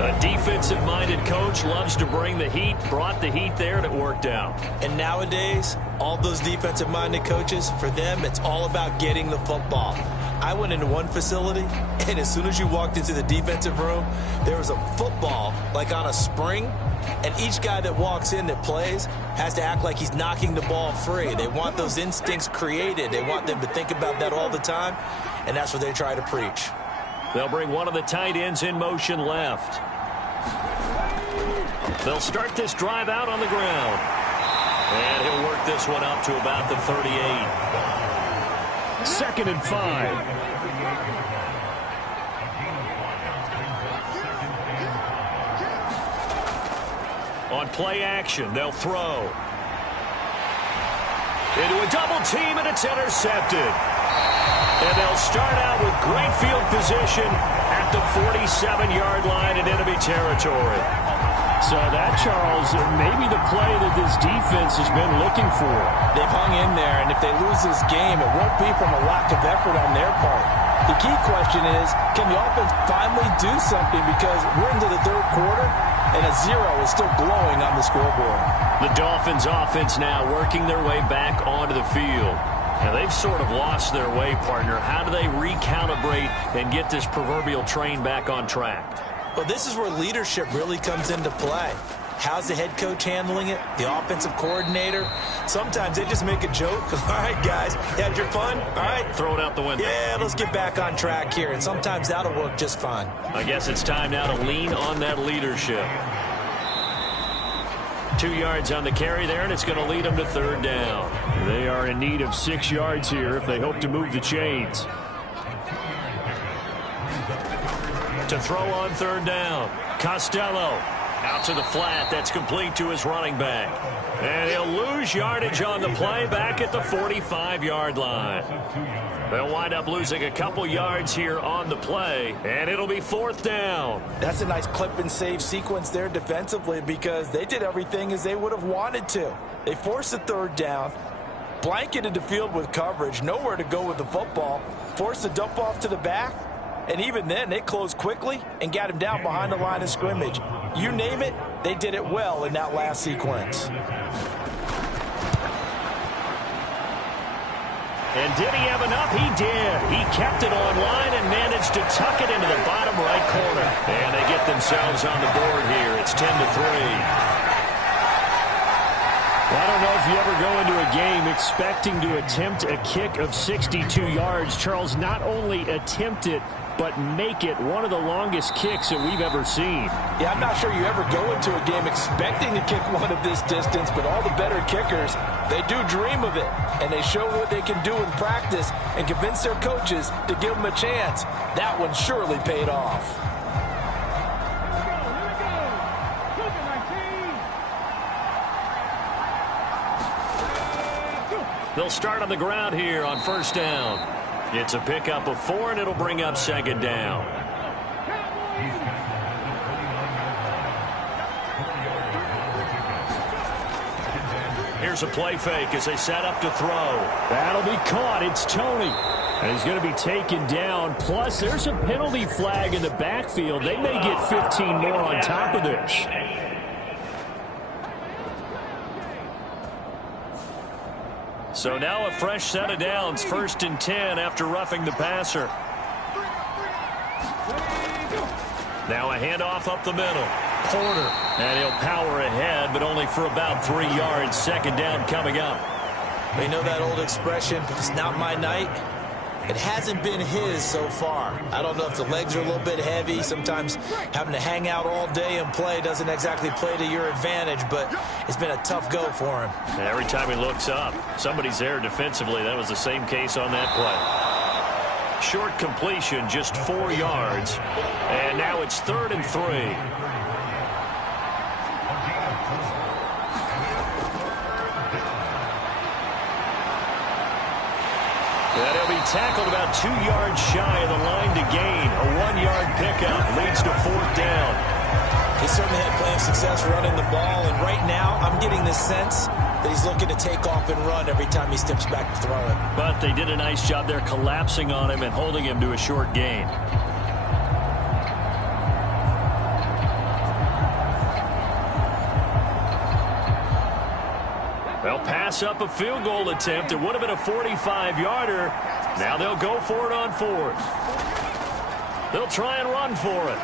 A defensive-minded coach loves to bring the heat, brought the heat there, and it worked out. And nowadays, all those defensive-minded coaches, for them, it's all about getting the football. I went into one facility, and as soon as you walked into the defensive room, there was a football, like on a spring, and each guy that walks in that plays has to act like he's knocking the ball free. They want those instincts created. They want them to think about that all the time, and that's what they try to preach. They'll bring one of the tight ends in motion left. They'll start this drive out on the ground. And he'll work this one up to about the 38. 2nd and 5. On play action, they'll throw. Into a double team, and it's intercepted. And they'll start out with great field position at the 47-yard line in enemy territory. So that, Charles, maybe the play that this defense has been looking for. They've hung in there, and if they lose this game, it won't be from a lack of effort on their part. The key question is, can the offense finally do something? Because we're into the 3rd quarter, and a 0 is still glowing on the scoreboard. The Dolphins offense now working their way back onto the field. Now, they've sort of lost their way, partner. How do they recalibrate and get this proverbial train back on track? Well, this is where leadership really comes into play. How's the head coach handling it? The offensive coordinator? Sometimes they just make a joke. All right, guys, you had your fun? All right. Throw it out the window. Yeah, let's get back on track here. And sometimes that'll work just fine. I guess it's time now to lean on that leadership. 2 yards on the carry there, and it's going to lead them to 3rd down. They are in need of 6 yards here if they hope to move the chains. To throw on 3rd down. Costello out to the flat. That's complete to his running back. And he'll lose yardage on the play back at the 45-yard line. They'll wind up losing a couple yards here on the play, and it'll be 4th down. That's a nice clip and save sequence there defensively because they did everything as they would have wanted to. They forced the 3rd down, blanketed the field with coverage, nowhere to go with the football, forced the dump off to the back, and even then they closed quickly and got him down behind the line of scrimmage. You name it, they did it well in that last sequence. And did he have enough? He did. He kept it online and managed to tuck it into the bottom right corner. And they get themselves on the board here. It's 10-3. Well, I don't know if you ever go into a game expecting to attempt a kick of 62 yards. Charles, not only attempt it, but make it one of the longest kicks that we've ever seen. Yeah, I'm not sure you ever go into a game expecting to kick one of this distance, but all the better kickers, they do dream of it, and they show what they can do in practice and convince their coaches to give them a chance. That one surely paid off. They'll start on the ground here on 1st down. It's a pickup of 4, and it'll bring up 2nd down. Here's a play fake as they set up to throw. That'll be caught. It's Tony. And he's going to be taken down. Plus, there's a penalty flag in the backfield. They may get 15 more on top of this. So now a fresh set of downs, 1st and 10 after roughing the passer. Now a handoff up the middle. Porter. And he'll power ahead, but only for about 3 yards. 2nd down coming up. You know that old expression, it's not my night? It hasn't been his so far. I don't know if the legs are a little bit heavy. Sometimes having to hang out all day and play doesn't exactly play to your advantage, but it's been a tough go for him. And every time he looks up, somebody's there defensively. That was the same case on that play. Short completion, just 4 yards. And now it's 3rd and 3. And he'll be tackled about 2 yards shy of the line to gain. A 1-yard pickup leads to 4th down. He certainly had plenty of success running the ball, and right now I'm getting this sense that he's looking to take off and run every time he steps back to throw it. But they did a nice job there collapsing on him and holding him to a short gain. They'll pass up a field goal attempt. It would have been a 45-yarder. Now they'll go for it on 4th. They'll try and run for it.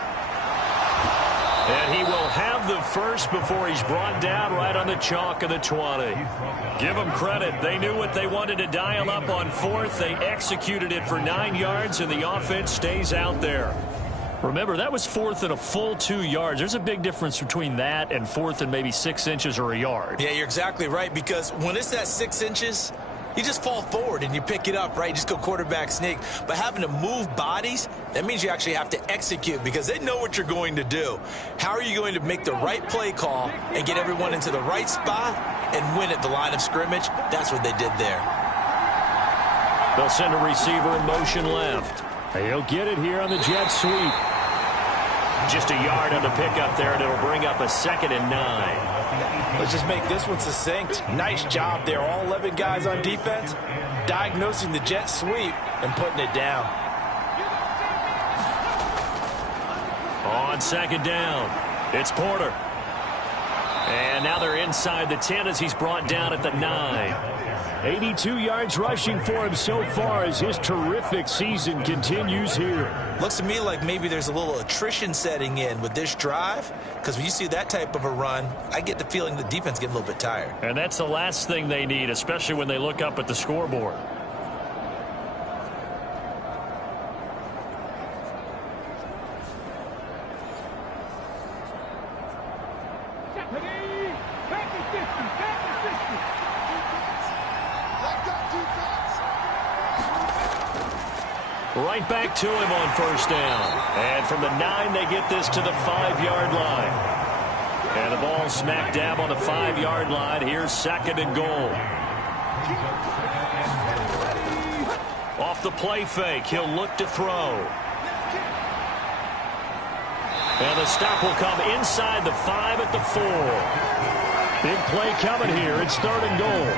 And he will have the first before he's brought down right on the chalk of the 20. Give them credit. They knew what they wanted to dial up on 4th. They executed it for 9 yards, and the offense stays out there. Remember, that was 4th and a full 2 yards. There's a big difference between that and 4th and maybe 6 inches or a yard. Yeah, you're exactly right, because when it's that 6 inches, you just fall forward and you pick it up, right? You just go quarterback sneak. But having to move bodies, that means you actually have to execute because they know what you're going to do. How are you going to make the right play call and get everyone into the right spot and win at the line of scrimmage? That's what they did there. They'll send a receiver in motion left. He'll get it here on the jet sweep. Just a yard on the pickup there, and it'll bring up a 2nd and 9. Let's just make this one succinct. Nice job there. All 11 guys on defense diagnosing the jet sweep and putting it down. On 2nd down, it's Porter. And now they're inside the 10 as he's brought down at the 9. 82 yards rushing for him so far as his terrific season continues here. Looks to me like maybe there's a little attrition setting in with this drive, because when you see that type of a run, I get the feeling the defense getting a little bit tired. And that's the last thing they need, especially when they look up at the scoreboard. Right back to him on 1st down. And from the 9, they get this to the 5-yard line. And the ball smack dab on the 5-yard line. Here's 2nd and goal. Off the play fake, he'll look to throw. And the stop will come inside the 5 at the 4. Big play coming here. It's 3rd and goal.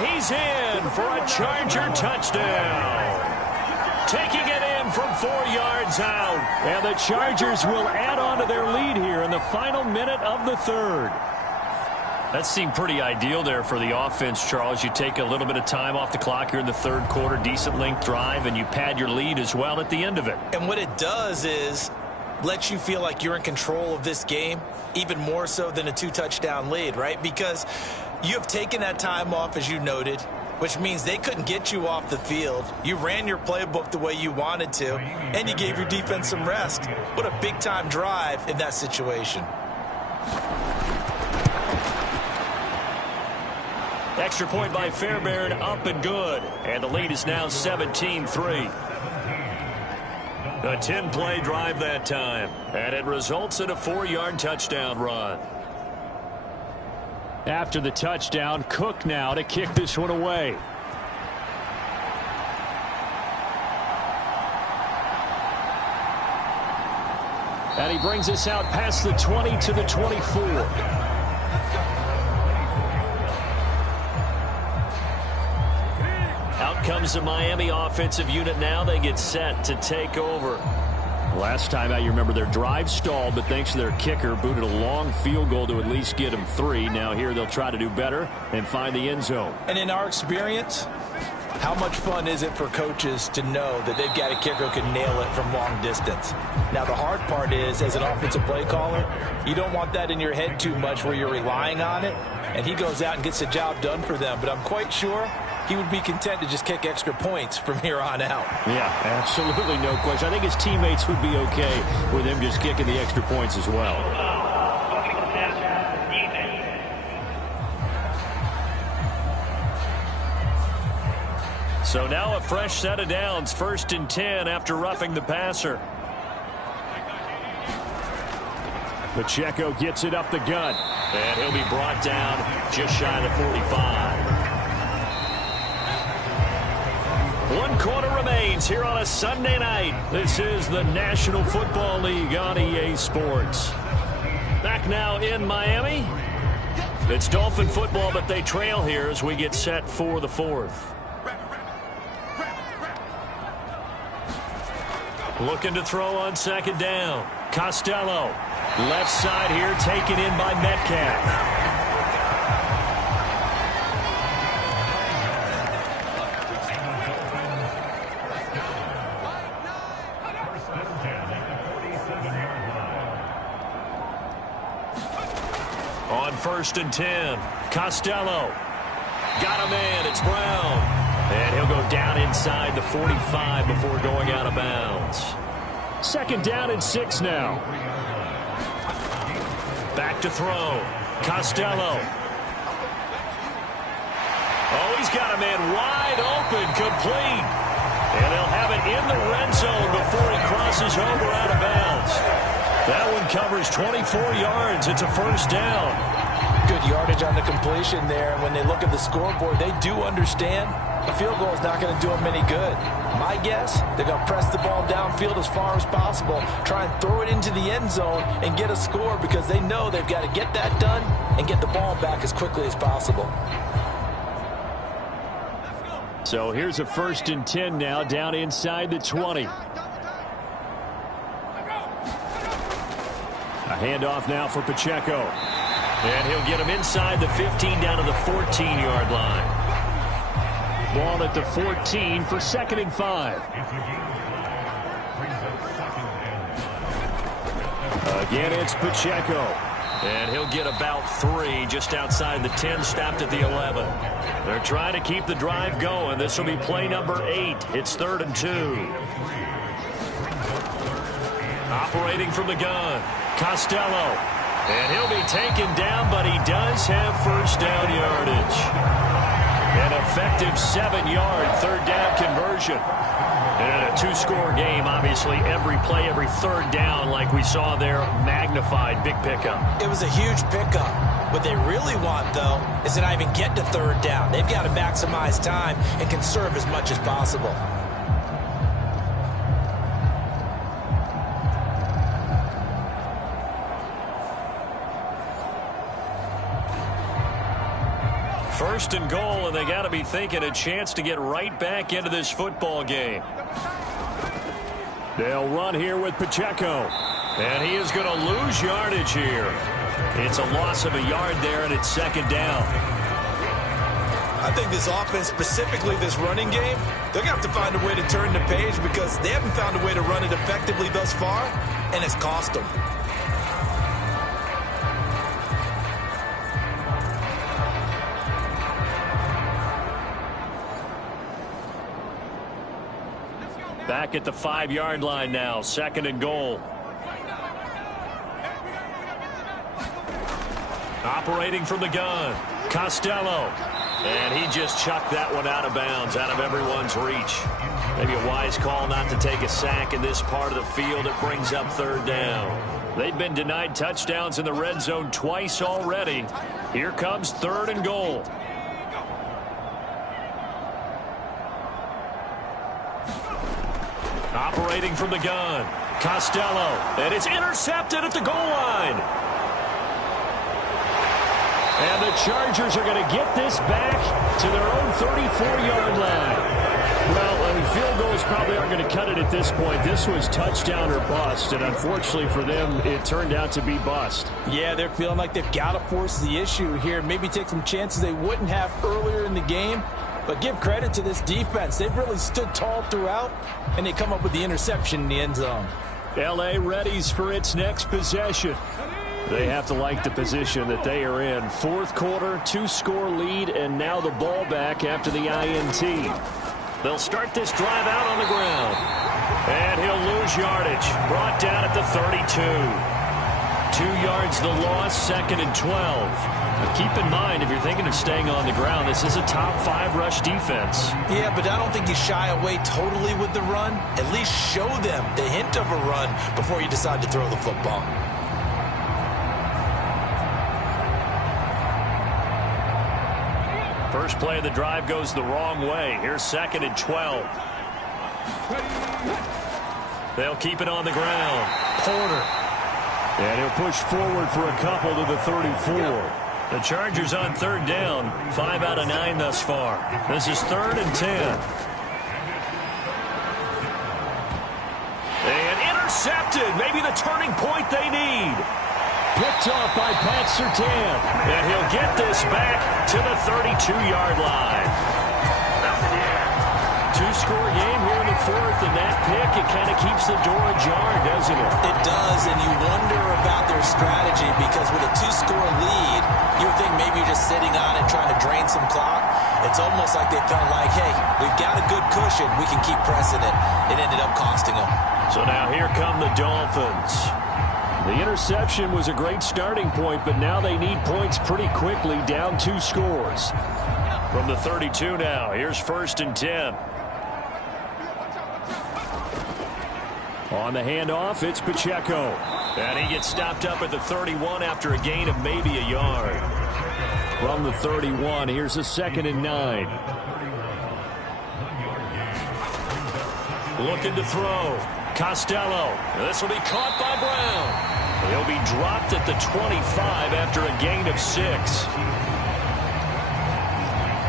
He's in for a Charger touchdown. Taking it in from 4 yards out. And the Chargers will add on to their lead here in the final minute of the 3rd. That seemed pretty ideal there for the offense, Charles. You take a little bit of time off the clock here in the 3rd quarter, decent length drive, and you pad your lead as well at the end of it. And what it does is lets you feel like you're in control of this game, even more so than a 2-touchdown lead, right? Because you have taken that time off, as you noted, which means they couldn't get you off the field. You ran your playbook the way you wanted to, and you gave your defense some rest. What a big-time drive in that situation. Extra point by Fairbairn, up and good. And the lead is now 17-3. A 10-play drive that time. And it results in a 4-yard touchdown run. After the touchdown, Cook now to kick this one away. And he brings us out past the 20 to the 24. Out comes the Miami offensive unit now. They get set to take over. Last time out, you remember their drive stalled, but thanks to their kicker, booted a long field goal to at least get them 3. Now here they'll try to do better and find the end zone. And in our experience, How much fun is it for coaches to know that they've got a kicker who can nail it from long distance? Now, the hard part is, as an offensive play caller, you don't want that in your head too much where you're relying on it, and he goes out and gets the job done for them. But I'm quite sure he would be content to just kick extra points from here on out. Yeah, absolutely no question. I think his teammates would be okay with him just kicking the extra points as well. So now a fresh set of downs, 1st and 10 after roughing the passer. Pacheco gets it up the gut, and he'll be brought down just shy of the 45. 1 quarter remains here on a Sunday night. This is the National Football League on EA Sports. Back now in Miami. It's Dolphin football, but they trail here as we get set for the 4th. Looking to throw on 2nd down. Costello. Left side here taken in by Metcalf. On 1st and 10. Costello. Got a man. It's Brown. And he'll go down inside the 45 before going out of bounds. 2nd down and 6 now. Back to throw. Costello. Oh, he's got a man wide open, complete. And they'll have it in the red zone before he crosses over out of bounds. That one covers 24 yards. It's a 1st down. Good yardage on the completion there. And when they look at the scoreboard, they do understand a field goal is not going to do them any good. My guess, they're going to press the ball downfield as far as possible, try and throw it into the end zone and get a score because they know they've got to get that done and get the ball back as quickly as possible. So here's a 1st and 10 now down inside the 20. A handoff now for Pacheco. And he'll get him inside the 15 down to the 14-yard line. Ball at the 14 for 2nd and 5. Again, it's Pacheco. And he'll get about 3 just outside the 10, stopped at the 11. They're trying to keep the drive going. This will be play number 8. It's 3rd and 2. Operating from the gun, Costello. And he'll be taken down, but he does have 1st down yardage. An effective 7-yard 3rd down conversion. And a 2-score game, obviously, every play, every 3rd down, like we saw there, magnified. Big pickup. It was a huge pickup. What they really want, though, is to not even get to 3rd down. They've got to maximize time and conserve as much as possible. First and goal, and they got to be thinking a chance to get right back into this football game. They'll run here with Pacheco. And he is going to lose yardage here. It's a loss of a yard there, and it's 2nd down. I think this offense, specifically this running game, they're going to have to find a way to turn the page because they haven't found a way to run it effectively thus far, and it's cost them. Back at the 5-yard line now, 2nd and goal. Operating from the gun, Costello. And he just chucked that one out of bounds, out of everyone's reach. Maybe a wise call not to take a sack in this part of the field. It brings up 3rd down. They've been denied touchdowns in the red zone twice already. Here comes 3rd and goal. Operating from the gun, Costello. And it's intercepted at the goal line. And the Chargers are going to get this back to their own 34-yard line. Well, I mean, field goals probably aren't going to cut it at this point. This was touchdown or bust, and unfortunately for them, it turned out to be bust. Yeah, they're feeling like they've got to force the issue here. Maybe take some chances they wouldn't have earlier in the game. But give credit to this defense. They've really stood tall throughout, and they come up with the interception in the end zone. L.A. readies for its next possession. They have to like the position that they are in. Fourth quarter, 2-score lead, and now the ball back after the INT. They'll start this drive out on the ground. And he'll lose yardage. Brought down at the 32. 2 yards the loss, 2nd and 12. Now keep in mind, if you're thinking of staying on the ground, this is a top 5 rush defense. Yeah, but I don't think you shy away totally with the run. At least show them the hint of a run before you decide to throw the football. First play of the drive goes the wrong way. Here's 2nd and 12. They'll keep it on the ground. Porter. And he'll push forward for a couple to the 34. The Chargers on 3rd down. 5 out of 9 thus far. This is 3rd and 10. And intercepted. Maybe the turning point they need. Picked off by Pat Surtain. And he'll get this back to the 32-yard line. 2-score game here in the 4th, and that pick, it kind of keeps the door ajar, doesn't it? It does, and you wonder about their strategy because with a 2-score lead, you would think maybe you're just sitting on it trying to drain some clock. It's almost like they felt like, hey, we've got a good cushion. We can keep pressing it. It ended up costing them. So now here come the Dolphins. The interception was a great starting point, but now they need points pretty quickly, down 2 scores. From the 32 now, here's 1st and 10. On the handoff, it's Pacheco. And he gets stopped up at the 31 after a gain of maybe a yard. From the 31, here's a 2nd and 9. Looking to throw. Costello. This will be caught by Brown. He'll be dropped at the 25 after a gain of 6.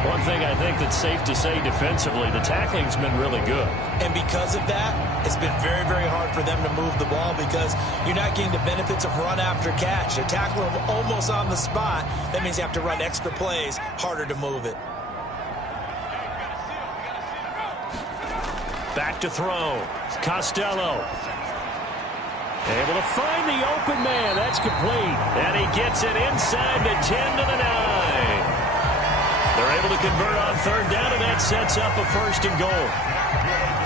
One thing I think that's safe to say defensively, the tackling's been really good. And because of that, it's been very, very hard for them to move the ball because you're not getting the benefits of run after catch. They tackle them almost on the spot. That means you have to run extra plays, harder to move it. Back to throw. Costello. Able to find the open man. That's complete. And he gets it inside the 10 to the 9. They're able to convert on 3rd down, and that sets up a 1st and goal.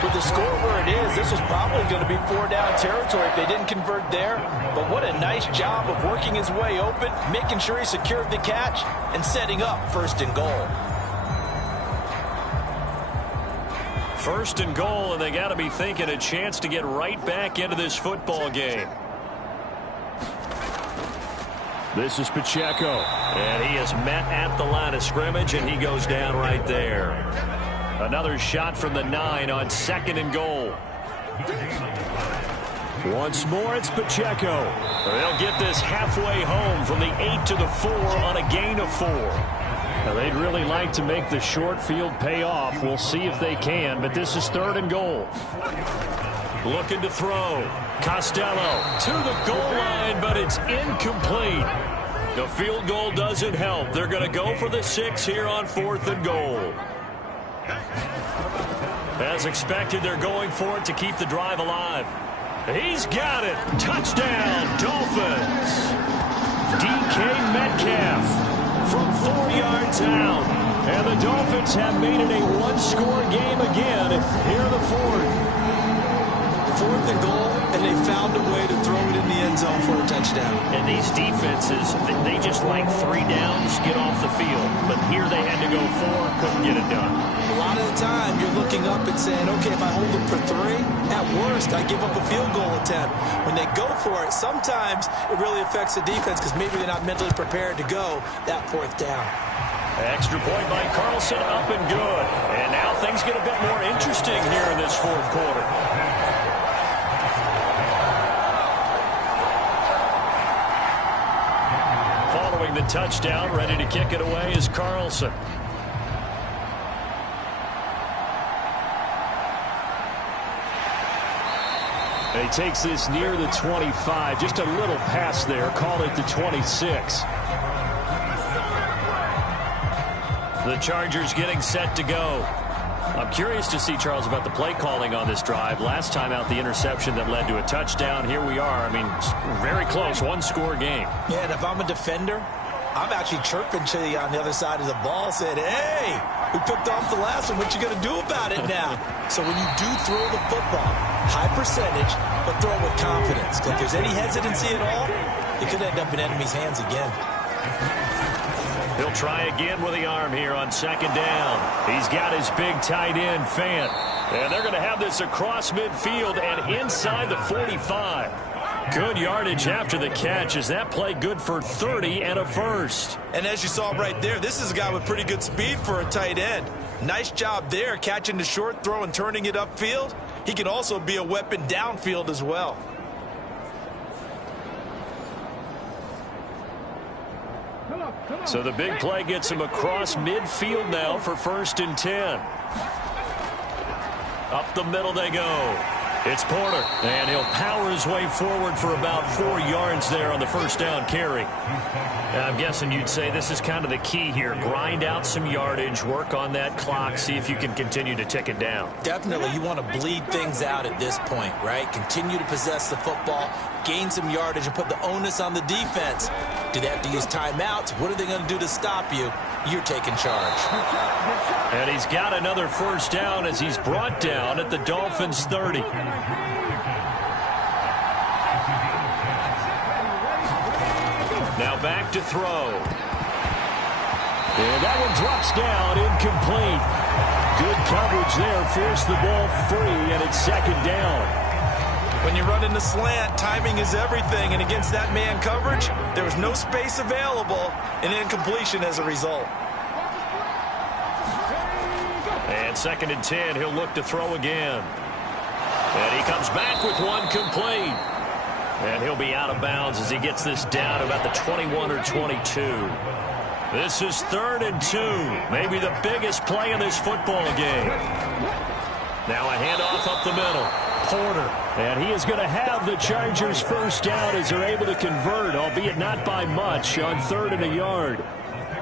With the score where it is, this was probably going to be 4-down territory if they didn't convert there. But what a nice job of working his way open, making sure he secured the catch, and setting up 1st and goal. 1st and goal, and they got to be thinking a chance to get right back into this football game. This is Pacheco, and he is met at the line of scrimmage, and he goes down right there. Another shot from the 9 on 2nd and goal. Once more, it's Pacheco. They'll get this halfway home from the 8 to the 4 on a gain of 4. Now, they'd really like to make the short field pay off. We'll see if they can, but this is 3rd and goal. Looking to throw. Costello to the goal line, but it's incomplete. The field goal doesn't help. They're going to go for the 6 here on 4th and goal. As expected, they're going for it to keep the drive alive. He's got it. Touchdown, Dolphins. DK Metcalf from 4 yards out. And the Dolphins have made it a 1-score game again here in the 4th. 4th and goal, and they found a way to throw it in the end zone for a touchdown. And these defenses, they just like 3 downs, get off the field. But here they had to go 4, couldn't get it done. A lot of the time, you're looking up and saying, okay, if I hold them for 3, at worst, I give up a field goal attempt. When they go for it, sometimes it really affects the defense because maybe they're not mentally prepared to go that 4th down. Extra point by Carlson, up and good. And now things get a bit more interesting here in this 4th quarter. Following the touchdown, ready to kick it away is Carlson. He takes this near the 25, just a little pass there, call it the 26. The Chargers getting set to go. I'm curious to see, Charles, about the play calling on this drive. Last time out, the interception that led to a touchdown. Here we are. I mean, very close, one-score game. Yeah, and if I'm a defender, I'm actually chirping to you on the other side of the ball, saying, hey, we picked off the last one. What you going to do about it now? So when you do throw the football, high percentage, but throw it with confidence. Because if there's any hesitancy at all, it could end up in enemy's hands again. He'll try again with the arm here on second down. He's got his big tight end, Fant. And they're going to have this across midfield and inside the 45. Good yardage after the catch. Is that play good for 30 and a first? And as you saw right there, this is a guy with pretty good speed for a tight end. Nice job there, catching the short throw and turning it upfield. He can also be a weapon downfield as well. So the big play gets him across midfield now for 1st and 10. Up the middle they go. It's Porter, and he'll power his way forward for about 4 yards there on the first down carry. I'm guessing you'd say this is kind of the key here. Grind out some yardage, work on that clock, see if you can continue to tick it down. Definitely, you want to bleed things out at this point, right? Continue to possess the football, gain some yardage, and put the onus on the defense. Do they have to use timeouts? What are they going to do to stop you? You're taking charge. And he's got another first down as he's brought down at the Dolphins' 30. Now back to throw. And that one drops down, incomplete. Good coverage there, forced the ball free, and it's second down. When you run in the slant, timing is everything, and against that man coverage, there was no space available, and incompletion as a result. And 2nd and 10, he'll look to throw again. And he comes back with one complete. And he'll be out of bounds as he gets this down to about the 21 or 22. This is 3rd and 2, maybe the biggest play in this football game. Now a handoff up the middle. Porter, and he is going to have the Chargers first down as they're able to convert, albeit not by much, on 3rd and a yard.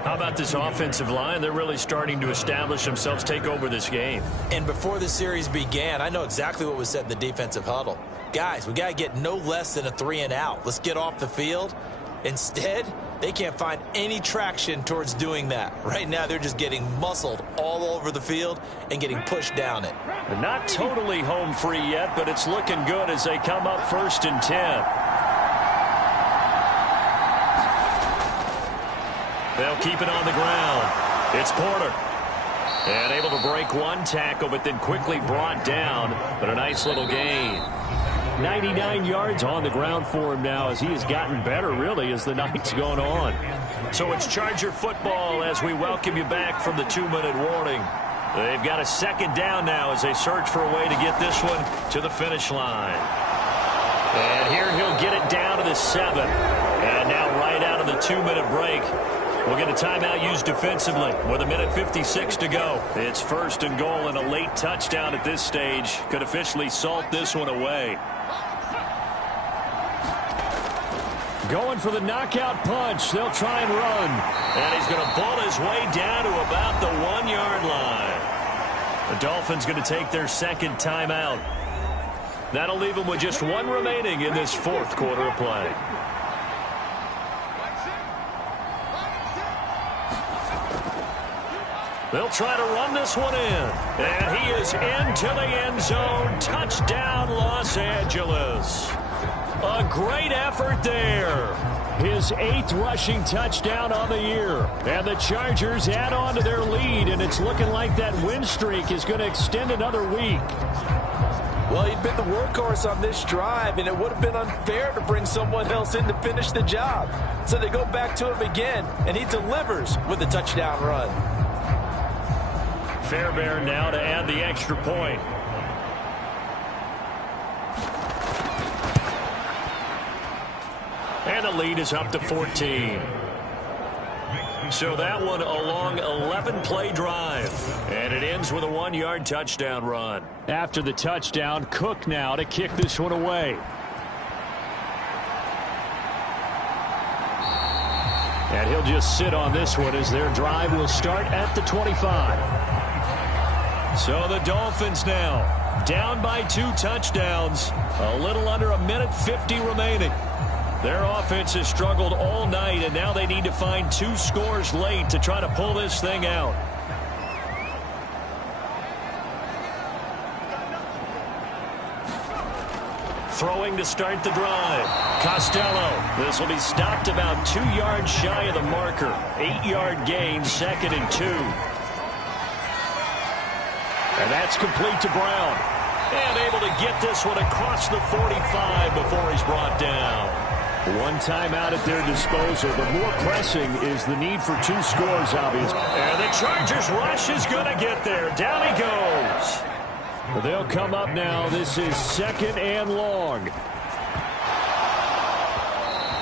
How about this offensive line? They're really starting to establish themselves, take over this game. And before the series began, I know exactly what was said in the defensive huddle. Guys, we got to get no less than a 3 and out. Let's get off the field. Instead, they can't find any traction towards doing that. Right now, they're just getting muscled all over the field and getting pushed down it. They're not totally home free yet, but it's looking good as they come up 1st and 10. They'll keep it on the ground. It's Porter. And able to break one tackle, but then quickly brought down. But a nice little gain. 99 yards on the ground for him now as he has gotten better, really, as the night's gone on. So it's Charger football as we welcome you back from the 2-minute warning. They've got a 2nd down now as they search for a way to get this one to the finish line. And here he'll get it down to the 7. And now right out of the 2-minute break, we'll get a timeout used defensively with 1:56 to go. It's 1st and goal, and a late touchdown at this stage could officially salt this one away. Going for the knockout punch. They'll try and run. And he's going to ball his way down to about the 1-yard line. The Dolphins going to take their 2nd timeout. That'll leave them with just 1 remaining in this 4th quarter of play. They'll try to run this one in. And he is into the end zone. Touchdown, Los Angeles. A great effort there. His 8th rushing touchdown on the year. And the Chargers add on to their lead, and it's looking like that win streak is going to extend another week. Well, he'd been the workhorse on this drive, and it would have been unfair to bring someone else in to finish the job. So they go back to him again, and he delivers with a touchdown run. Fairbairn now to add the extra point. And the lead is up to 14. So that one a long 11-play drive. And it ends with a 1-yard touchdown run. After the touchdown, Cook now to kick this one away. And he'll just sit on this one as their drive will start at the 25. So the Dolphins now down by 2 touchdowns. A little under a minute 50 remaining. Their offense has struggled all night, and now they need to find 2 scores late to try to pull this thing out. Throwing to start the drive. Costello. This will be stopped about 2 yards shy of the marker. 8-yard gain, 2nd and 2. And that's complete to Brown. And able to get this one across the 45 before he's brought down. 1 timeout at their disposal, but more pressing is the need for 2 scores, obviously. And the Chargers rush is going to get there. Down he goes. They'll come up now. This is 2nd and long.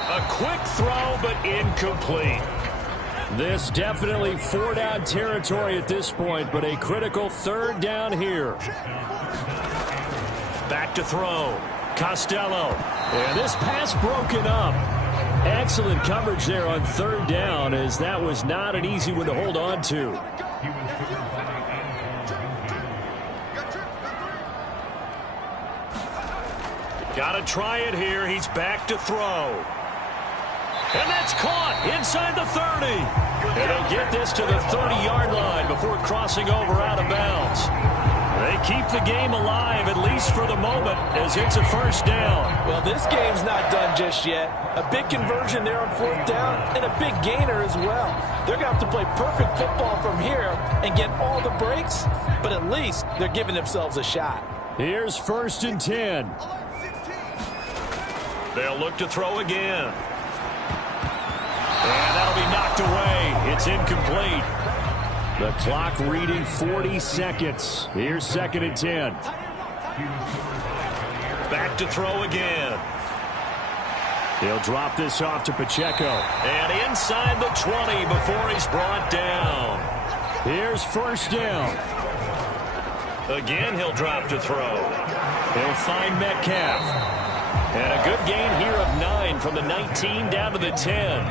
A quick throw, but incomplete. This definitely 4-down territory at this point, but a critical 3rd down here. Back to throw. Costello. And this pass broken up. Excellent coverage there on 3rd down, as that was not an easy one to hold on to. Got to try it here. He's back to throw. And that's caught inside the 30. And he'll get this to the 30-yard line before crossing over out of bounds. They keep the game alive, at least for the moment, as it's a 1st down. Well, this game's not done just yet. A big conversion there on 4th down and a big gainer as well. They're going to have to play perfect football from here and get all the breaks, but at least they're giving themselves a shot. Here's 1st and 10. They'll look to throw again. And that'll be knocked away. It's incomplete. The clock reading 40 seconds. Here's 2nd and 10. Back to throw again. He'll drop this off to Pacheco. And inside the 20 before he's brought down. Here's 1st down. Again, he'll drop to throw. He'll find Metcalf. And a good gain here of 9 from the 19 down to the 10.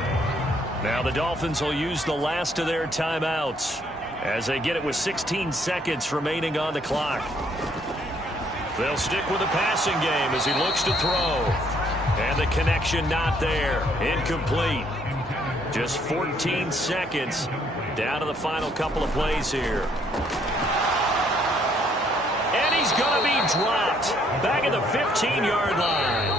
Now the Dolphins will use the last of their timeouts as they get it with 16 seconds remaining on the clock. They'll stick with the passing game as he looks to throw. And the connection not there. Incomplete. Just 14 seconds down to the final couple of plays here. And he's going to be dropped back at the 15-yard line.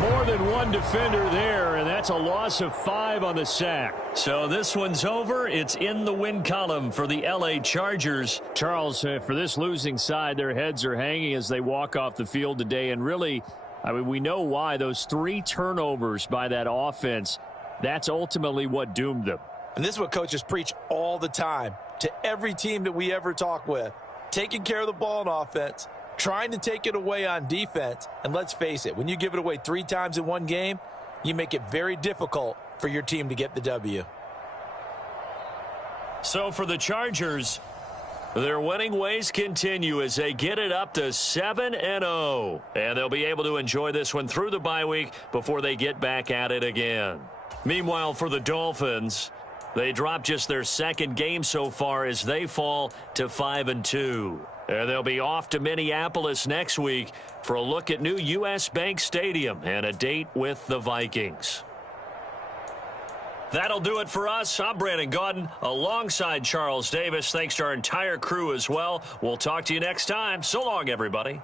More than one defender there, and that's a loss of 5 on the sack. So this one's over. It's in the win column for the L.A. Chargers. Charles, for this losing side, their heads are hanging as they walk off the field today. And really, I mean, we know why. Those 3 turnovers by that offense, that's ultimately what doomed them. And this is what coaches preach all the time to every team that we ever talk with. Taking care of the ball on offense, trying to take it away on defense. And let's face it, when you give it away 3 times in one game, you make it very difficult for your team to get the W. So for the Chargers, their winning ways continue as they get it up to 7-0. And they'll be able to enjoy this one through the bye week before they get back at it again. Meanwhile, for the Dolphins, they drop just their 2nd game so far as they fall to 5-2. And they'll be off to Minneapolis next week for a look at new U.S. Bank Stadium and a date with the Vikings. That'll do it for us. I'm Brandon Gaudin alongside Charles Davis. Thanks to our entire crew as well. We'll talk to you next time. So long, everybody.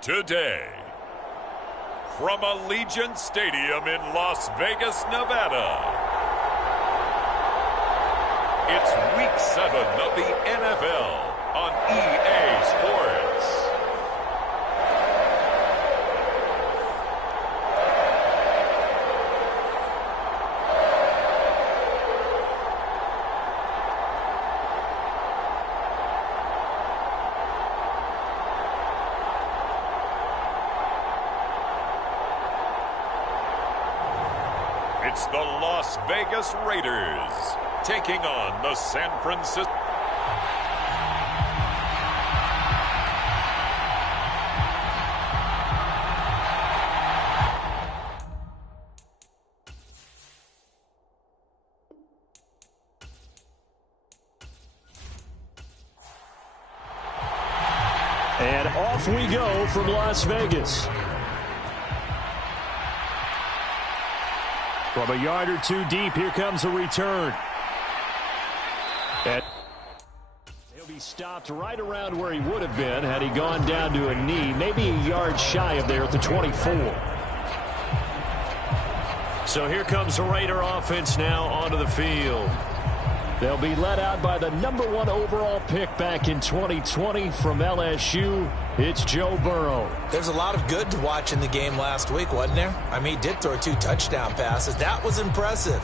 Today, from Allegiant Stadium in Las Vegas, Nevada, it's Week 7 of the NFL on EA Sports. It's the Las Vegas Raiders taking on the San Francisco. And off we go from Las Vegas. From a yard or two deep, here comes a return. And he'll be stopped right around where he would have been had he gone down to a knee, maybe a yard shy of there at the 24. So here comes the Raider offense now onto the field. They'll be led out by the #1 overall pick back in 2020 from LSU. It's Joe Burrow. There's a lot of good to watch in the game last week, wasn't there? I mean, he did throw 2 touchdown passes. That was impressive.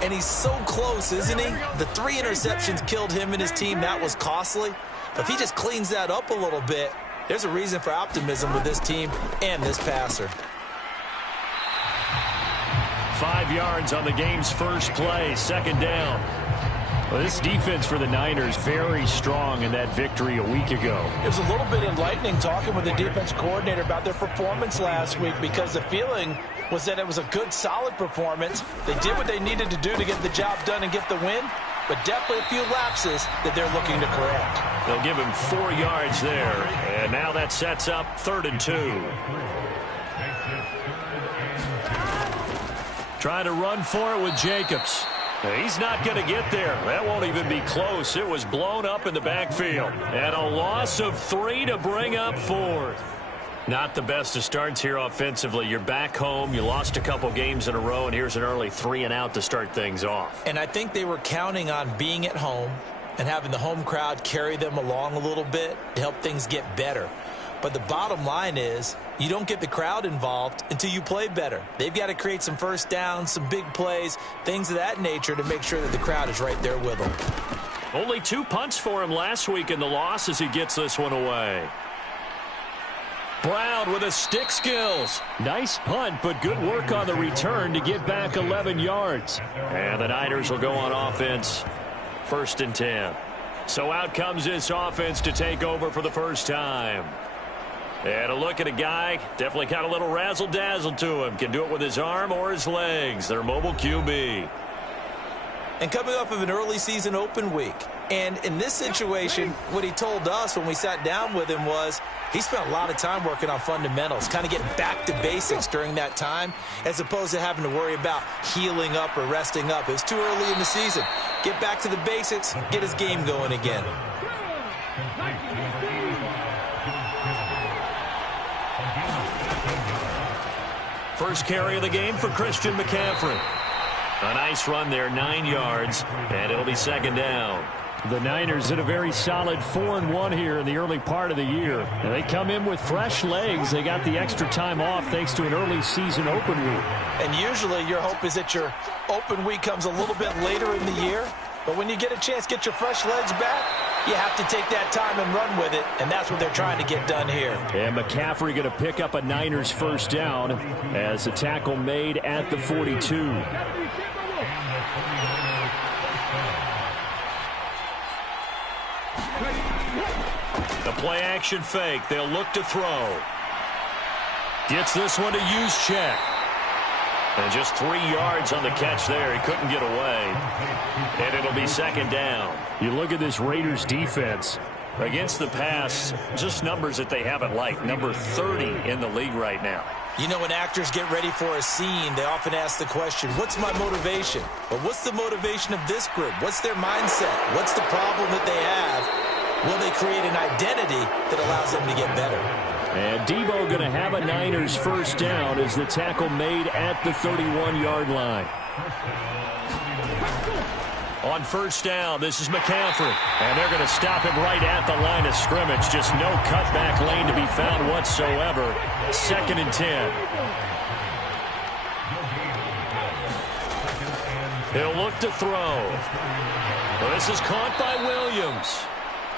And he's so close, isn't he? The 3 interceptions killed him and his team. That was costly. But if he just cleans that up a little bit, there's a reason for optimism with this team and this passer. 5 yards on the game's first play, second down. Well, this defense for the Niners very strong in that victory a week ago. It was a little bit enlightening talking with the defense coordinator about their performance last week because the feeling was that it was a good, solid performance. They did what they needed to do to get the job done and get the win, but definitely a few lapses that they're looking to correct. They'll give him 4 yards there, and now that sets up 3rd and 2. Trying to run for it with Jacobs. He's not going to get there. That won't even be close. It was blown up in the backfield. And a loss of 3 to bring up 4th. Not the best of starts here offensively. You're back home. You lost a couple games in a row, and here's an early 3 and out to start things off. And I think they were counting on being at home and having the home crowd carry them along a little bit to help things get better. But the bottom line is you don't get the crowd involved until you play better. They've got to create some first downs, some big plays, things of that nature to make sure that the crowd is right there with them. Only 2 punts for him last week in the loss as he gets this one away. Brown with his stick skills. Nice punt, but good work on the return to get back 11 yards. And the Niners will go on offense, 1st and 10. So out comes this offense to take over for the first time. And a look at a guy, definitely got a little razzle-dazzle to him. Can do it with his arm or his legs. Their mobile QB. And coming off of an early season open week. And in this situation, what he told us when we sat down with him was he spent a lot of time working on fundamentals, kind of getting back to basics during that time, as opposed to having to worry about healing up or resting up. It was too early in the season. Get back to the basics, get his game going again. First carry of the game for Christian McCaffrey. A nice run there, 9 yards, and it'll be 2nd down. The Niners in a very solid 4-1 here in the early part of the year. And they come in with fresh legs. They got the extra time off thanks to an early season open week. And usually your hope is that your open week comes a little bit later in the year. But when you get a chance to get your fresh legs back, you have to take that time and run with it, and that's what they're trying to get done here. And McCaffrey going to pick up a Niners first down as a tackle made at the 42. The play action fake. They'll look to throw. Gets this one to Juszczyk. And just 3 yards on the catch there. He couldn't get away. And it'll be 2nd down. You look at this Raiders defense. Against the pass, just numbers that they haven't liked. Number 30 in the league right now. You know, when actors get ready for a scene, they often ask the question, what's my motivation? But what's the motivation of this group? What's their mindset? What's the problem that they have? Will they create an identity that allows them to get better? And Debo going to have a Niners first down as the tackle made at the 31-yard line. On first down, this is McCaffrey. And they're going to stop him right at the line of scrimmage. Just no cutback lane to be found whatsoever. 2nd and 10. He'll look to throw. This is caught by Williams.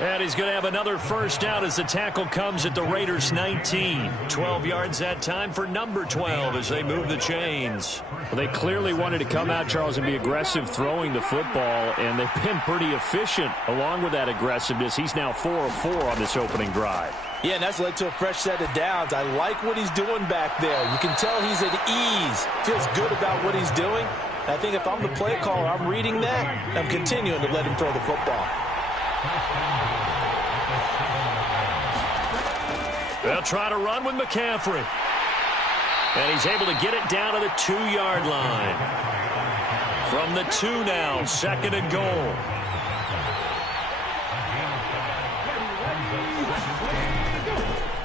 And he's going to have another first down as the tackle comes at the Raiders' 19. 12 yards that time for number 12 as they move the chains. Well, they clearly wanted to come out, Charles, and be aggressive throwing the football, and they've been pretty efficient along with that aggressiveness. He's now 4 of 4 on this opening drive. Yeah, and that's led to a fresh set of downs. I like what he's doing back there. You can tell he's at ease. Feels good about what he's doing. I think if I'm the play caller, I'm reading that. I'm continuing to let him throw the football. They'll try to run with McCaffrey. And he's able to get it down to the 2-yard line. From the 2 now, 2nd and goal.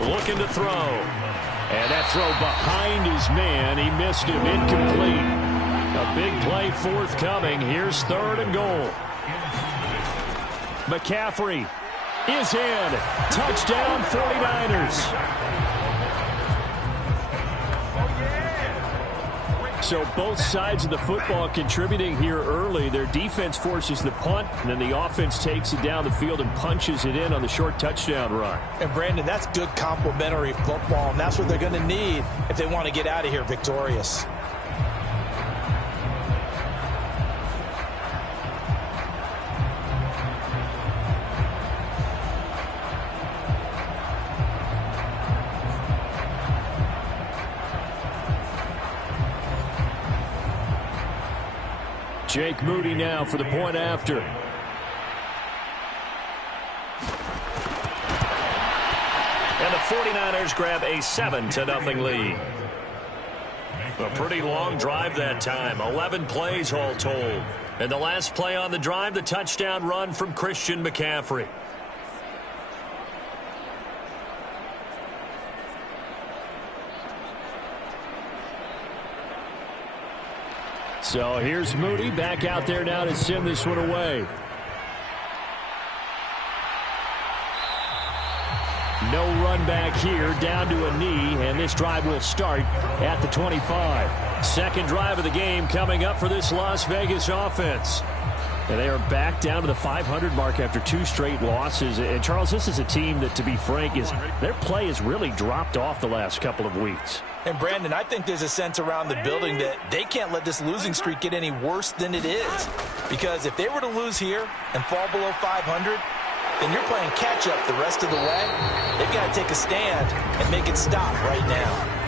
Looking to throw. And that throw behind his man. He missed him, incomplete. A big play forthcoming. Here's 3rd and goal. McCaffrey is in. Touchdown 49ers. So both sides of the football contributing here early. Their defense forces the punt, and then the offense takes it down the field and punches it in on the short touchdown run. And, Brandon, that's good complementary football, and that's what they're going to need if they want to get out of here victorious. Jake Moody now for the point after. And the 49ers grab a 7-0 lead. A pretty long drive that time. 11 plays all told. And the last play on the drive, the touchdown run from Christian McCaffrey. So here's Moody back out there now to send this one away. No run back here, down to a knee, and this drive will start at the 25. Second drive of the game coming up for this Las Vegas offense. And they are back down to the 500 mark after 2 straight losses. And, Charles, this is a team that, to be frank, their play has really dropped off the last couple of weeks. And, Brandon, I think there's a sense around the building that they can't let this losing streak get any worse than it is. Because if they were to lose here and fall below 500, then you're playing catch-up the rest of the way. They've got to take a stand and make it stop right now.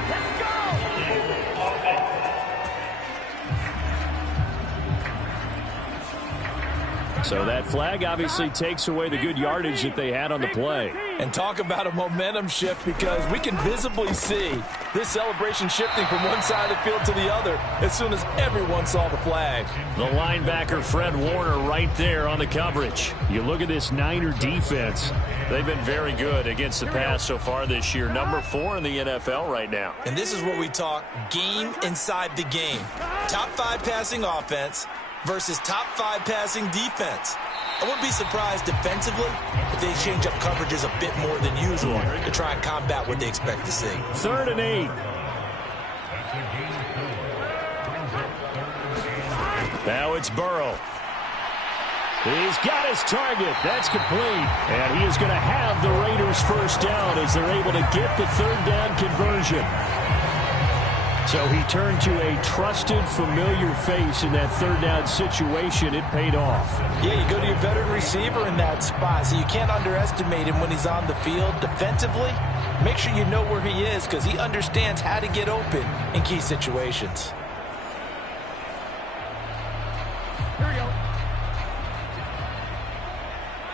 So that flag obviously takes away the good yardage that they had on the play. And talk about a momentum shift, because we can visibly see this celebration shifting from one side of the field to the other as soon as everyone saw the flag. The linebacker Fred Warner right there on the coverage. You look at this Niner defense. They've been very good against the pass so far this year. Number 4 in the NFL right now. And this is where we talk game inside the game. Top 5 passing offense versus top 5 passing defense. I wouldn't be surprised defensively if they change up coverages a bit more than usual to try and combat what they expect to see. 3rd and 8. Now it's Burrow. He's got his target. That's complete. And he is going to have the Raiders first down as they're able to get the 3rd down conversion. So he turned to a trusted, familiar face in that 3rd down situation. It paid off. Yeah, you go to your veteran receiver in that spot, so you can't underestimate him when he's on the field defensively. Make sure you know where he is, because he understands how to get open in key situations. Here we go.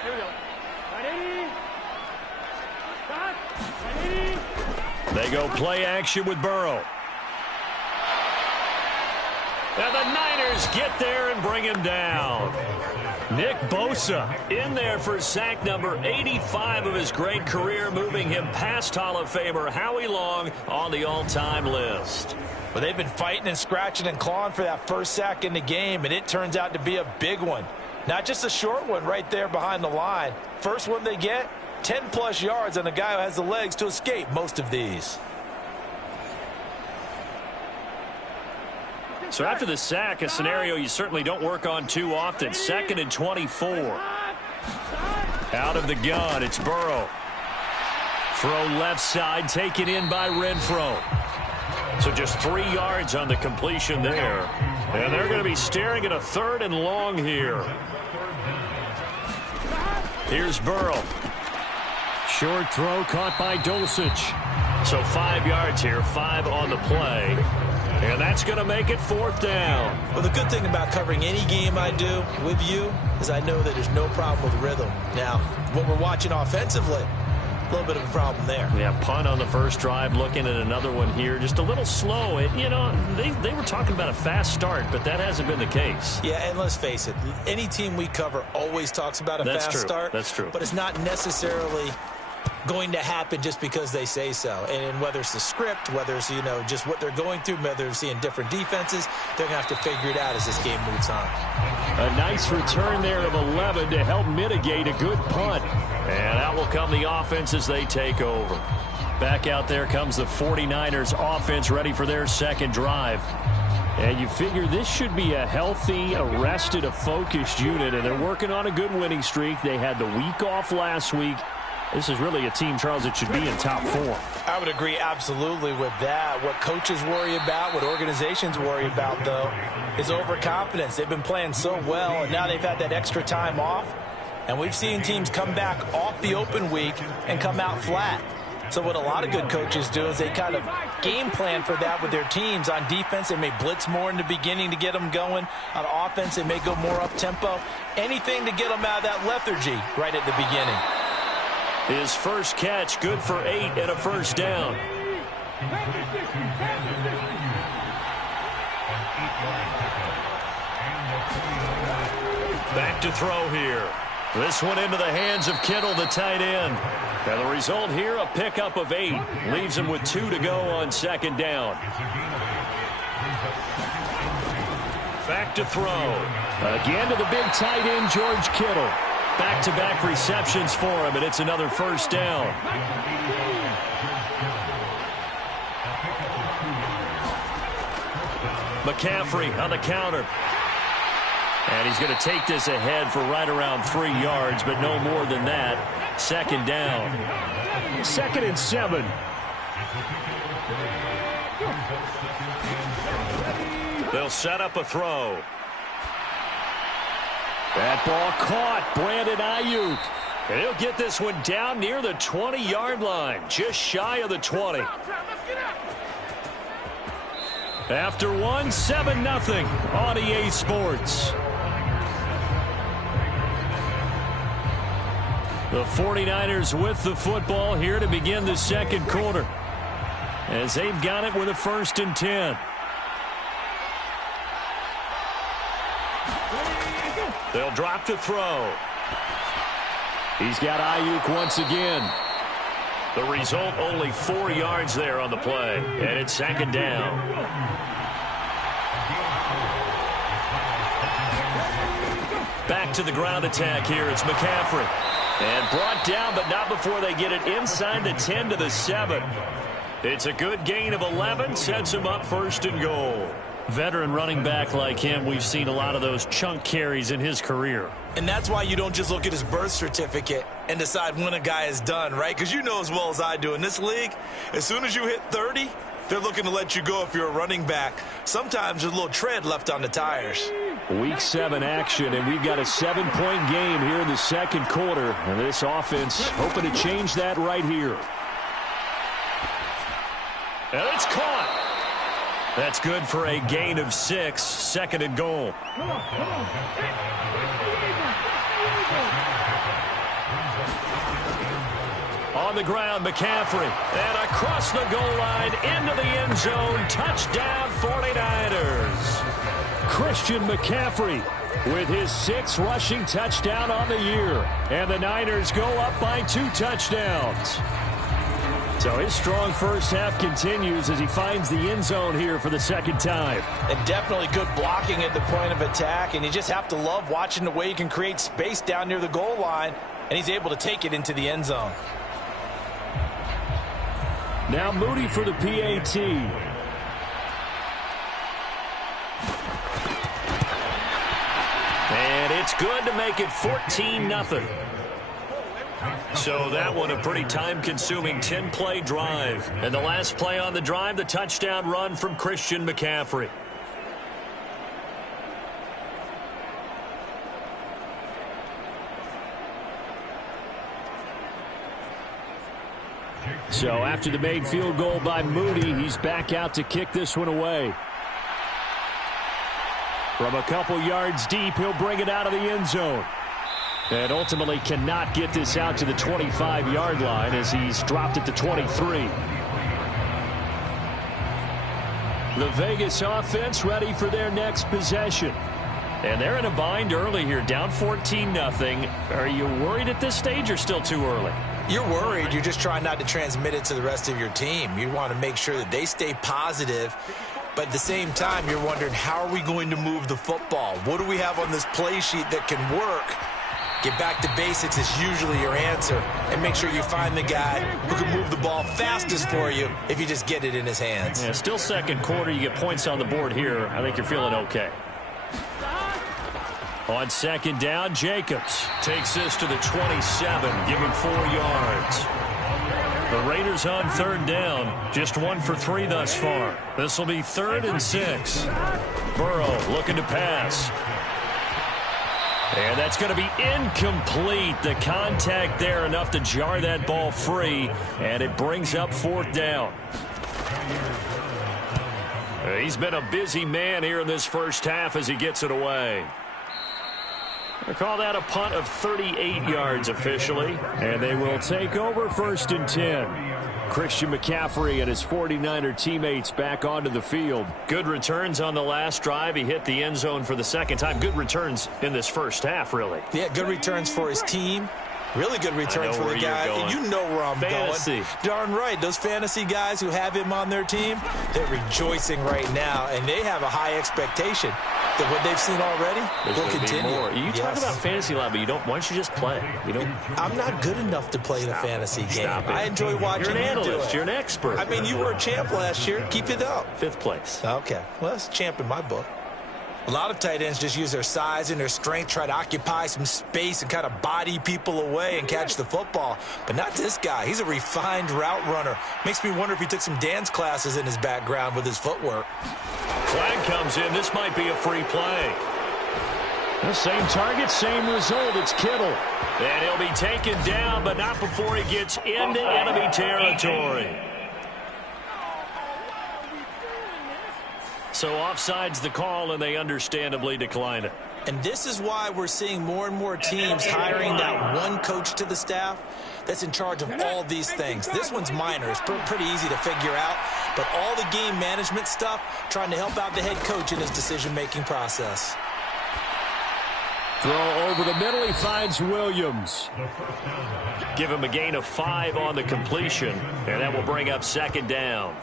Here we go. 180. Stop. 180. They go play action with Burrow. And the Niners get there and bring him down. Nick Bosa in there for sack number 85 of his great career, moving him past Hall of Famer Howie Long on the all-time list. But they've been fighting and scratching and clawing for that first sack in the game, and it turns out to be a big one. Not just a short one right there behind the line. First one they get, 10-plus yards on a guy who has the legs to escape most of these. So after the sack, a scenario you certainly don't work on too often. 2nd and 24. Out of the gun, it's Burrow. Throw left side, taken in by Renfro. So just 3 yards on the completion there. And they're going to be staring at a 3rd and long here. Here's Burrow. Short throw caught by Dulcich. So 5 yards here, 5 on the play. And that's going to make it 4th down. Well, the good thing about covering any game I do with you is I know that there's no problem with rhythm. Now, what we're watching offensively, a little bit of a problem there. Yeah, punt on the first drive, looking at another one here. Just a little slow. They were talking about a fast start, but that hasn't been the case. Yeah, and let's face it, any team we cover always talks about a fast start. That's true. But it's not necessarily going to happen just because they say so. And whether it's the script, whether it's, just what they're going through, whether they're seeing different defenses, they're going to have to figure it out as this game moves on. A nice return there of 11 to help mitigate a good punt. And out will come the offense as they take over. Back out there comes the 49ers offense, ready for their second drive. And you figure this should be a healthy, rested, a focused unit, and they're working on a good winning streak. They had the week off last week. This is really a team, Charles, that should be in top 4. I would agree absolutely with that. What coaches worry about, what organizations worry about, though, is overconfidence. They've been playing so well, and now they've had that extra time off. And we've seen teams come back off the open week and come out flat. So what a lot of good coaches do is they kind of game plan for that with their teams. On defense, they may blitz more in the beginning to get them going. On offense, they may go more up-tempo. Anything to get them out of that lethargy right at the beginning. His first catch, good for 8 and a first down. Back to throw here. This one into the hands of Kittle, the tight end. And the result here, a pickup of 8. Leaves him with 2 to go on 2nd down. Back to throw. Again to the big tight end, George Kittle. Back-to-back receptions for him, and it's another first down. McCaffrey on the counter. And he's going to take this ahead for right around 3 yards, but no more than that. 2nd down. 2nd and 7. They'll set up a throw. That ball caught. Brandon Ayuk. And he'll get this one down near the 20-yard line, just shy of the 20. After one, 7-0 on EA Sports. The 49ers with the football here to begin the second quarter, as they've got it with a 1st and 10. They'll drop to throw. He's got Ayuk once again. The result, only 4 yards there on the play, and it's 2nd down. Back to the ground attack here. It's McCaffrey. And brought down, but not before they get it inside the 10 to the 7. It's a good gain of 11, sets him up 1st and goal. Veteran running back like him, we've seen a lot of those chunk carries in his career. And that's why you don't just look at his birth certificate and decide when a guy is done, right? Because you know as well as I do, in this league, as soon as you hit 30, they're looking to let you go if you're a running back. Sometimes there's a little tread left on the tires. Week 7 action, and we've got a 7-point game here in the second quarter. And this offense hoping to change that right here. And it's caught. That's good for a gain of 6, 2nd and goal. On the ground, McCaffrey. And across the goal line, into the end zone. Touchdown, 49ers. Christian McCaffrey with his 6th rushing touchdown on the year. And the Niners go up by 2 touchdowns. So his strong first half continues as he finds the end zone here for the 2nd time. And definitely good blocking at the point of attack, and you just have to love watching the way he can create space down near the goal line, and he's able to take it into the end zone. Now Moody for the PAT. And it's good to make it 14-0. So that one a pretty time-consuming 10-play drive. And the last play on the drive, the touchdown run from Christian McCaffrey. So after the made field goal by Moody, he's back out to kick this one away. From a couple yards deep, he'll bring it out of the end zone. And ultimately cannot get this out to the 25-yard line as he's dropped at the 23. The Vegas offense ready for their next possession. And they're in a bind early here, down 14-0. Are you worried at this stage or still too early? You're worried. You're just trying not to transmit it to the rest of your team. You want to make sure that they stay positive. But at the same time, you're wondering, how are we going to move the football? What do we have on this play sheet that can work? Get back to basics is usually your answer. And make sure you find the guy who can move the ball fastest for you if you just get it in his hands. Yeah, still second quarter. You get points on the board here. I think you're feeling okay. On 2nd down, Jacobs takes this to the 27, give him 4 yards. The Raiders on 3rd down, just 1 for 3 thus far. This will be 3rd and 6. Burrow looking to pass. And that's going to be incomplete. The contact there enough to jar that ball free, and it brings up 4th down. He's been a busy man here in this first half as he gets it away. They call that a punt of 38 yards officially. And they will take over 1st and 10. Christian McCaffrey and his 49er teammates back onto the field. Good returns on the last drive. He hit the end zone for the 2nd time. Good returns in this first half, really. Yeah, good returns for his team. Really good returns for the guy. And you know where I'm going. Darn right. Those fantasy guys who have him on their team, they're rejoicing right now, and they have a high expectation that what they've seen already will continue. You talk about fantasy a lot, but you don't. Why don't you just play? You don't. I'm not good enough to play the fantasy game. I enjoy watching you. You're an analyst. Do it. You're an expert. I mean, you were a champ last year. Keep it up. 5th place. Okay. Well, that's a champ in my book. A lot of tight ends just use their size and their strength, try to occupy some space and kind of body people away and catch the football. But not this guy. He's a refined route runner. Makes me wonder if he took some dance classes in his background with his footwork. Flag comes in. This might be a free play. The same target, same result. It's Kittle. And he'll be taken down, but not before he gets into enemy territory. So offside's the call, and they understandably decline it. And this is why we're seeing more and more teams hiring that one coach to the staff that's in charge of all these things. This one's minor. It's pretty easy to figure out. But all the game management stuff, trying to help out the head coach in his decision-making process. Throw over the middle. He finds Williams. Give him a gain of 5 on the completion, and that will bring up 2nd down.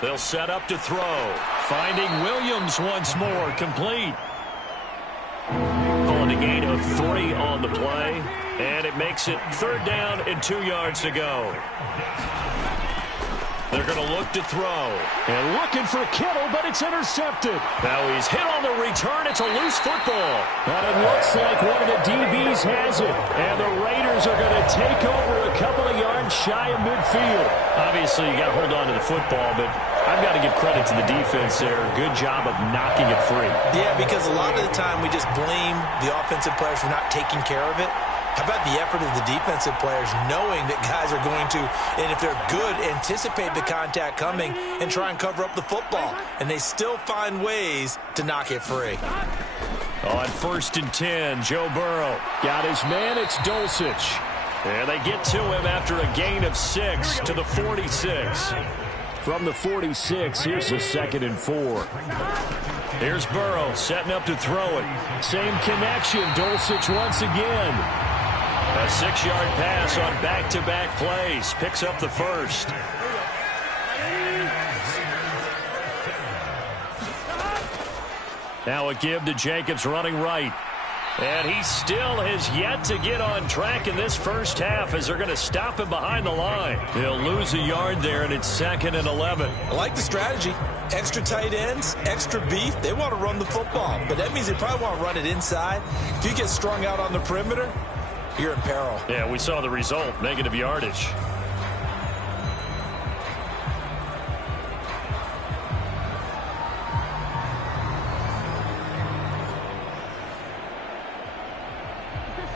They'll set up to throw. Finding Williams once more. Complete. Calling a gain of 3 on the play. And it makes it 3rd down and 2 yards to go. They're going to look to throw. And looking for Kittle, but it's intercepted. Now he's hit on the return. It's a loose football. And it looks like one of the DBs has it. And the Raiders are going to take over a couple of yards shy of midfield. Obviously, you got to hold on to the football, but I've got to give credit to the defense there. Good job of knocking it free. Yeah, because a lot of the time we just blame the offensive players for not taking care of it. How about the effort of the defensive players knowing that guys are going to, and if they're good, anticipate the contact coming and try and cover up the football. And they still find ways to knock it free. On 1st and 10, Joe Burrow. Got his man, it's Dulcich. And they get to him after a gain of 6 to the 46. From the 46, here's the 2nd and 4. Here's Burrow setting up to throw it. Same connection, Dulcich once again. A 6-yard pass on back-to-back plays. Picks up the first. Now a give to Jacobs running right. And he still has yet to get on track in this first half as they're going to stop him behind the line. He'll lose a yard there, and it's 2nd and 11. I like the strategy. Extra tight ends, extra beef. They want to run the football, but that means they probably want to run it inside. If you get strung out on the perimeter, you're in peril. Yeah, we saw the result, negative yardage.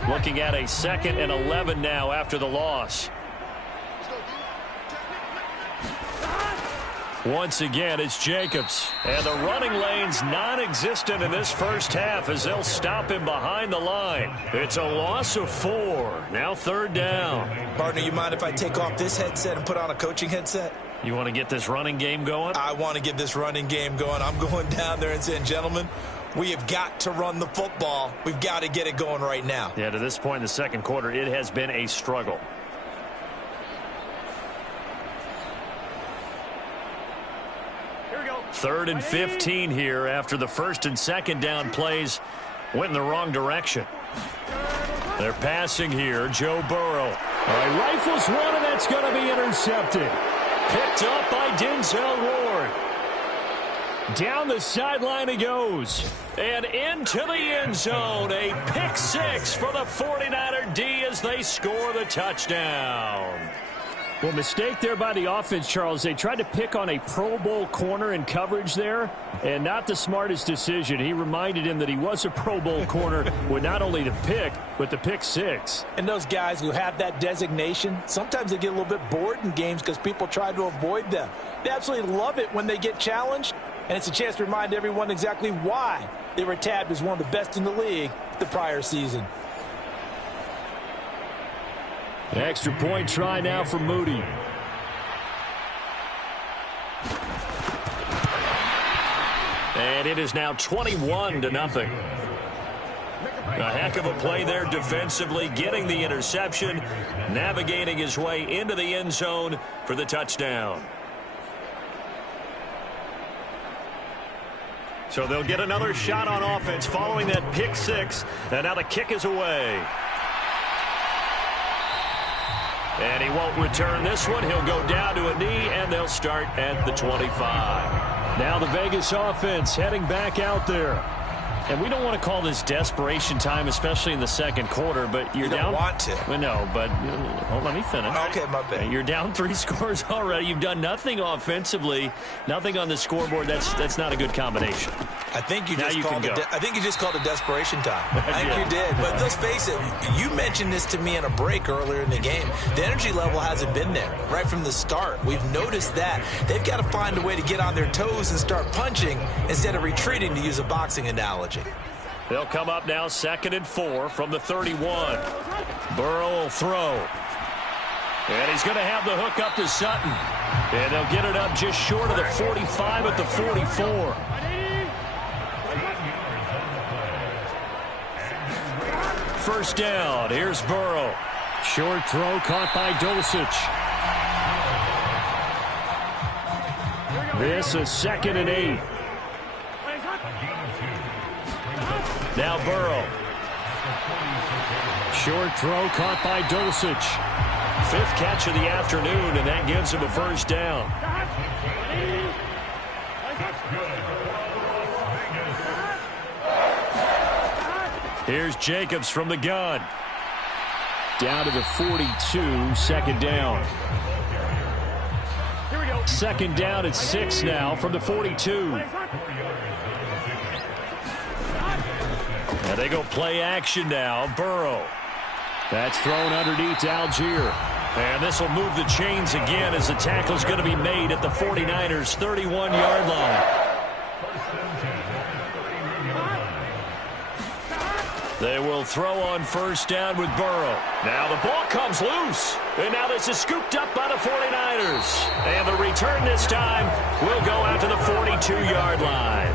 Looking at a 2nd and 11 now after the loss. Once again, it's Jacobs. And the running lane's non-existent in this first half as they'll stop him behind the line. It's a loss of 4. Now 3rd down. Partner, you mind if I take off this headset and put on a coaching headset? You want to get this running game going? I want to get this running game going. I'm going down there and saying, gentlemen, we have got to run the football. We've got to get it going right now. Yeah, to this point in the second quarter, it has been a struggle. Here we go. 3rd and 15 here after the 1st and 2nd down plays went in the wrong direction. They're passing here. Joe Burrow. All right, rifles one, and that's going to be intercepted. Picked up by Denzel Ward. Down the sideline he goes. And into the end zone. A pick 6 for the 49er D as they score the touchdown. Well, mistake there by the offense, Charles. They tried to pick on a Pro Bowl corner in coverage there, and not the smartest decision. He reminded him that he was a Pro Bowl corner with not only the pick, but the pick 6. And those guys who have that designation, sometimes they get a little bit bored in games because people try to avoid them. They absolutely love it when they get challenged, and it's a chance to remind everyone exactly why they were tabbed as one of the best in the league the prior season. Extra point try now for Moody. And it is now 21-0. A heck of a play there defensively, getting the interception, navigating his way into the end zone for the touchdown. So they'll get another shot on offense following that pick 6, and now the kick is away. And he won't return this one. He'll go down to a knee, and they'll start at the 25. Now the Vegas offense heading back out there. And we don't want to call this desperation time, especially in the second quarter, but you're down. You don't want to. Well, no, but let me finish. Okay, my bad. You're down 3 scores already. You've done nothing offensively, nothing on the scoreboard. That's not a good combination. I think you just called it desperation time. I think you did. But let's face it, you mentioned this to me in a break earlier in the game. The energy level hasn't been there right from the start. We've noticed that. They've got to find a way to get on their toes and start punching instead of retreating, to use a boxing analogy. They'll come up now 2nd and 4 from the 31. Burrow will throw. And he's going to have the hook up to Sutton. And they'll get it up just short of the 45 at the 44. First down. Here's Burrow. Short throw caught by Dulcich. This is 2nd and 8. Now Burrow. Short throw caught by Dulcich. 5th catch of the afternoon, and that gives him a first down. Here's Jacobs from the gun. Down to the 42, 2nd down. Here we go. 2nd down at 6 now from the 42. And they go play action now. Burrow. That's thrown underneath to Algier. And this will move the chains again as the tackle's going to be made at the 49ers' 31-yard line. They will throw on first down with Burrow. Now the ball comes loose. And now this is scooped up by the 49ers. And the return this time will go out to the 42-yard line.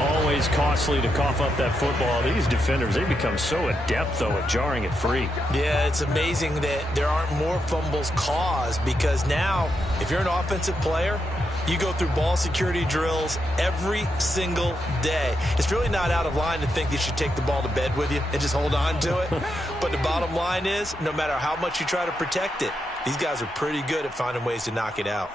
Always costly to cough up that football. These defenders, they become so adept, though, at jarring it free. Yeah, it's amazing that there aren't more fumbles caused because now, if you're an offensive player, you go through ball security drills every single day. It's really not out of line to think you should take the ball to bed with you and just hold on to it. But the bottom line is, no matter how much you try to protect it, these guys are pretty good at finding ways to knock it out.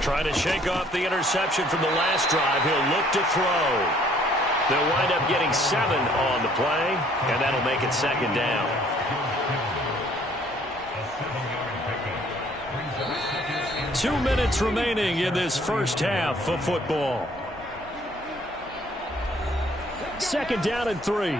Trying to shake off the interception from the last drive. He'll look to throw. They'll wind up getting 7 on the play, and that'll make it second down. 2 minutes remaining in this first half of football. Second down and 3.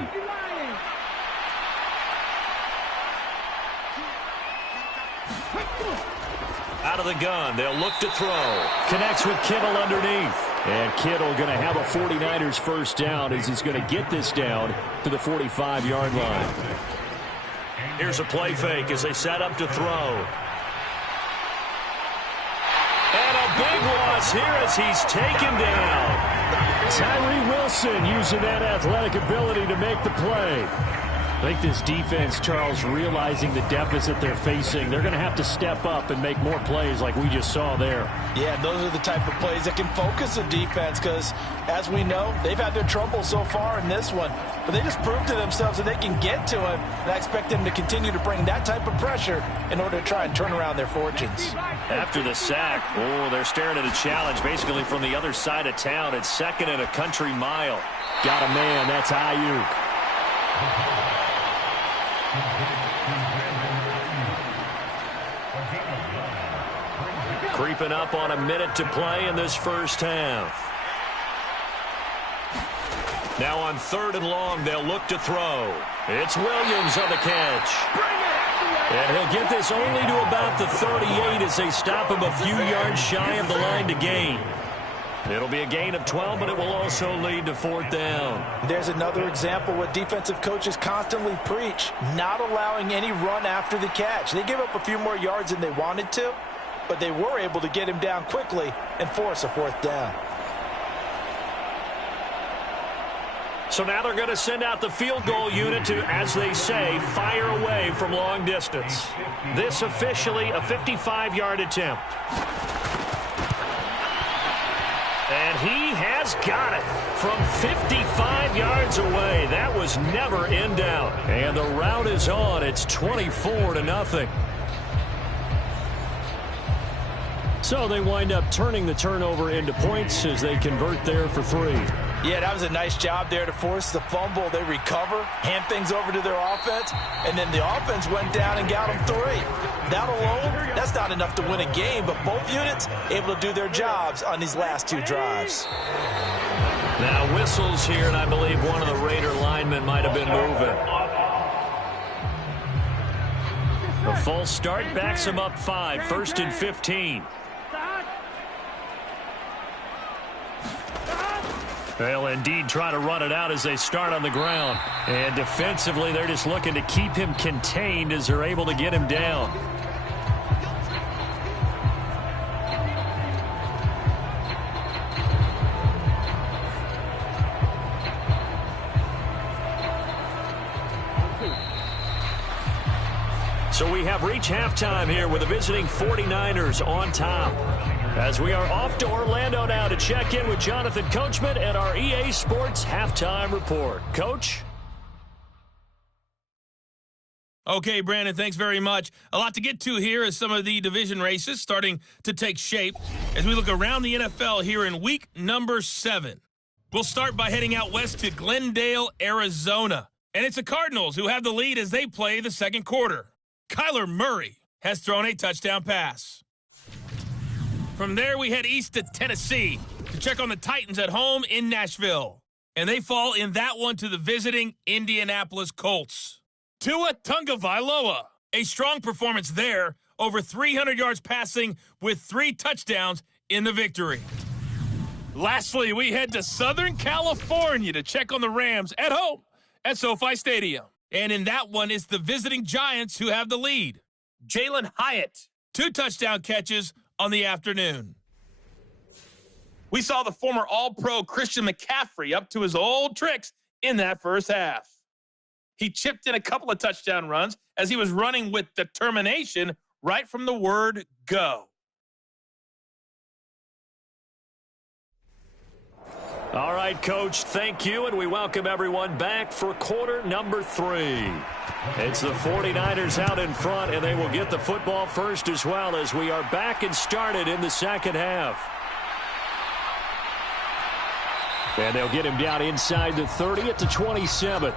Out of the gun, they'll look to throw. Connects with Kittle underneath. And Kittle going to have a 49ers first down as he's going to get this down to the 45-yard line. Here's a play fake as they set up to throw. And a big loss here as he's taken down. Tyree Wilson using that athletic ability to make the play. I think this defense, Charles, realizing the deficit they're facing, they're going to have to step up and make more plays like we just saw there. Yeah, those are the type of plays that can focus a defense because, as we know, they've had their trouble so far in this one. But they just proved to themselves that they can get to him, and I expect them to continue to bring that type of pressure in order to try and turn around their fortunes. After the sack, they're staring at a challenge basically from the other side of town. It's second and a country mile. Got a man, that's Ayuk. Creeping up on a minute to play in this first half. Now on 3rd and long, they'll look to throw. It's Williams on the catch. And he'll get this only to about the 38 as they stop him a few yards shy of the line to gain. It'll be a gain of 12, but it will also lead to 4th down. There's another example what defensive coaches constantly preach, not allowing any run after the catch. They gave up a few more yards than they wanted to, but they were able to get him down quickly and force a 4th down. So now they're going to send out the field goal unit to, as they say, fire away from long distance. This officially a 55-yard attempt. And he has got it from 55 yards away. That was never in doubt. And the route is on. It's 24-0. So they wind up turning the turnover into points as they convert there for 3. Yeah, that was a nice job there to force the fumble. They recover, hand things over to their offense, and then the offense went down and got them 3. That alone, that's not enough to win a game, but both units able to do their jobs on these last 2 drives. Now whistles here, and I believe one of the Raider linemen might have been moving. A false start backs him up 5, 1st and 15. They'll indeed try to run it out as they start on the ground. And defensively, they're just looking to keep him contained as they're able to get him down. So we have reached halftime here with the visiting 49ers on top. As we are off to Orlando now to check in with Jonathan Coachman and our EA Sports Halftime Report. Coach? Okay, Brandon, thanks very much. A lot to get to here as some of the division races starting to take shape as we look around the NFL here in week number 7. We'll start by heading out west to Glendale, Arizona. And it's the Cardinals who have the lead as they play the second quarter. Kyler Murray has thrown a touchdown pass. From there, we head east to Tennessee to check on the Titans at home in Nashville. And they fall in that one to the visiting Indianapolis Colts. Tua Tagovailoa. A strong performance there, over 300 yards passing with 3 touchdowns in the victory. Lastly, we head to Southern California to check on the Rams at home at SoFi Stadium. And in that one, it's the visiting Giants who have the lead. Jalen Hyatt, 2 touchdown catches on the afternoon. We saw the former All-Pro Christian McCaffrey up to his old tricks in that first half. He chipped in a couple of touchdown runs as he was running with determination right from the word go. All right, Coach, thank you, and we welcome everyone back for quarter number 3. It's the 49ers out in front, and they will get the football first as well as we are back and started in the second half. And they'll get him down inside the 30 at the 27.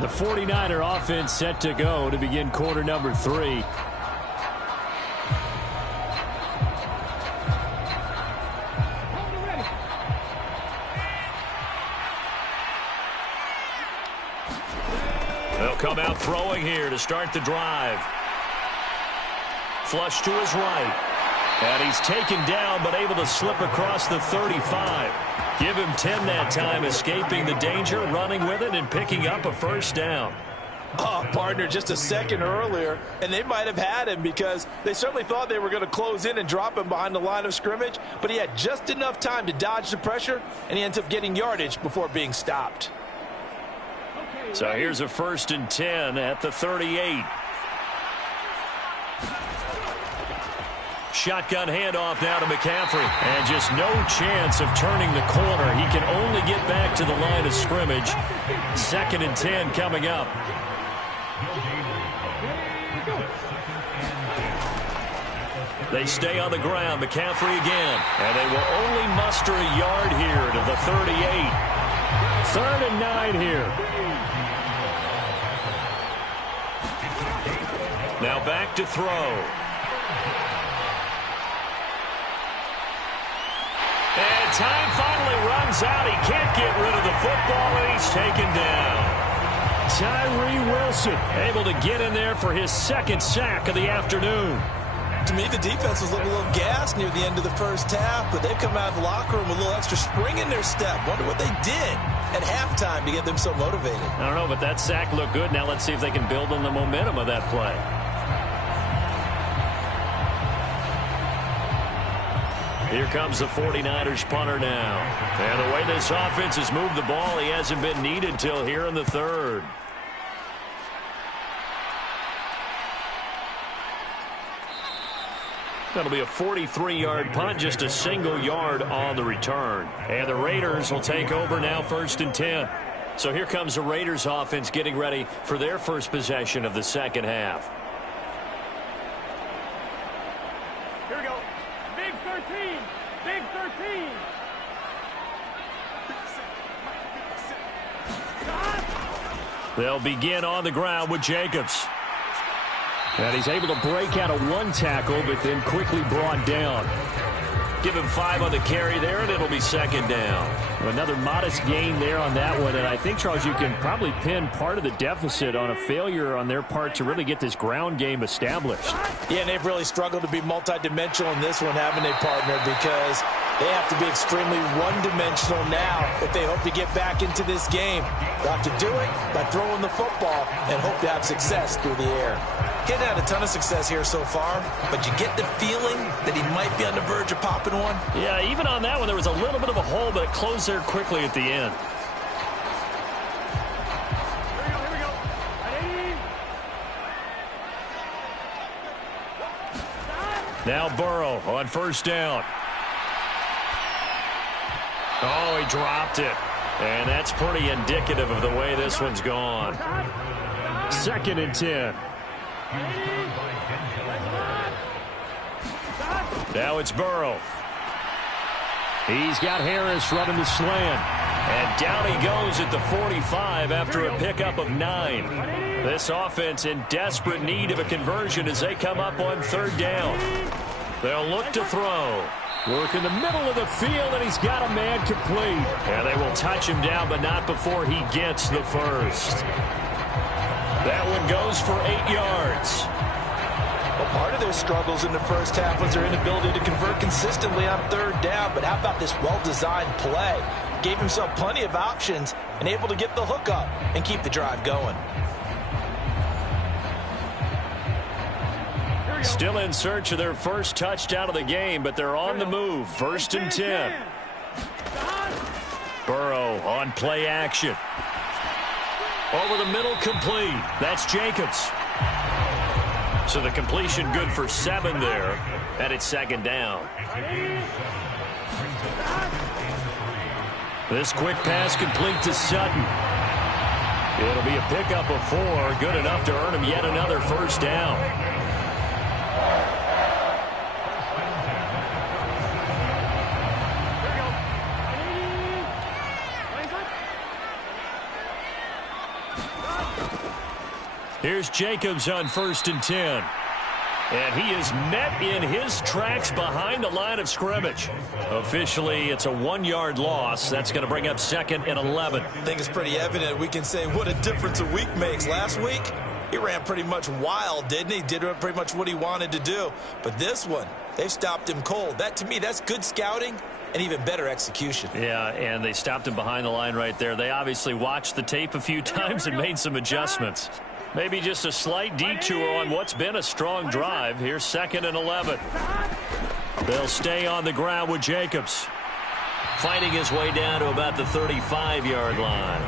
The 49er offense set to go to begin quarter number 3. They'll come out throwing here to start the drive. Flush to his right. And he's taken down, but able to slip across the 35. Give him 10 that time, escaping the danger, running with it, and picking up a first down. Oh, partner, just a second earlier, and they might have had him because they certainly thought they were going to close in and drop him behind the line of scrimmage, but he had just enough time to dodge the pressure, and he ends up getting yardage before being stopped. So here's a 1st and 10 at the 38. Shotgun handoff now to McCaffrey. And just no chance of turning the corner. He can only get back to the line of scrimmage. 2nd and 10 coming up. They stay on the ground. McCaffrey again. And they will only muster a yard here to the 38. 3rd and 9 here. Now back to throw. And time finally runs out. He can't get rid of the football, and he's taken down. Tyree Wilson able to get in there for his 2nd sack of the afternoon. To me, the defense was looking a little gassed near the end of the first half, but they've come out of the locker room with a little extra spring in their step. Wonder what they did at halftime to get them so motivated. I don't know, but that sack looked good. Now let's see if they can build on the momentum of that play. Here comes the 49ers punter now. And the way this offense has moved the ball, he hasn't been needed till here in the 3rd. That'll be a 43-yard punt, just a single yard on the return. And the Raiders will take over now 1st and 10. So here comes the Raiders offense getting ready for their first possession of the second half. Here we go. Big 13. Big 13. They'll begin on the ground with Jacobs. And he's able to break out of 1 tackle, but then quickly brought down. Give him 5 on the carry there, and it'll be 2nd down. Another modest gain there on that one, and I think, Charles, you can probably pin part of the deficit on a failure on their part to really get this ground game established. Yeah, and they've really struggled to be multidimensional in this one, haven't they, partner? Because they have to be extremely one-dimensional now if they hope to get back into this game. They'll have to do it by throwing the football and hope to have success through the air. Getting had a ton of success here so far, but you get the feeling that he might be on the verge of popping one. Yeah, even on that one, there was a little bit of a hole, but it closed there quickly at the end. Here we go. Ready? Now Burrow on 1st down. Oh, he dropped it. And that's pretty indicative of the way this one's gone. 2nd and 10. Now it's Burrow. He's got Harris running the slant. And down he goes at the 45 after a pickup of 9. This offense in desperate need of a conversion as they come up on 3rd down. They'll look to throw. Work in the middle of the field, and he's got a man complete. And they will touch him down, but not before he gets the first. That one goes for 8 yards. Well, part of their struggles in the first half was their inability to convert consistently on third down. But how about this well-designed play? Gave himself plenty of options and able to get the hook up and keep the drive going. Still in search of their first touchdown of the game, but they're on the move. 1st and 10. Burrow on play action. Over the middle, complete. That's Jacobs. So the completion good for 7 there, and it's 2nd down. This quick pass complete to Sutton. It'll be a pickup of 4, good enough to earn him yet another first down. Here's Jacobs on 1st and 10. And he is met in his tracks behind the line of scrimmage. Officially, it's a 1-yard loss. That's going to bring up 2nd and 11. I think it's pretty evident we can say what a difference a week makes. Last week, he ran pretty much wild, didn't he? Did pretty much what he wanted to do. But this one, they've stopped him cold. That, to me, that's good scouting and even better execution. Yeah, and they stopped him behind the line right there. They obviously watched the tape a few times and made some adjustments. Maybe just a slight detour on what's been a strong drive. Here's 2nd and 11. They'll stay on the ground with Jacobs. Fighting his way down to about the 35-yard line.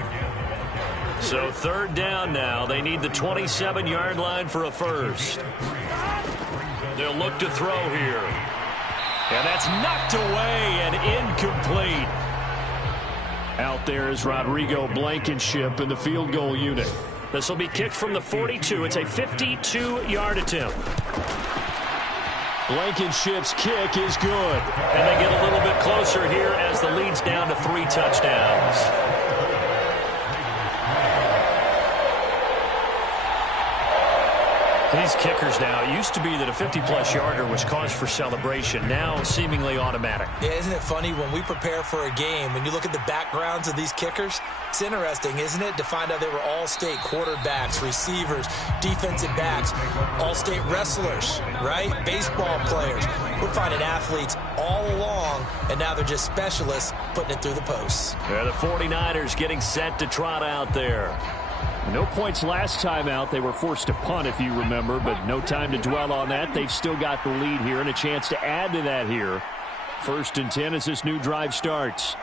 So 3rd down now. They need the 27-yard line for a first. They'll look to throw here. And that's knocked away and incomplete. Out there is Rodrigo Blankenship in the field goal unit. This will be kicked from the 42. It's a 52-yard attempt. Blankenship's kick is good. And they get a little bit closer here as the lead's down to 3 touchdowns. These kickers now, it used to be that a 50-plus yarder was cause for celebration. Now seemingly automatic. Yeah, isn't it funny when we prepare for a game, when you look at the backgrounds of these kickers, it's interesting, isn't it, to find out they were all-state quarterbacks, receivers, defensive backs, all-state wrestlers, right? Baseball players. We're finding athletes all along, and now they're just specialists putting it through the posts. Yeah, the 49ers getting set to trot out there. No points last time out. They were forced to punt, if you remember, but no time to dwell on that. They've still got the lead here and a chance to add to that here. 1st and 10 as this new drive starts.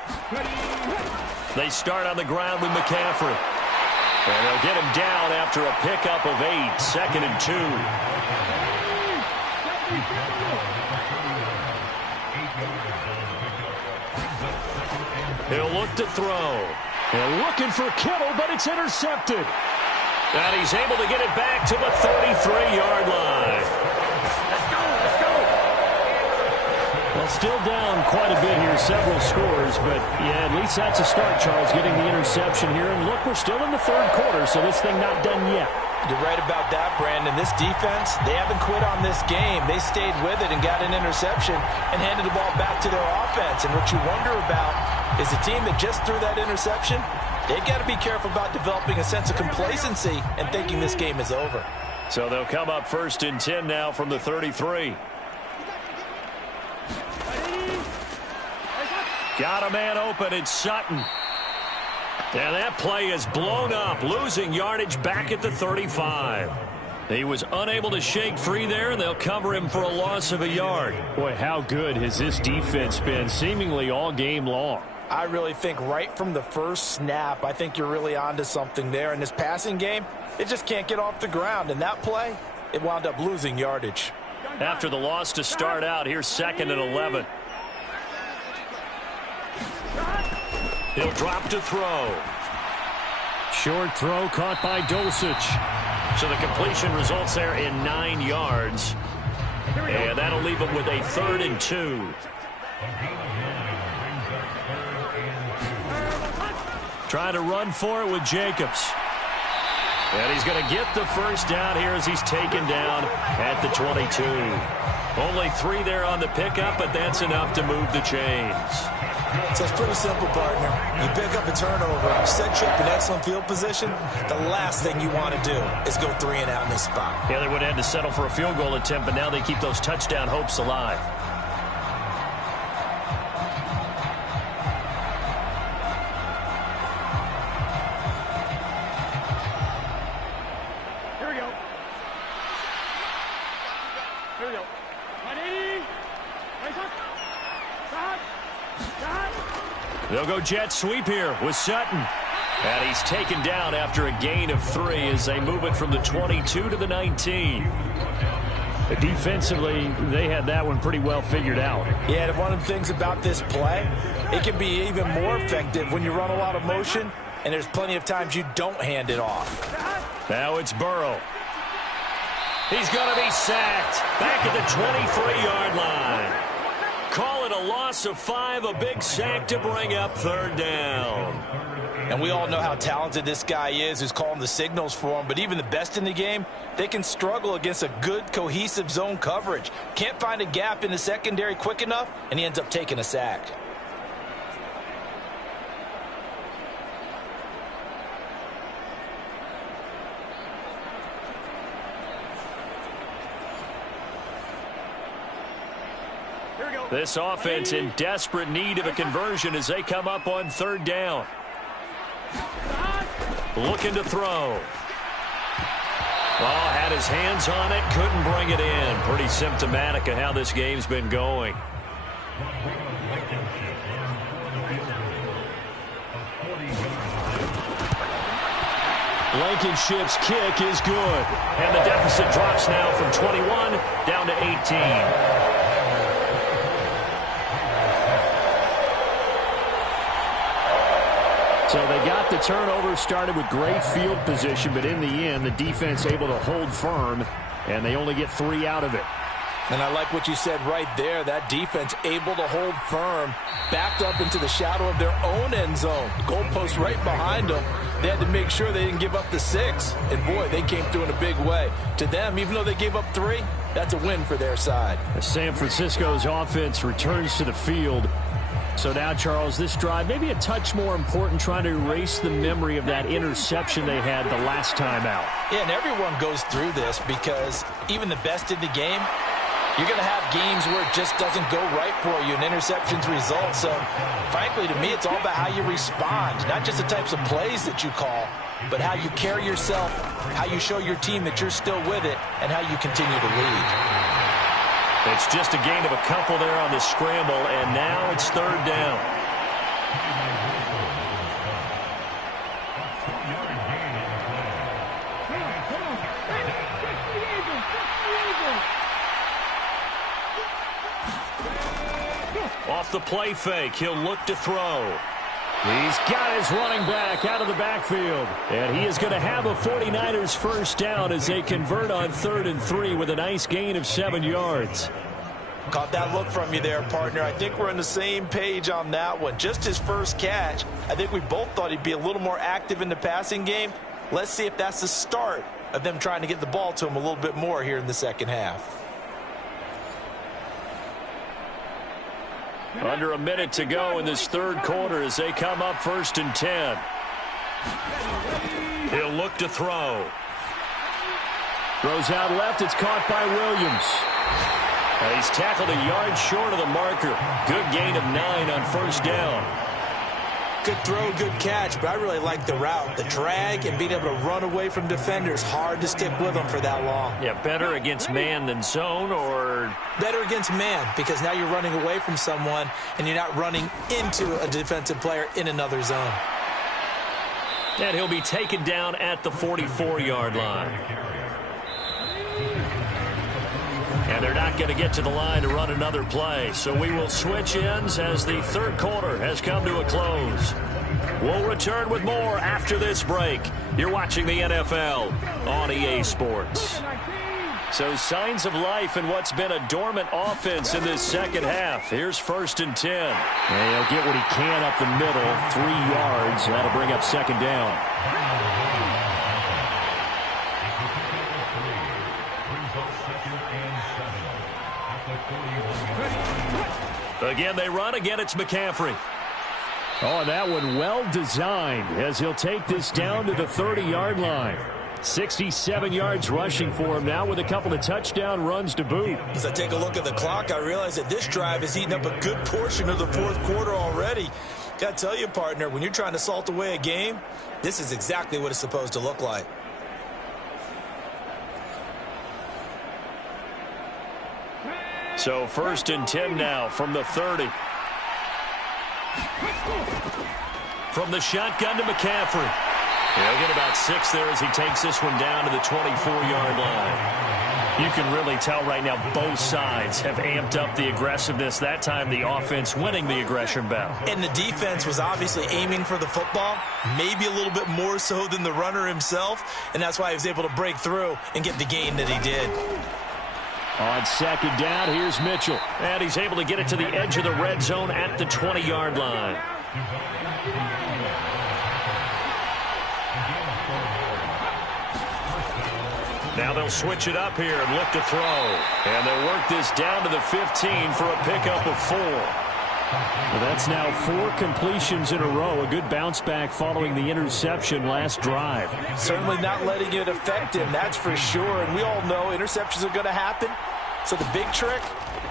They start on the ground with McCaffrey. And they'll get him down after a pickup of 8. 2nd and 2. He'll look to throw. They're looking for Kittle, but it's intercepted. And he's able to get it back to the 33-yard line. Let's go. Well, still down quite a bit here, several scores, but yeah, at least that's a start, Charles, getting the interception here. And look, we're still in the 3rd quarter, so this thing not done yet. You're right about that, Brandon. This defense, they haven't quit on this game. They stayed with it and got an interception and handed the ball back to their offense. And what you wonder about is the team that just threw that interception, they got to be careful about developing a sense of complacency and thinking this game is over. So they'll come up 1st and 10 now from the 33. Got a man open. It's Sutton. And that play is blown up, losing yardage back at the 35. He was unable to shake free there, and they'll cover him for a loss of a yard. Boy, how good has this defense been seemingly all game long? I really think right from the first snap, I think you're really onto something there. In this passing game, it just can't get off the ground. And that play, it wound up losing yardage. After the loss to start out, here's 2nd and 11. He'll drop to throw. Short throw caught by Dulcich. So the completion results there in 9 yards. And that'll leave him with a 3rd and 2. Trying to run for it with Jacobs. And he's going to get the first down here as he's taken down at the 22. Only 3 there on the pickup, but that's enough to move the chains. So it's pretty simple, partner. You pick up a turnover, set you up in excellent field position. The last thing you want to do is go 3 and out in this spot. Yeah, they would have had to settle for a field goal attempt, but now they keep those touchdown hopes alive. Here we go. Here we go. 180. Nice up. Shot. They'll go jet sweep here with Sutton. And he's taken down after a gain of 3 as they move it from the 22 to the 19. Defensively, they had that one pretty well figured out. Yeah, and one of the things about this play, it can be even more effective when you run a lot of motion, and there's plenty of times you don't hand it off. Now it's Burrow. He's going to be sacked back at the 23-yard line. Call it a loss of 5, a big sack to bring up 3rd down. And we all know how talented this guy is who's calling the signals for him, but even the best in the game, they can struggle against a good, cohesive zone coverage. Can't find a gap in the secondary quick enough, and he ends up taking a sack. This offense in desperate need of a conversion as they come up on 3rd down. Looking to throw. Oh, had his hands on it, couldn't bring it in. Pretty symptomatic of how this game's been going. Blankenship's kick is good. And the deficit drops now from 21 down to 18. So they got the turnover, started with great field position, but in the end, the defense able to hold firm, and they only get 3 out of it. And I like what you said right there. That defense able to hold firm, backed up into the shadow of their own end zone. Goalpost right behind them. They had to make sure they didn't give up the 6. And, boy, they came through in a big way. To them, even though they gave up 3, that's a win for their side. San Francisco's offense returns to the field. So now, Charles, this drive maybe a touch more important, trying to erase the memory of that interception they had the last time out. Yeah, and everyone goes through this because even the best in the game, you're going to have games where it just doesn't go right for you and interceptions result. So, frankly, to me, it's all about how you respond, not just the types of plays that you call, but how you carry yourself, how you show your team that you're still with it, and how you continue to lead. It's just a gain of a couple there on the scramble, and now it's 3rd down. Off the play fake, he'll look to throw. He's got his running back out of the backfield. And he is going to have a 49ers first down as they convert on 3rd and 3 with a nice gain of 7 yards. Caught that look from you there, partner. I think we're on the same page on that one. Just his first catch. I think we both thought he'd be a little more active in the passing game. Let's see if that's the start of them trying to get the ball to him a little bit more here in the second half. Under a minute to go in this 3rd quarter as they come up 1st and 10. He'll look to throw. Throws out left. It's caught by Williams. And he's tackled a yard short of the marker. Good gain of 9 on 1st down. Good throw, good catch, but I really like the route. The drag and being able to run away from defenders. Hard to stick with them for that long. Yeah, better against man than zone, or? Better against man, because now you're running away from someone and you're not running into a defensive player in another zone. And he'll be taken down at the 44-yard line. And they're not going to get to the line to run another play. So we will switch ends as the 3rd quarter has come to a close. We'll return with more after this break. You're watching the NFL on EA Sports. So signs of life in what's been a dormant offense in this second half. Here's 1st and 10. And he'll get what he can up the middle, 3 yards. That'll bring up 2nd down. Again, they run. Again, it's McCaffrey. Oh, that one well designed as he'll take this down to the 30-yard line. 67 yards rushing for him now with a couple of touchdown runs to boot. As I take a look at the clock, I realize that this drive has eaten up a good portion of the fourth quarter already. Got to tell you, partner, when you're trying to salt away a game, this is exactly what it's supposed to look like. So 1st and 10 now from the 30. From the shotgun to McCaffrey. He'll get about 6 there as he takes this one down to the 24-yard line. You can really tell right now both sides have amped up the aggressiveness. That time the offense winning the aggression battle. And the defense was obviously aiming for the football, maybe a little bit more so than the runner himself, and that's why he was able to break through and get the gain that he did. On 2nd down, here's Mitchell. And he's able to get it to the edge of the red zone at the 20-yard line. Now they'll switch it up here and look to throw. And they'll work this down to the 15 for a pickup of 4. Well, that's now 4 completions in a row. A good bounce back following the interception last drive. Certainly not letting it affect him, that's for sure. And we all know interceptions are going to happen. So the big trick,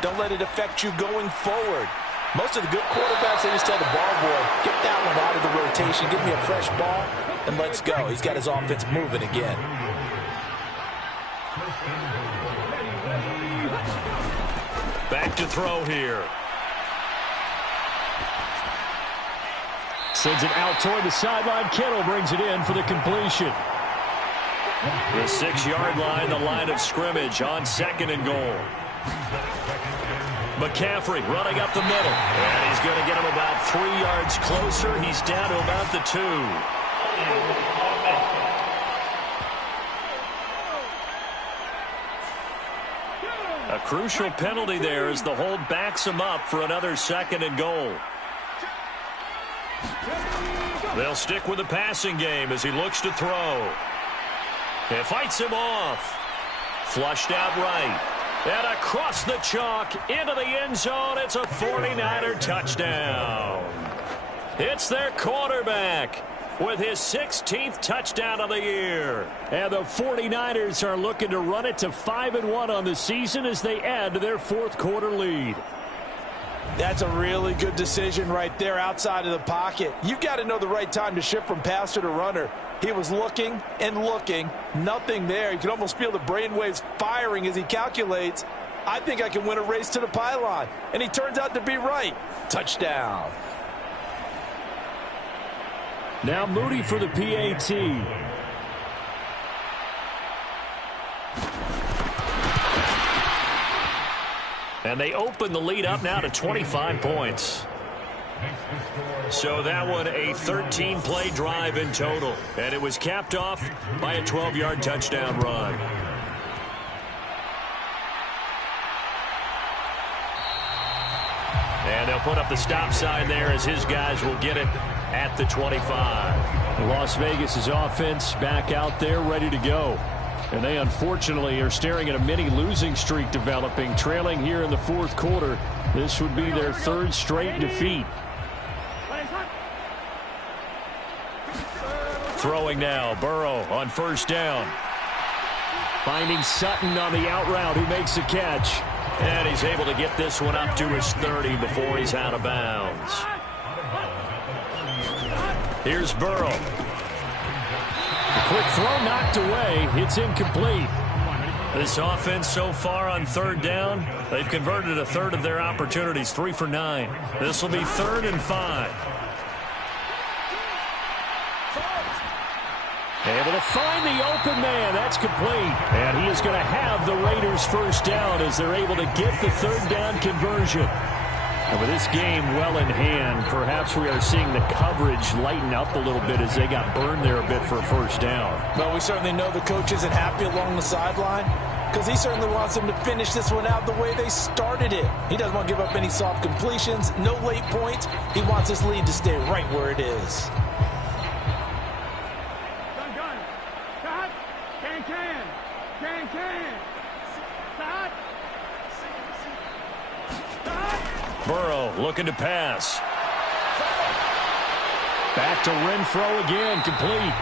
don't let it affect you going forward. Most of the good quarterbacks, they just tell the ball boy, get that one out of the rotation, give me a fresh ball, and let's go. He's got his offense moving again. Back to throw here. Sends it out toward the sideline. Kittle brings it in for the completion. The 6-yard line, the line of scrimmage on 2nd and goal. McCaffrey running up the middle. And he's going to get him about 3 yards closer. He's down to about the 2. A crucial penalty there as the hold backs him up for another 2nd and goal. They'll stick with the passing game as he looks to throw. It fights him off. Flushed out right. And across the chalk into the end zone. It's a 49er touchdown. It's their quarterback with his 16th touchdown of the year. And the 49ers are looking to run it to 5-1 on the season as they add to their fourth quarter lead. That's a really good decision right there outside of the pocket. You've got to know the right time to shift from passer to runner. He was looking and looking, nothing there. You can almost feel the brainwaves firing as he calculates, I think I can win a race to the pylon. And he turns out to be right. Touchdown. Now Moody for the PAT. And they open the lead up now to 25 points. So that one a 13-play drive in total. And it was capped off by a 12-yard touchdown run. And they'll put up the stop sign there as his guys will get it at the 25. Las Vegas's offense back out there ready to go. And they unfortunately are staring at a mini losing streak developing, trailing here in the fourth quarter. This would be their third straight defeat. Throwing now, Burrow on first down. Finding Sutton on the out route, who makes the catch. And he's able to get this one up to his 30 before he's out of bounds. Here's Burrow. A quick throw knocked away. It's incomplete. This offense so far on third down, they've converted a third of their opportunities, 3 for 9. This will be 3rd and 5. Able to find the open man. That's complete. And he is going to have the Raiders first down as they're able to get the third down conversion. And with this game well in hand, perhaps we are seeing the coverage lighten up a little bit as they got burned there a bit for a first down. Well, we certainly know the coach isn't happy along the sideline because he certainly wants them to finish this one out the way they started it. He doesn't want to give up any soft completions, no late points. He wants his lead to stay right where it is. Burrow looking to pass. Back to Renfro again, complete.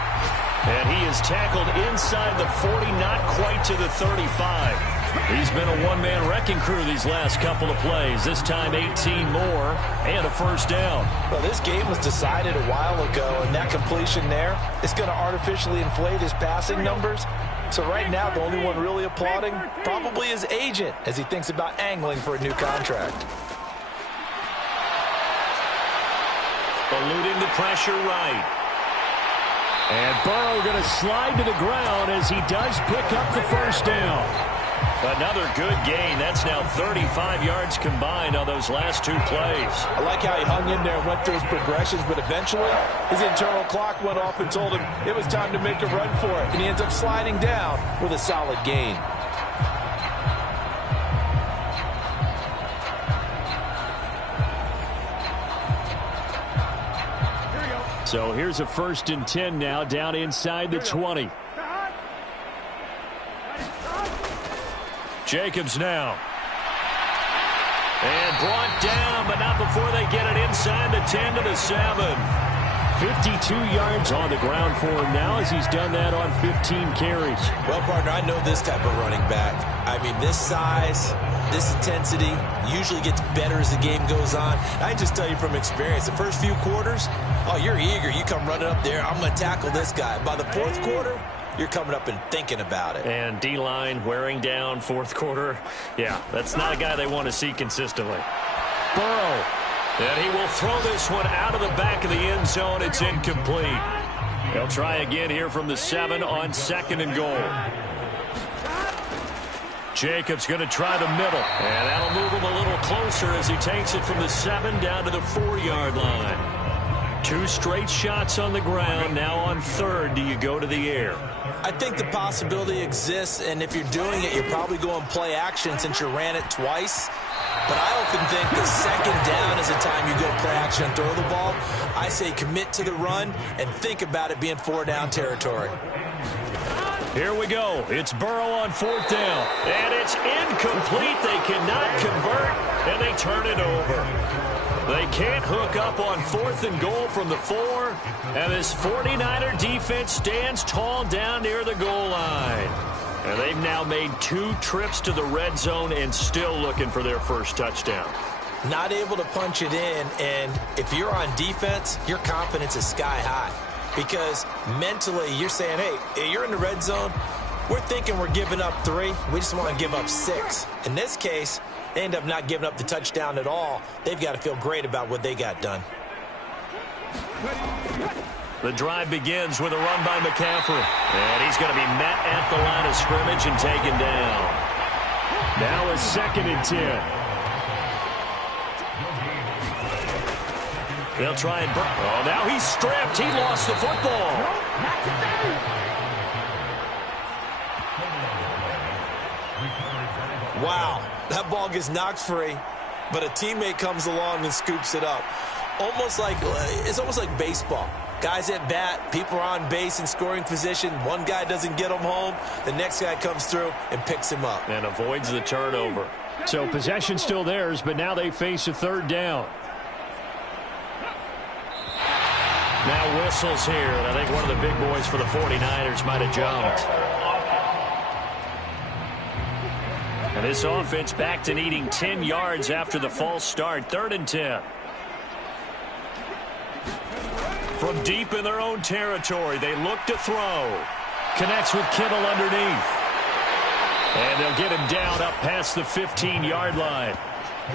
And he is tackled inside the 40, not quite to the 35. He's been a one-man wrecking crew these last couple of plays. This time 18 more and a first down. Well, this game was decided a while ago, and that completion there is going to artificially inflate his passing numbers. So right now, the only one really applauding probably his agent as he thinks about angling for a new contract. Eluding the pressure right. And Burrow going to slide to the ground as he does pick up the first down. Another good gain. That's now 35 yards combined on those last two plays. I like how he hung in there and went through his progressions, but eventually his internal clock went off and told him it was time to make a run for it. And he ends up sliding down with a solid gain. So here's a 1st and 10 now, down inside the 20. Jacobs now. And brought down, but not before they get it inside the 10 to the 7. 52 yards on the ground for him now as he's done that on 15 carries. Well, partner, I know this type of running back. I mean, this size, this intensity usually gets better as the game goes on. I can just tell you from experience, the first few quarters, oh, you're eager. You come running up there, I'm going to tackle this guy. By the fourth quarter, you're coming up and thinking about it. And D-line wearing down fourth quarter. Yeah, that's not a guy they want to see consistently. Burrow. And he will throw this one out of the back of the end zone. It's incomplete. He'll try again here from the 7 on 2nd and goal. Jacobs going to try the middle. And that'll move him a little closer as he takes it from the 7 down to the 4-yard line. 2 straight shots on the ground. Now on 3rd, do you go to the air? I think the possibility exists, and if you're doing it, you're probably going play action since you ran it twice. But I often think the 2nd down is the time you go play action and throw the ball. I say commit to the run and think about it being 4-down territory. Here we go. It's Burrow on 4th down. And it's incomplete. They cannot convert, and they turn it over. They can't hook up on 4th and goal from the 4. And this 49er defense stands tall down near the goal line. And they've now made 2 trips to the red zone and still looking for their first touchdown. Not able to punch it in, and if you're on defense, your confidence is sky high. Because mentally, you're saying, hey, you're in the red zone. We're thinking we're giving up 3. We just want to give up 6. In this case, they end up not giving up the touchdown at all. They've got to feel great about what they got done. The drive begins with a run by McCaffrey. And he's going to be met at the line of scrimmage and taken down. Now a 2nd and 10. They'll try and... Oh, now he's stripped. He lost the football. Wow, that ball gets knocked free, but a teammate comes along and scoops it up. It's almost like baseball. Guys at bat, people are on base in scoring position. One guy doesn't get him home. The next guy comes through and picks him up. And avoids the turnover. So possession still theirs, but now they face a 3rd down. Now whistles here, and I think one of the big boys for the 49ers might have jumped. And this offense back to needing 10 yards after the false start. 3rd and 10. From deep in their own territory, they look to throw. Connects with Kittle underneath. And they'll get him down up past the 15-yard line.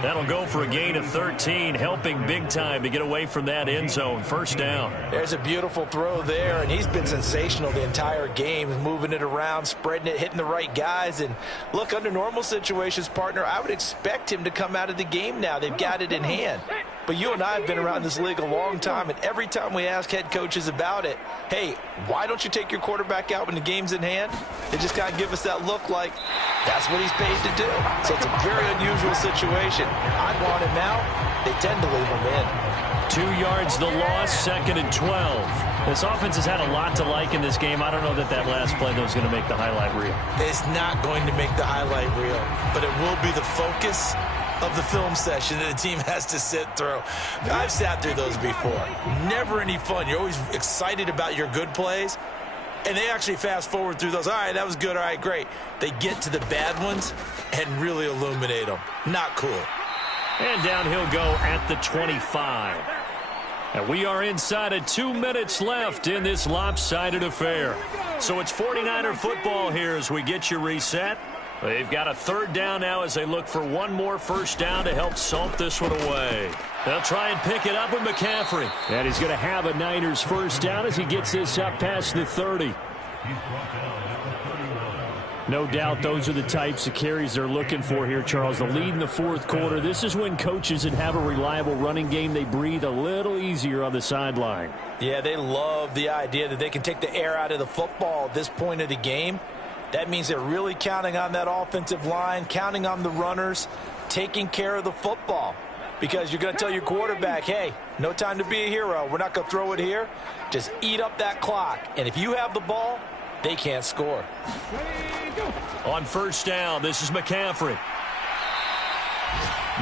That'll go for a gain of 13, helping big time to get away from that end zone. 1st down. There's a beautiful throw there, and he's been sensational the entire game, moving it around, spreading it, hitting the right guys. And look, under normal situations, partner, I would expect him to come out of the game now. They've got it in hand. But you and I have been around this league a long time, and every time we ask head coaches about it, hey, why don't you take your quarterback out when the game's in hand? They just kind of give us that look like that's what he's paid to do. So it's a very unusual situation. I'd want him out. They tend to leave him in. 2 yards the loss, 2nd and 12. This offense has had a lot to like in this game. I don't know that last play, though, is going to make the highlight reel. It's not going to make the highlight reel, but it will be the focus of the film session that the team has to sit through. I've sat through those before. Never any fun. You're always excited about your good plays, and they actually fast forward through those. All right, that was good. All right, great. They get to the bad ones and really illuminate them. Not cool. And down he'll go at the 25. And we are inside of 2 minutes left in this lopsided affair. So it's 49er football here as we get you reset. They've got a third down now as they look for one more first down to help salt this one away. They'll try and pick it up with McCaffrey. And he's going to have a Niners first down as he gets this up past the 30. No doubt those are the types of carries they're looking for here, Charles. The lead in the fourth quarter. This is when coaches that have a reliable running game, they breathe a little easier on the sideline. Yeah, they love the idea that they can take the air out of the football at this point of the game. That means they're really counting on that offensive line, counting on the runners, taking care of the football. Because you're going to tell your quarterback, hey, no time to be a hero. We're not going to throw it here. Just eat up that clock. And if you have the ball, they can't score. On first down, this is McCaffrey.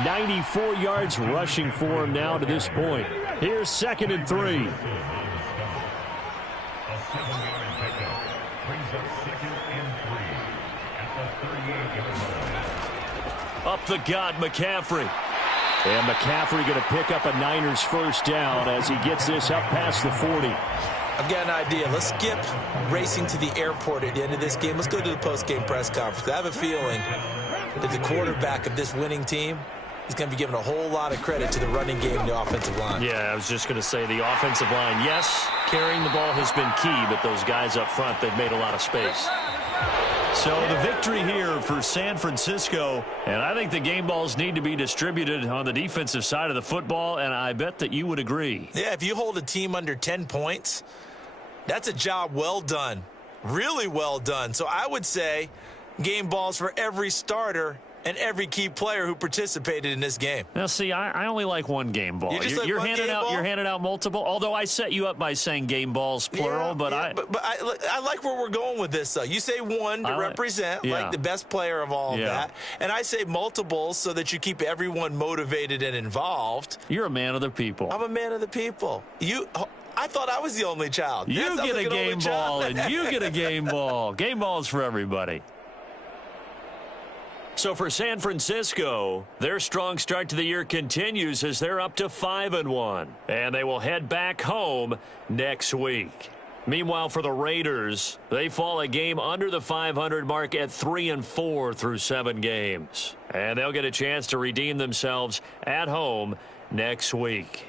94 yards rushing for him now to this point. Here's 2nd and 3. Up the gut, McCaffrey. And McCaffrey going to pick up a Niners first down as he gets this up past the 40. I've got an idea. Let's skip racing to the airport at the end of this game. Let's go to the post-game press conference. I have a feeling that the quarterback of this winning team is going to be given a whole lot of credit to the running game and the offensive line. Yeah, I was just going to say the offensive line, yes, carrying the ball has been key, but those guys up front, they've made a lot of space. So the victory here for San Francisco, and I think the game balls need to be distributed on the defensive side of the football, and I bet that you would agree. Yeah, if you hold a team under 10 points, that's a job well done, really well done. So I would say game balls for every starter and every key player who participated in this game. Now, see, I only like one game ball. You're handing out multiple. Although I set you up by saying game balls plural, but I like where we're going with this. Though you say one to represent like the best player of all of that, and I say multiples so that you keep everyone motivated and involved. You're a man of the people. I'm a man of the people. I thought I was the only child. You get a game ball, and you get a game ball. Game balls for everybody. So for San Francisco, their strong start to the year continues as they're up to 5-1. And they will head back home next week. Meanwhile, for the Raiders, they fall a game under the 500 mark at 3-4 through 7 games. And they'll get a chance to redeem themselves at home next week.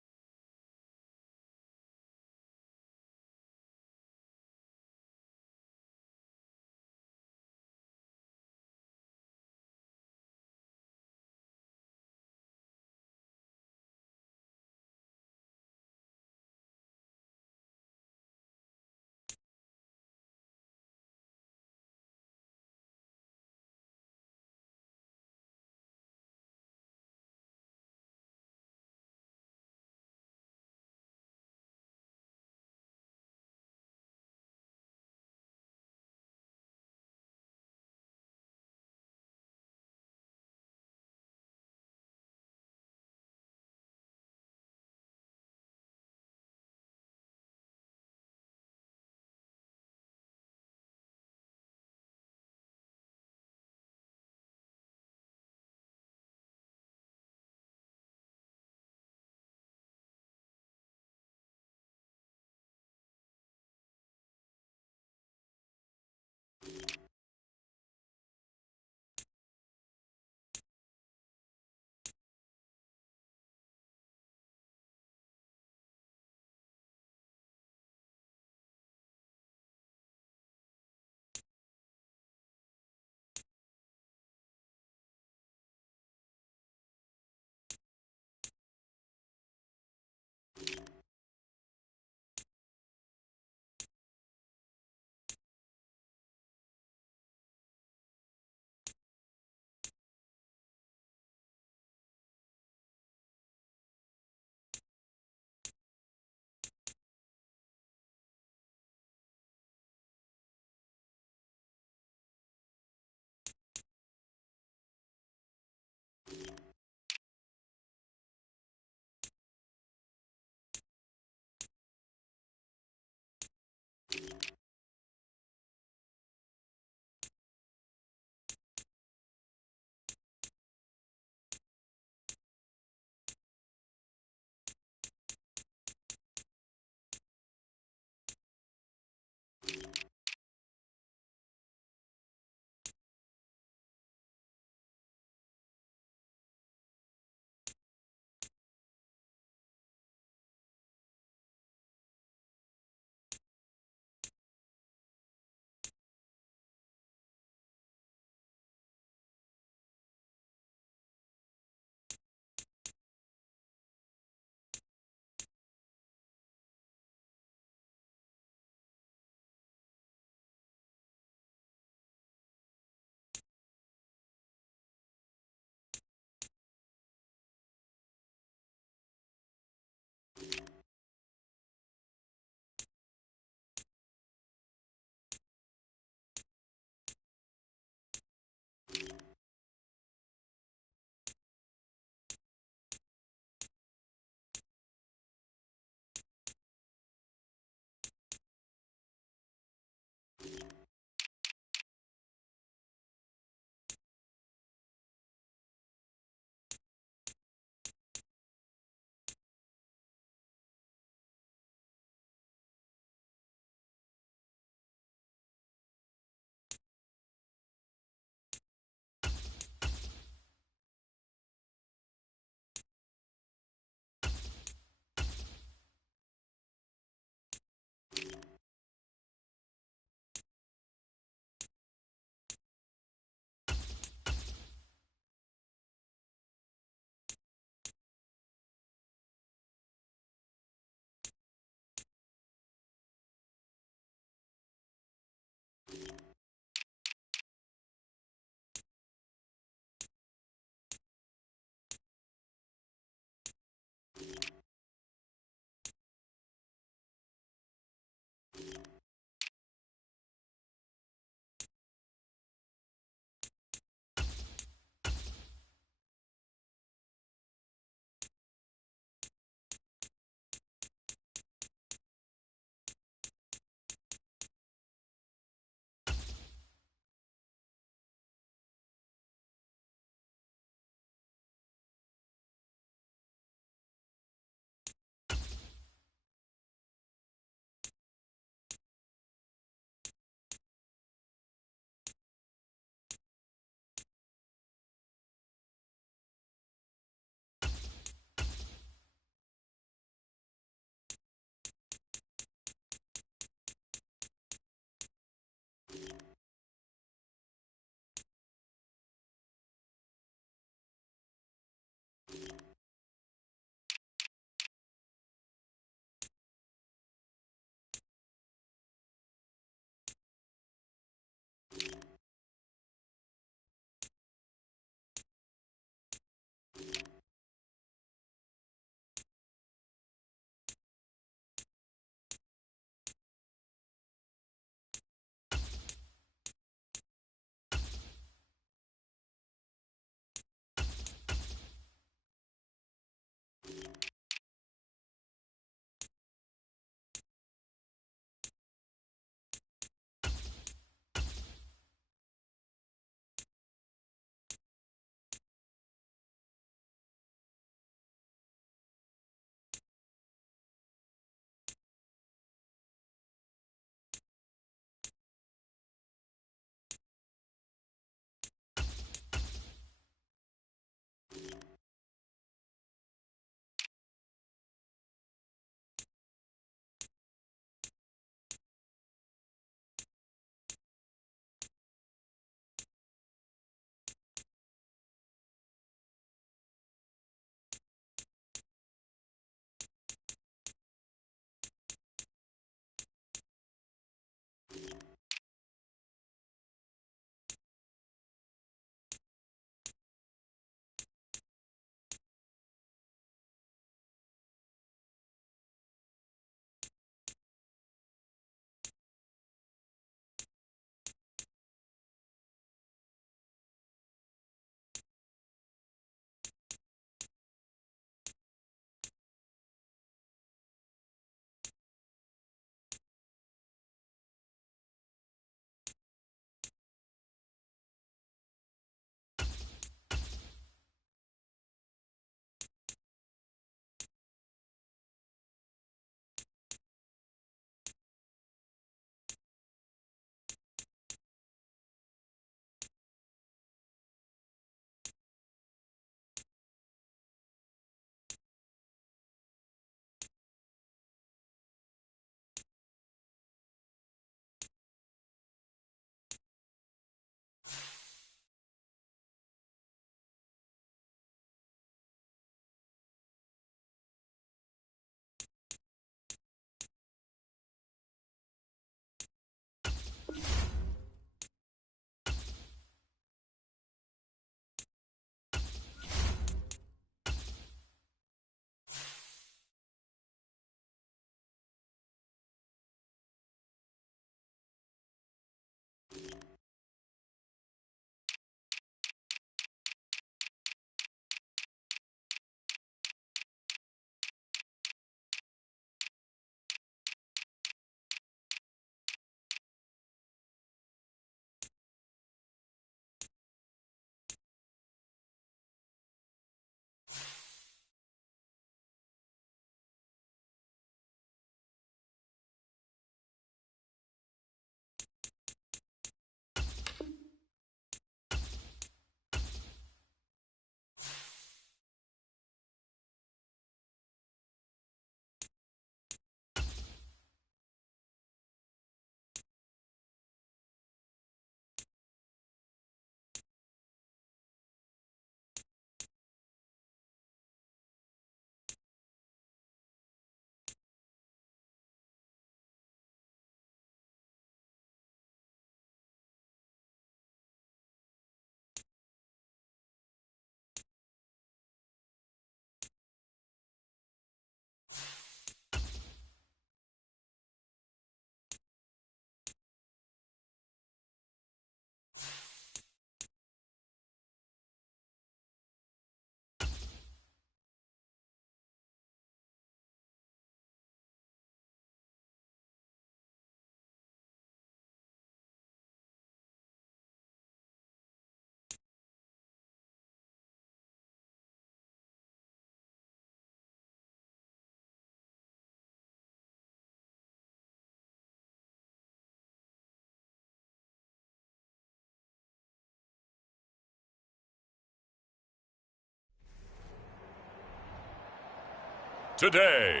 Today,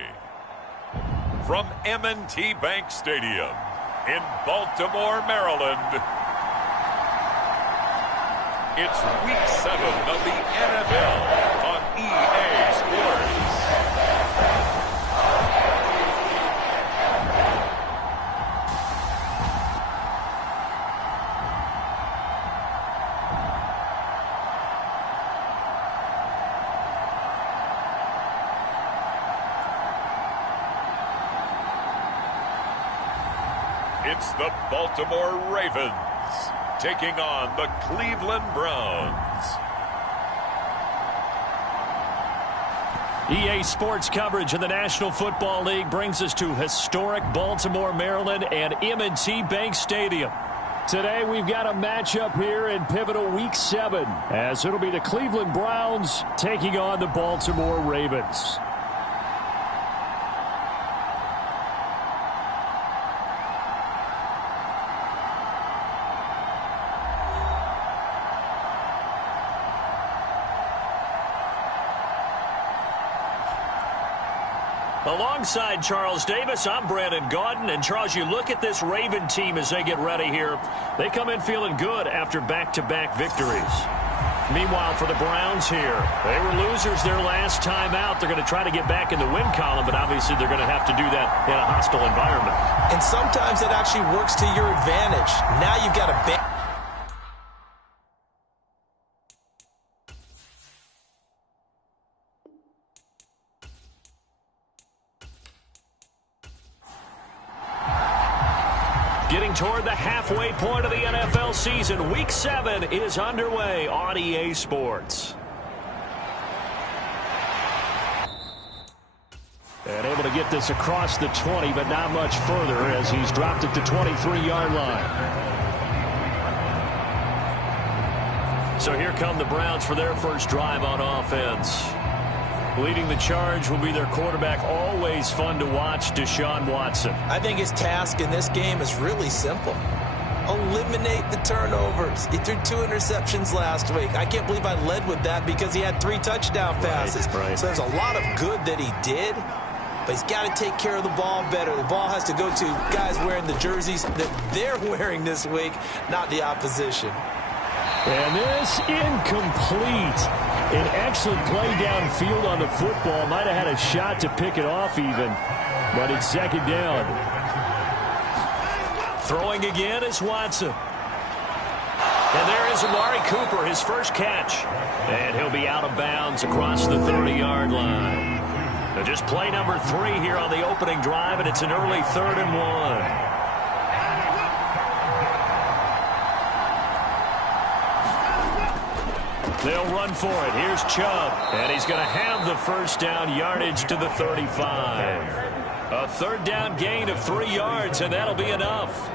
from M&T Bank Stadium in Baltimore, Maryland, it's Week 7 of the NFL on EA Sports. It's the Baltimore Ravens taking on the Cleveland Browns. EA Sports coverage of the National Football League brings us to historic Baltimore, Maryland and M&T Bank Stadium. Today we've got a matchup here in pivotal Week 7 as it'll be the Cleveland Browns taking on the Baltimore Ravens. Alongside Charles Davis, I'm Brandon Gaudin. And Charles, you look at this Raven team as they get ready here. They come in feeling good after back-to-back victories. Meanwhile, for the Browns here, they were losers their last time out. They're going to try to get back in the win column, but obviously they're going to have to do that in a hostile environment. And sometimes it actually works to your advantage. Now you've got a Getting toward the halfway point of the NFL season, Week 7 is underway on EA Sports. And able to get this across the 20, but not much further as he's dropped it to 23-yard line. So here come the Browns for their first drive on offense. Leading the charge will be their quarterback, always fun to watch, Deshaun Watson. I think his task in this game is really simple. Eliminate the turnovers. He threw 2 interceptions last week. I can't believe I led with that because he had 3 touchdown passes. Right. So there's a lot of good that he did, but he's got to take care of the ball better. The ball has to go to guys wearing the jerseys that they're wearing this week, not the opposition. And this incomplete. An excellent play downfield on the football. Might have had a shot to pick it off even, but it's second down. Throwing again is Watson. And there is Amari Cooper, his first catch. And he'll be out of bounds across the 30-yard line. Now just play number 3 here on the opening drive, and it's an early 3rd and 1. They'll run for it. Here's Chubb. And he's going to have the first down yardage to the 35. A 3rd down gain of 3 yards, and that'll be enough.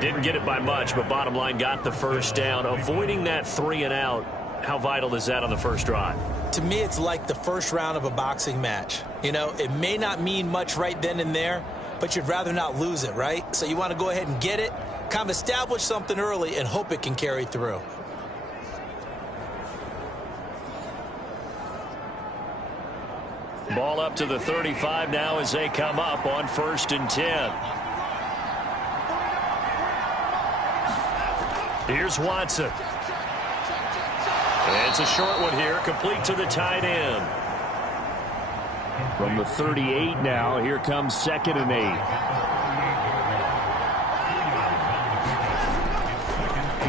Didn't get it by much, but bottom line got the first down. Avoiding that 3 and out, how vital is that on the first drive? To me, it's like the first round of a boxing match. You know, it may not mean much right then and there, but you'd rather not lose it, right? So you want to go ahead and get it, kind of establish something early, and hope it can carry through. Ball up to the 35 now as they come up on 1st and 10. Here's Watson. And it's a short one here, complete to the tight end. From the 38 now, here comes 2nd and 8.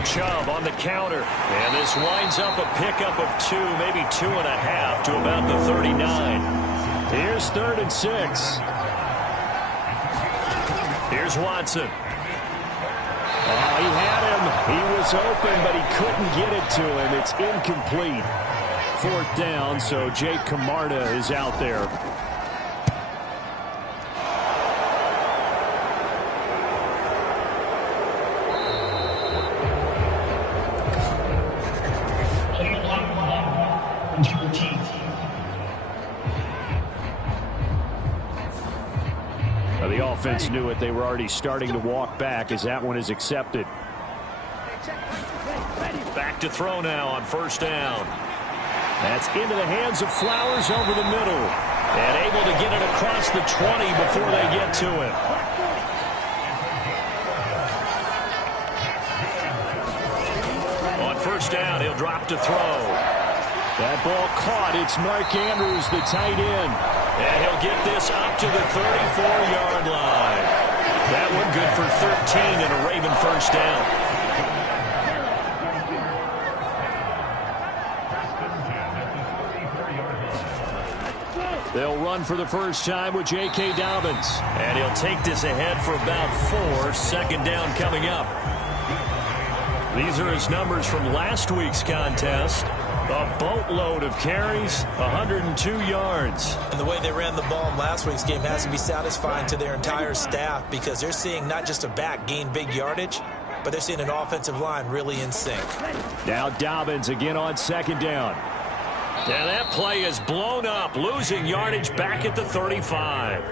Chubb on the counter. And this winds up a pickup of 2, maybe 2.5 to about the 39. Here's 3rd and 6. Here's Watson. He had him. He was open, but he couldn't get it to him. It's incomplete. 4th down, so Jake Camarda is out there. The offense knew it. They were already starting to walk back as that one is accepted. Back to throw now on 1st down. That's into the hands of Flowers over the middle. And able to get it across the 20 before they get to him. On first down, he'll drop to throw. That ball caught. It's Mark Andrews, the tight end. And he'll get this up to the 34-yard line. That one good for 13 and a Raven first down. They'll run for the first time with J.K. Dobbins. And he'll take this ahead for about 4. Second down coming up. These are his numbers from last week's contest. A boatload of carries, 102 yards. And the way they ran the ball in last week's game has to be satisfying to their entire staff because they're seeing not just a back gain big yardage, but they're seeing an offensive line really in sync. Now Dobbins again on second down. And that play is blown up, losing yardage back at the 35.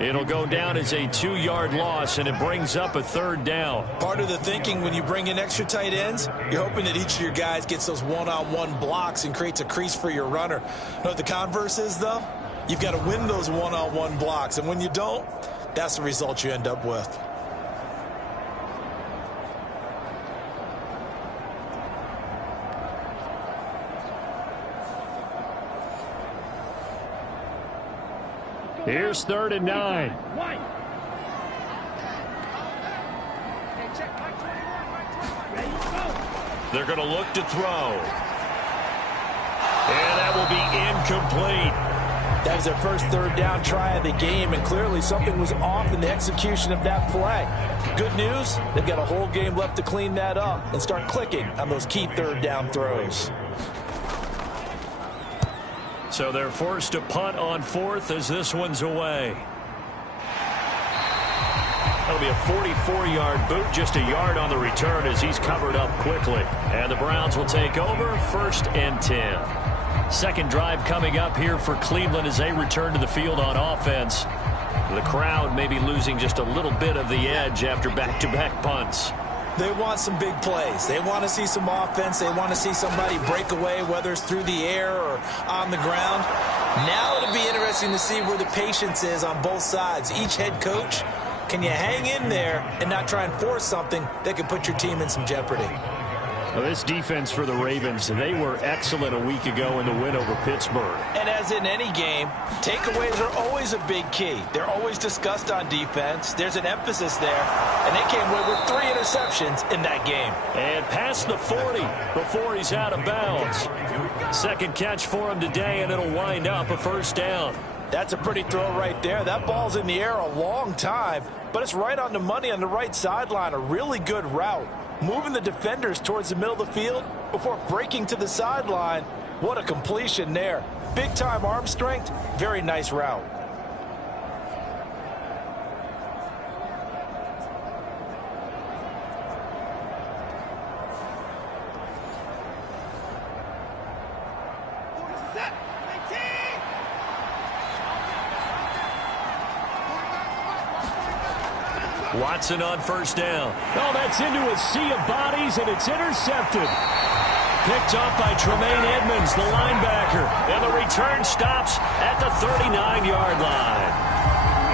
It'll go down as a 2-yard loss, and it brings up a third down. Part of the thinking when you bring in extra tight ends, you're hoping that each of your guys gets those one-on-one blocks and creates a crease for your runner. You know what the converse is, though? You've got to win those one-on-one blocks, and when you don't, that's the result you end up with. Here's 3rd and 9. They're going to look to throw. And that will be incomplete. That was their first 3rd down try of the game, and clearly something was off in the execution of that play. Good news, they've got a whole game left to clean that up and start clicking on those key 3rd down throws. So they're forced to punt on 4th as this one's away. That'll be a 44-yard boot, just a yard on the return as he's covered up quickly. And the Browns will take over 1st and 10. Second drive coming up here for Cleveland as they return to the field on offense. The crowd may be losing just a little bit of the edge after back-to-back punts. They want some big plays. They want to see some offense. They want to see somebody break away, whether it's through the air or on the ground. Now it'll be interesting to see where the patience is on both sides. Each head coach, can you hang in there and not try and force something that could put your team in some jeopardy? Well, this defense for the Ravens, they were excellent a week ago in the win over Pittsburgh. And as in any game, takeaways are always a big key. They're always discussed on defense. There's an emphasis there. And they came away with 3 interceptions in that game. And past the 40 before he's out of bounds. Second catch for him today, and it'll wind up a first down. That's a pretty throw right there. That ball's in the air a long time, but it's right on the money on the right sideline. A really good route. Moving the defenders towards the middle of the field before breaking to the sideline. What a completion there. Big-time arm strength. Very nice route. Watson on first down. Oh, that's into a sea of bodies, and it's intercepted. Picked up by Tremaine Edmonds, the linebacker. And the return stops at the 39-yard line.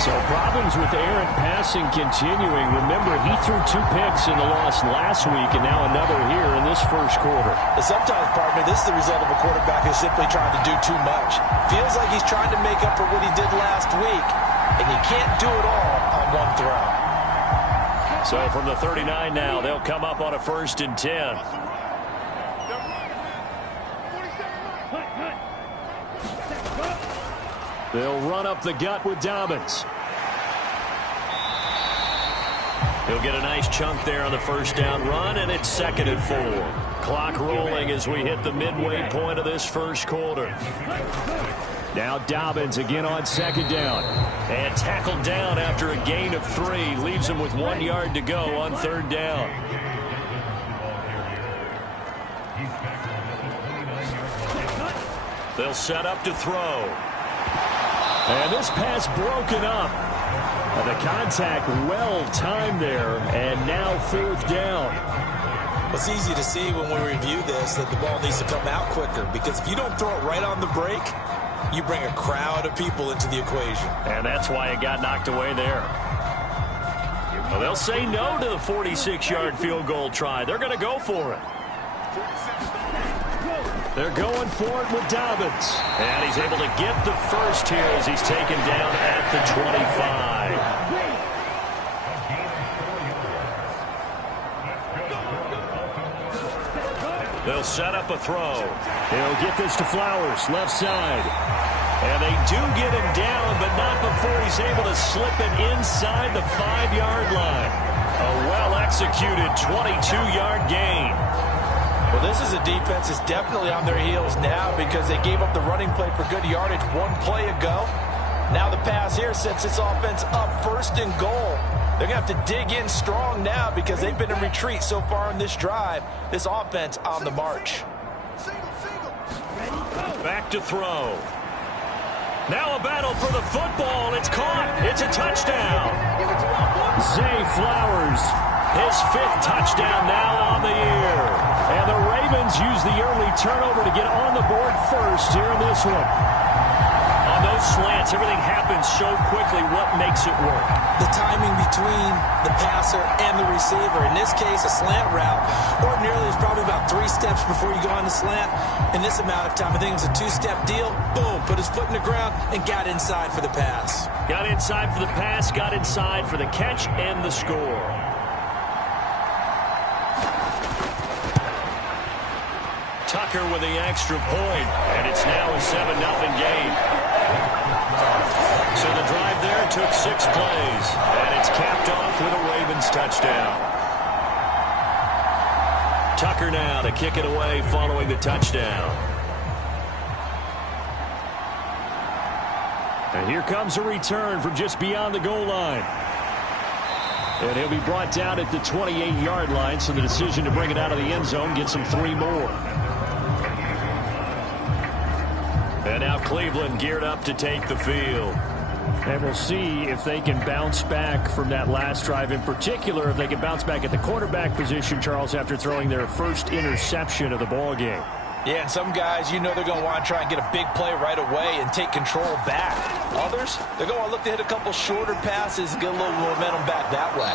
So problems with errant passing continuing. Remember, he threw 2 picks in the loss last week, and now another here in this first quarter. Sometimes, partner, this is the result of a quarterback who's simply trying to do too much. Feels like he's trying to make up for what he did last week, and you can't do it all on one throw. So from the 39 now, they'll come up on a 1st and 10. They'll run up the gut with Dobbins. He'll get a nice chunk there on the first down run, and it's 2nd and 4. Clock rolling as we hit the midway point of this first quarter. Now Dobbins again on 2nd down. And tackled down after a gain of 3. Leaves him with 1 yard to go on 3rd down. They'll set up to throw. And this pass broken up. And the contact well timed there. And now 4th down. It's easy to see when we review this that the ball needs to come out quicker, because if you don't throw it right on the break, you bring a crowd of people into the equation. And that's why it got knocked away there. Well, they'll say no to the 46-yard field goal try. They're going to go for it. They're going for it with Dobbins. And he's able to get the first here as he's taken down at the 25. They'll set up a throw. He'll get this to Flowers, left side. And they do get him down, but not before he's able to slip it inside the 5-yard line. A well-executed 22-yard gain. Well, this is a defense that's definitely on their heels now because they gave up the running play for good yardage one play ago. Now the pass here sets this offense up 1st and goal. They're going to have to dig in strong now because they've been in retreat so far in this drive. This offense on the march. Back to throw. Now a battle for the football. It's caught. It's a touchdown. Zay Flowers. His 5th touchdown now on the year. And the Ravens use the early turnover to get on the board first here in this one. On those slants, everything happens so quickly. What makes it work? The timing between the passer and the receiver. In this case, a slant route. Ordinarily, it's probably about 3 steps before you go on the slant. In this amount of time, I think it was a 2-step deal. Boom, put his foot in the ground and got inside for the pass. Got inside for the pass, got inside for the catch and the score. Tucker with the extra point, and it's now a 7-0 game. So the drive there took 6 plays, and it's capped off with a Ravens touchdown. Tucker now to kick it away following the touchdown. And here comes a return from just beyond the goal line. And he'll be brought down at the 28-yard line, so the decision to bring it out of the end zone gets him 3 more. And now Cleveland geared up to take the field. And we'll see if they can bounce back from that last drive. In particular, if they can bounce back at the quarterback position, Charles, after throwing their first interception of the ball game. Yeah, and some guys, you know they're going to want to try and get a big play right away and take control back. Others, they're going to look to hit a couple shorter passes and get a little momentum back that way.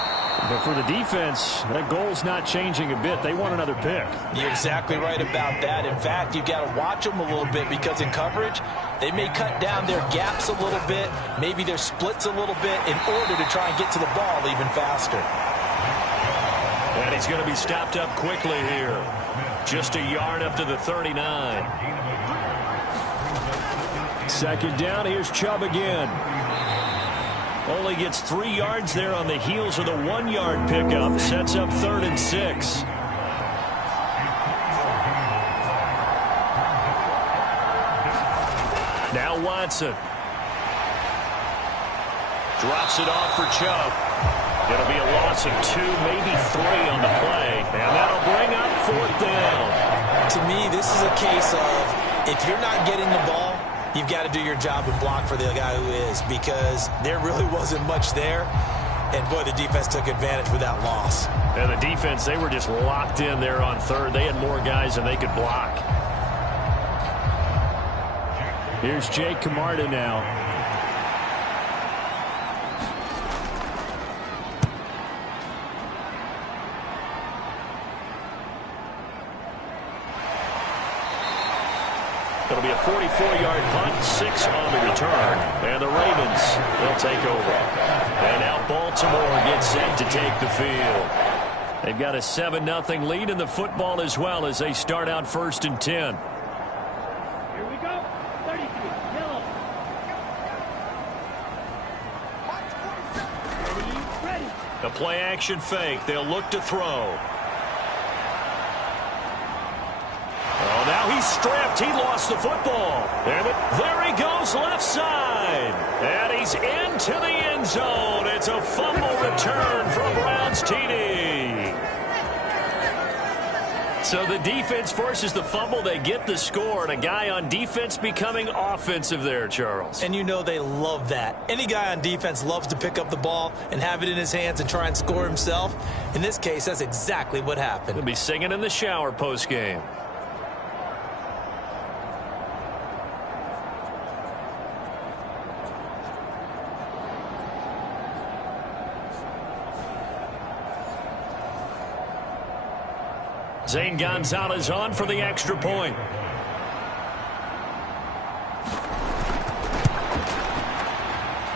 But for the defense, that goal's not changing a bit. They want another pick. You're exactly right about that. In fact, you've got to watch them a little bit because in coverage, they may cut down their gaps a little bit, maybe their splits a little bit in order to try and get to the ball even faster. And he's going to be stopped up quickly here. Just a yard up to the 39. Second down, here's Chubb again. Only gets 3 yards there on the heels of the 1-yard pickup. Sets up 3rd and 6. Now Watson. Drops it off for Chubb. It'll be a loss of 2, maybe 3 on the play. And that'll bring up 4th down. To me, this is a case of if you're not getting the ball, you've got to do your job and block for the guy who is, because there really wasn't much there. And, boy, the defense took advantage with that loss. And the defense, they were just locked in there on 3rd. They had more guys than they could block. Here's Jake Camarda now. It'll be a 44-yard punt, 6 on the return. And the Ravens, they'll take over. And now Baltimore gets set to take the field. They've got a 7-0 lead in the football as well as they start out 1st and 10. Here we go. 32, yellow. Ready. The play action fake. They'll look to throw. Oh, now he's stripped. He lost the football. There he goes left side. And he's into the end zone. It's a fumble return from Browns TD. So the defense forces the fumble. They get the score. And a guy on defense becoming offensive there, Charles. And you know they love that. Any guy on defense loves to pick up the ball and have it in his hands and try and score himself. In this case, that's exactly what happened. He'll be singing in the shower postgame. Zane Gonzalez on for the extra point.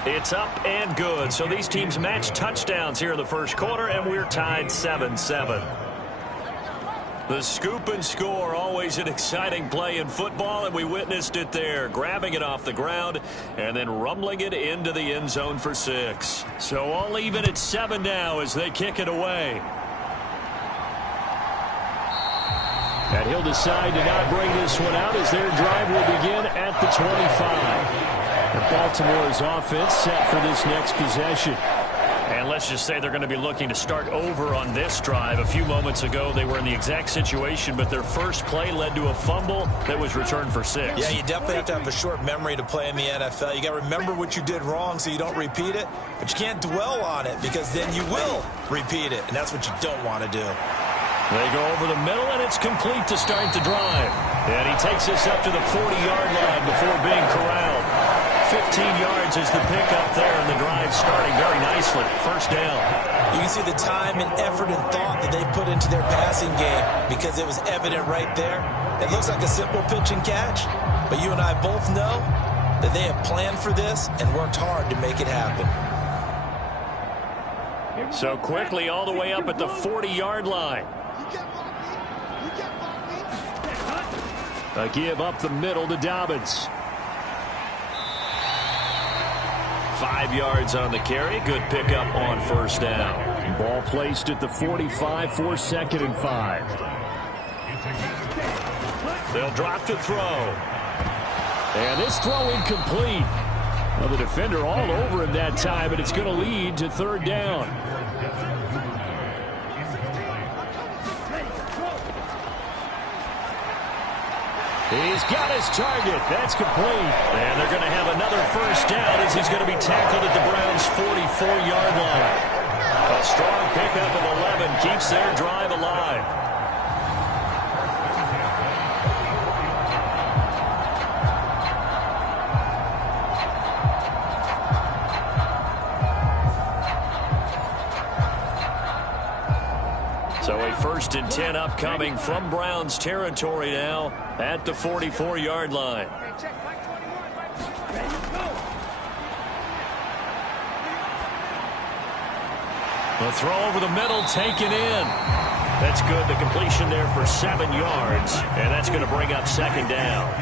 It's up and good. So these teams match touchdowns here in the first quarter, and we're tied 7-7. The scoop and score, always an exciting play in football, and we witnessed it there, grabbing it off the ground and then rumbling it into the end zone for 6. So all even at 7 now as they kick it away. And he'll decide to not bring this one out as their drive will begin at the 25. And Baltimore's offense set for this next possession. And let's just say they're going to be looking to start over on this drive. A few moments ago, they were in the exact situation, but their first play led to a fumble that was returned for 6. Yeah, you definitely have to have a short memory to play in the NFL. You got to remember what you did wrong so you don't repeat it, but you can't dwell on it because then you will repeat it, and that's what you don't want to do. They go over the middle, and it's complete to start the drive. And he takes us up to the 40-yard line before being corralled. 15 yards is the pickup there, and the drive starting very nicely. First down. You can see the time and effort and thought that they put into their passing game because it was evident right there. It looks like a simple pitch and catch, but you and I both know that they have planned for this and worked hard to make it happen. So quickly all the way up at the 40-yard line. A give up the middle to Dobbins. 5 yards on the carry. Good pickup on first down. Ball placed at the 45 for 2nd and 5. They'll drop to throw. And this throw incomplete. Well, the defender all over him that time, and it's going to lead to 3rd down. He's got his target. That's complete. And they're going to have another first down as he's going to be tackled at the Browns' 44-yard line. A strong pickup of 11 keeps their drive alive. So a 1st and 10 upcoming from Browns territory now at the 44-yard line. The throw over the middle taken in. That's good. The completion there for 7 yards. And that's going to bring up 2nd down.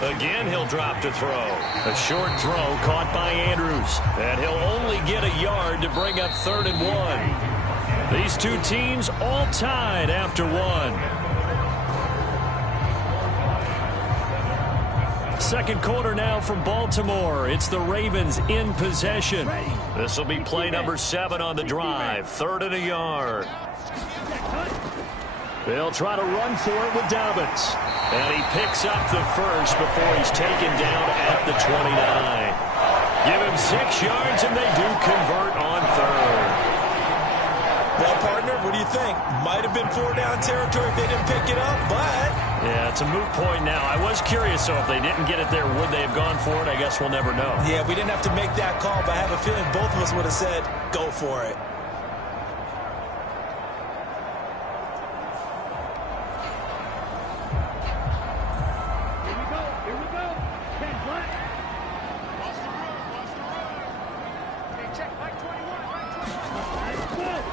Again, he'll drop to throw. A short throw caught by Andrews. And he'll only get a yard to bring up 3rd and 1. These two teams all tied after 1. Second quarter now from Baltimore. It's the Ravens in possession. This will be play number 7 on the drive. 3rd and a yard. They'll try to run for it with Dobbins. And he picks up the first before he's taken down at the 29. Give him 6 yards, and they do convert on 3rd. Well, partner, what do you think? Might have been 4-down territory if they didn't pick it up, but... Yeah, it's a moot point now. I was curious, so if they didn't get it there, would they have gone for it? I guess we'll never know. Yeah, we didn't have to make that call, but I have a feeling both of us would have said, go for it.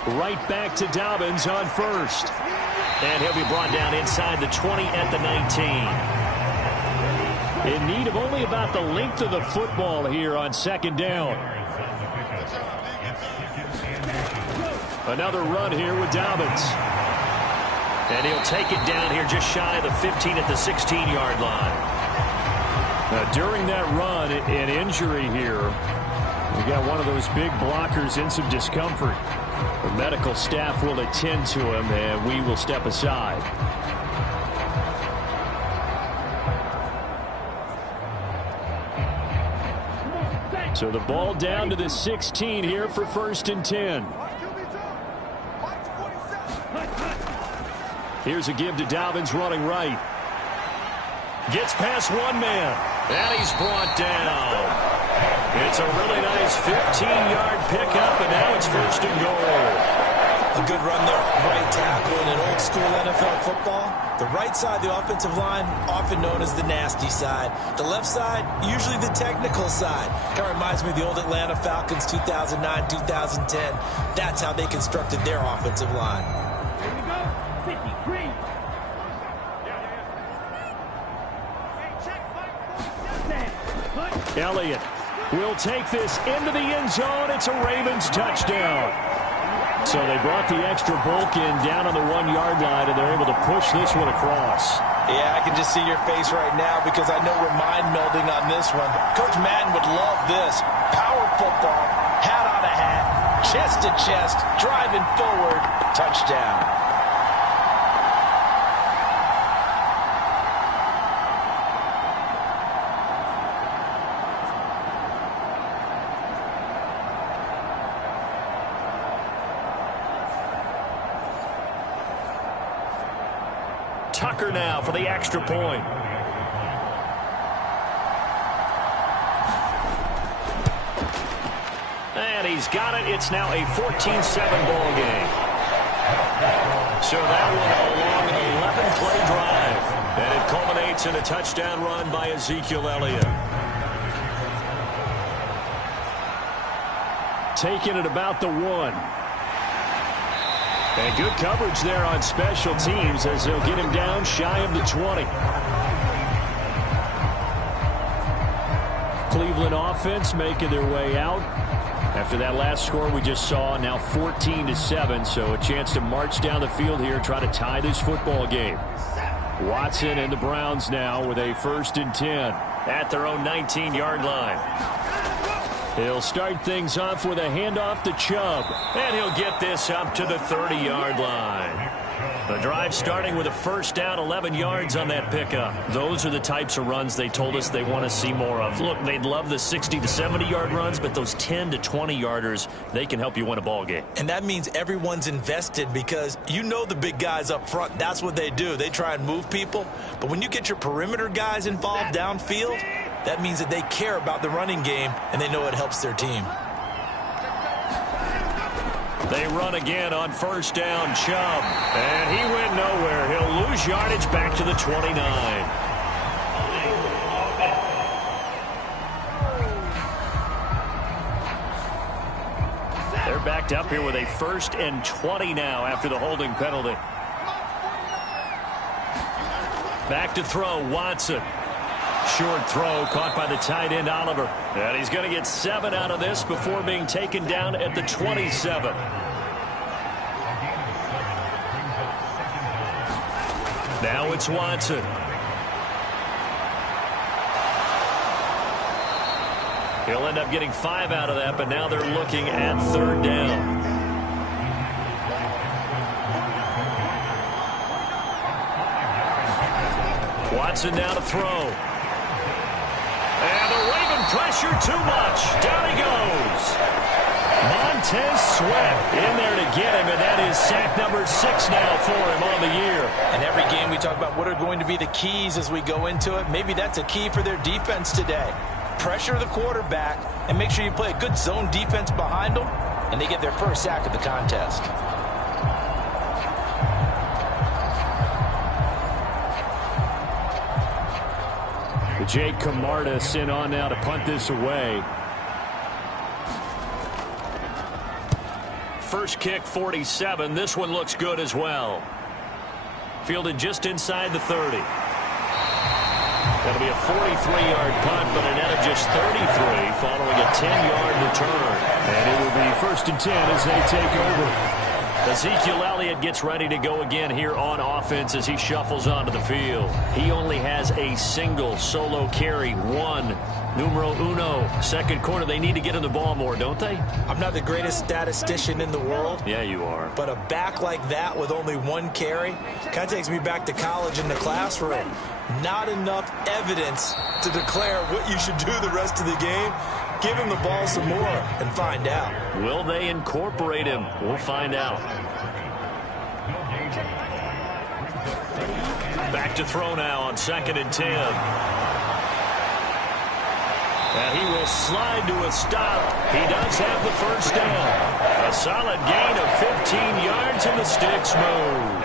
Right back to Dobbins on 1st. And he'll be brought down inside the 20 at the 19. In need of only about the length of the football here on 2nd down. Another run here with Dobbins. And he'll take it down here just shy of the 15 at the 16-yard line. Now, during that run, an injury here. We got one of those big blockers in some discomfort. The medical staff will attend to him, and we will step aside. So the ball down to the 16 here for 1st and 10. Here's a give to Dobbins running right. Gets past one man, and he's brought down. It's a really nice 15-yard pickup, and now it's first and goal. A good run there off right tackle in an old-school NFL football. The right side of the offensive line, often known as the nasty side. The left side, usually the technical side. Kind of reminds me of the old Atlanta Falcons 2009, 2010. That's how they constructed their offensive line. Here we go. 53. Elliott will take this into the end zone. It's a Ravens touchdown. So they brought the extra bulk in down on the 1-yard line, and they're able to push this one across. Yeah, I can just see your face right now because I know we're mind melding on this one. Coach Madden would love this. Power football, hat on a hat, chest to chest, driving forward, touchdown. Tucker now for the extra point. And he's got it. It's now a 14-7 ball game. So that one a long 11-play drive. And it culminates in a touchdown run by Ezekiel Elliott. Taking it about the 1. And good coverage there on special teams as they'll get him down shy of the 20. Cleveland offense making their way out. After that last score we just saw, now 14-7, so a chance to march down the field here and try to tie this football game. Watson and the Browns now with a 1st and 10. At their own 19-yard line. He'll start things off with a handoff to Chubb. And he'll get this up to the 30-yard line. The drive starting with a first down, 11 yards on that pickup. Those are the types of runs they told us they want to see more of. Look, they'd love the 60 to 70-yard runs, but those 10 to 20-yarders, they can help you win a ball game. And that means everyone's invested because you know the big guys up front, that's what they do. They try and move people. But when you get your perimeter guys involved downfield, that means that they care about the running game and they know it helps their team. They run again on first down, Chubb. And he went nowhere. He'll lose yardage back to the 29. They're backed up here with a 1st and 20 now after the holding penalty. Back to throw, Watson. Short throw caught by the tight end, Oliver. And he's going to get 7 out of this before being taken down at the 27. Now it's Watson. He'll end up getting 5 out of that, but now they're looking at 3rd down. Watson now to throw. And the Raven pressure too much. Down he goes. Montez Sweat in there to get him, and that is sack number 6 now for him on the year. And every game we talk about what are going to be the keys as we go into it. Maybe that's a key for their defense today. Pressure the quarterback and make sure you play a good zone defense behind them, and they get their first sack of the contest. Jake Camarda sent on now to punt this away. First kick, 47. This one looks good as well. Fielded just inside the 30. That'll be a 43-yard punt, but a net of just 33 following a 10-yard return. And it will be 1st and 10 as they take over. Ezekiel Elliott gets ready to go again here on offense as he shuffles onto the field. He only has a single solo carry, 1, numero uno. 2nd quarter, they need to get him the ball more, don't they? I'm not the greatest statistician in the world. Yeah, you are. But a back like that with only 1 carry kind of takes me back to college in the classroom. Not enough evidence to declare what you should do the rest of the game. Give him the ball some more and find out. Will they incorporate him? We'll find out. Back to throw now on 2nd and 10. And he will slide to a stop. He does have the first down. A solid gain of 15 yards, and the sticks move.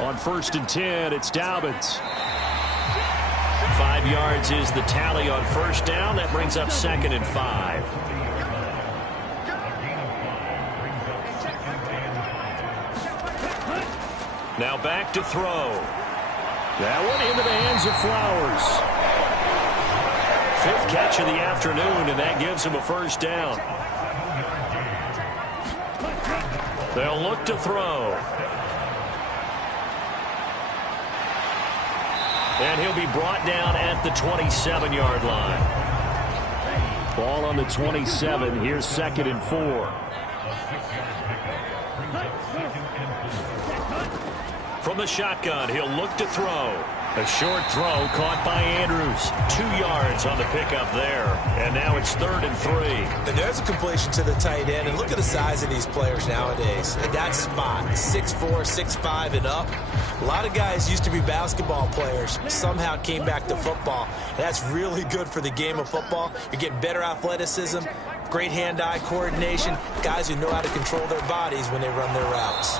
On 1st and 10, it's Dobbins. 5 yards is the tally on first down. That brings up 2nd and 5. Now back to throw. That one into the hands of Flowers. 5th catch of the afternoon, and that gives him a first down. They'll look to throw. And he'll be brought down at the 27-yard line. Ball on the 27. Here's 2nd and 4. From the shotgun, he'll look to throw. A short throw caught by Andrews. 2 yards on the pickup there. And now it's 3rd and 3. And there's a completion to the tight end. And look at the size of these players nowadays. At that spot, 6'4", 6'5", and up. A lot of guys used to be basketball players. Somehow came back to football. And that's really good for the game of football. You're getting better athleticism, great hand-eye coordination, guys who know how to control their bodies when they run their routes.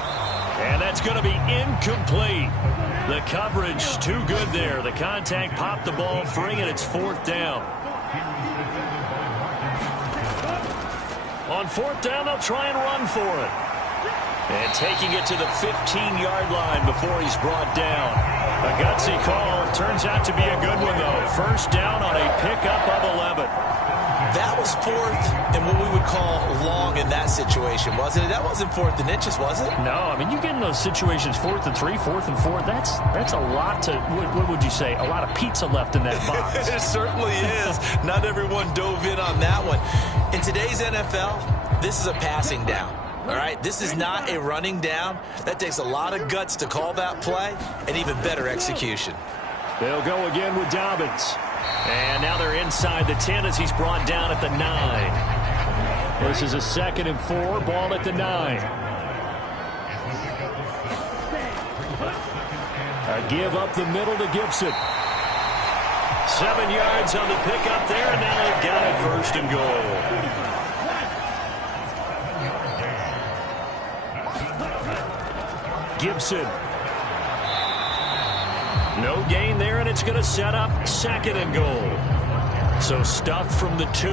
And that's going to be incomplete. The coverage too good there. The contact popped the ball free, and it's 4th down. On 4th down, they'll try and run for it. And taking it to the 15-yard line before he's brought down. A gutsy call. Turns out to be a good one, though. First down on a pickup of 11. That was 4th and what we would call long in that situation, wasn't it? That wasn't 4th and inches, was it? No, I mean, you get in those situations 4th and 3, 4th and 4. That's a lot to, what would you say, a lot of pizza left in that box. It certainly is. Not everyone dove in on that one. In today's NFL, this is a passing down. All right, this is not a running down. That takes a lot of guts to call that play and even better execution. They'll go again with Dobbins. And now they're inside the 10 as he's brought down at the 9. This is a 2nd and 4, ball at the 9. A give up the middle to Gibson. 7 yards on the pickup there, and now they've got it 1st and goal. Gibson. No gain there, and it's going to set up 2nd and goal. So stuffed from the 2,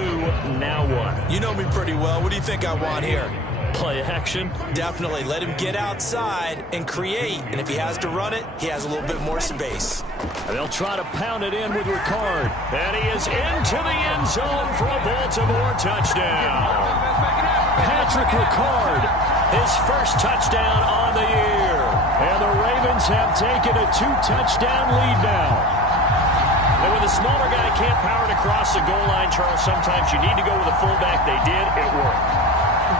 now what? You know me pretty well. What do you think I want here? Play action? Definitely. Let him get outside and create. And if he has to run it, he has a little bit more space. And they'll try to pound it in with Ricard. And he is into the end zone for a Baltimore touchdown. Patrick Ricard, his first touchdown on the year. And the Ravens have taken a 2-touchdown lead now. And when the smaller guy can't power it across the goal line, Charles, sometimes you need to go with a fullback. They did. It worked.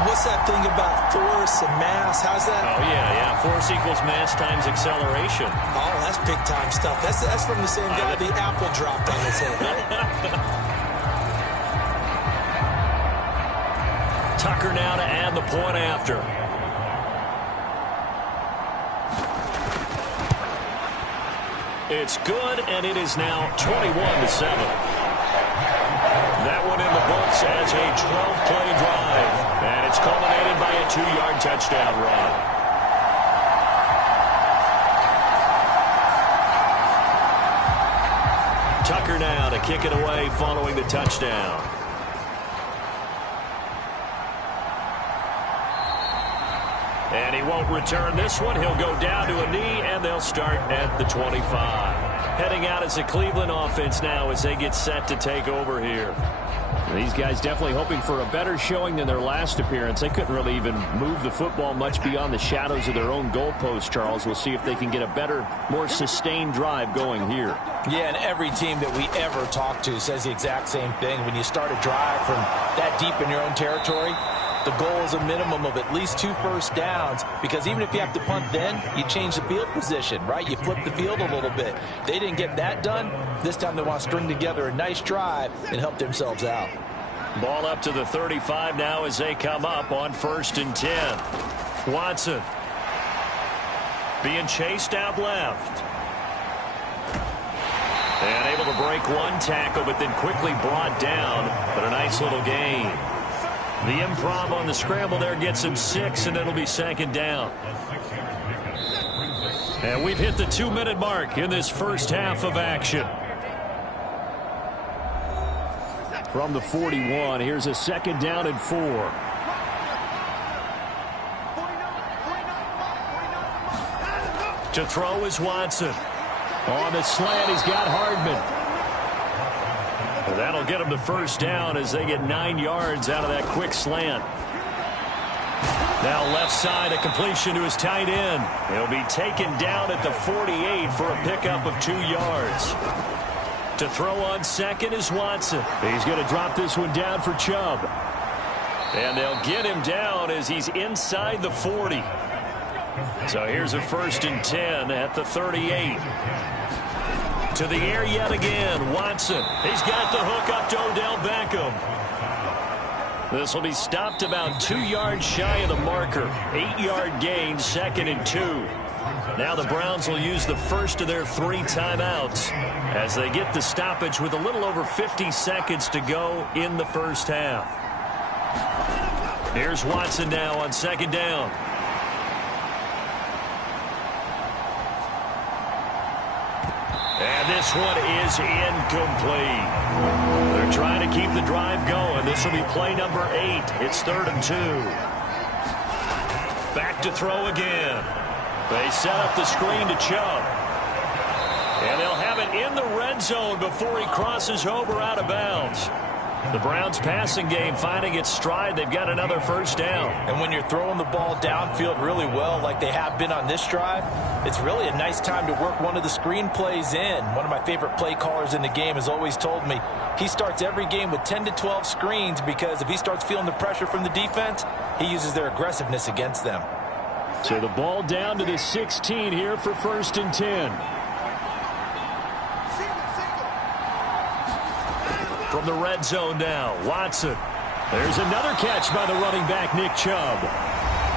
What's that thing about force and mass? How's that? Oh, yeah. Force equals mass times acceleration. Oh, that's big-time stuff. That's from the same guy the apple dropped on his head, right? Tucker now to add the point after. It's good, and it is now 21-7. That one in the books as a 12-play drive. And it's culminated by a 2-yard touchdown run. Tucker now to kick it away following the touchdown. And he won't return this one. He'll go down to a knee, and they'll start at the 25. Heading out as the Cleveland offense now as they get set to take over here. These guys definitely hoping for a better showing than their last appearance. They couldn't really even move the football much beyond the shadows of their own goalpost, Charles. We'll see if they can get a better, more sustained drive going here. Yeah, and every team that we ever talk to says the exact same thing. When you start a drive from that deep in your own territory, the goal is a minimum of at least 2 first downs, because even if you have to punt then, you change the field position, right? You flip the field a little bit. They didn't get that done. This time they want to string together a nice drive and help themselves out. Ball up to the 35 now as they come up on 1st and 10. Watson being chased out left. And able to break one tackle, but then quickly brought down. But a nice little gain. The improv on the scramble there gets him 6, and it'll be 2nd down. And we've hit the 2-minute mark in this first half of action. From the 41, here's a 2nd down and 4. To throw is Watson. On the slant, he's got Hardman. That'll get him the 1st down as they get 9 yards out of that quick slant. Now left side, a completion to his tight end. He'll be taken down at the 48 for a pickup of 2 yards. To throw on 2nd is Watson. He's going to drop this one down for Chubb. And they'll get him down as he's inside the 40. So here's a 1st and 10 at the 38. To the air yet again, Watson. He's got the hook up to Odell Beckham. This will be stopped about 2 yards shy of the marker. 8-yard gain, 2nd and 2. Now the Browns will use the first of their 3 timeouts as they get the stoppage with a little over 50 seconds to go in the first half. Here's Watson now on 2nd down. And this one is incomplete. They're trying to keep the drive going. This will be play number 8. It's 3rd and 2. Back to throw again. They set up the screen to Chubb. And they'll have it in the red zone before he crosses over out of bounds. The Browns passing game finding its stride. They've got another 1st down. And when you're throwing the ball downfield really well like they have been on this drive, it's really a nice time to work one of the screen plays in. One of my favorite play callers in the game has always told me he starts every game with 10 to 12 screens, because if he starts feeling the pressure from the defense, he uses their aggressiveness against them. So the ball down to the 16 here for 1st and 10. From the red zone now, Watson. There's another catch by the running back, Nick Chubb.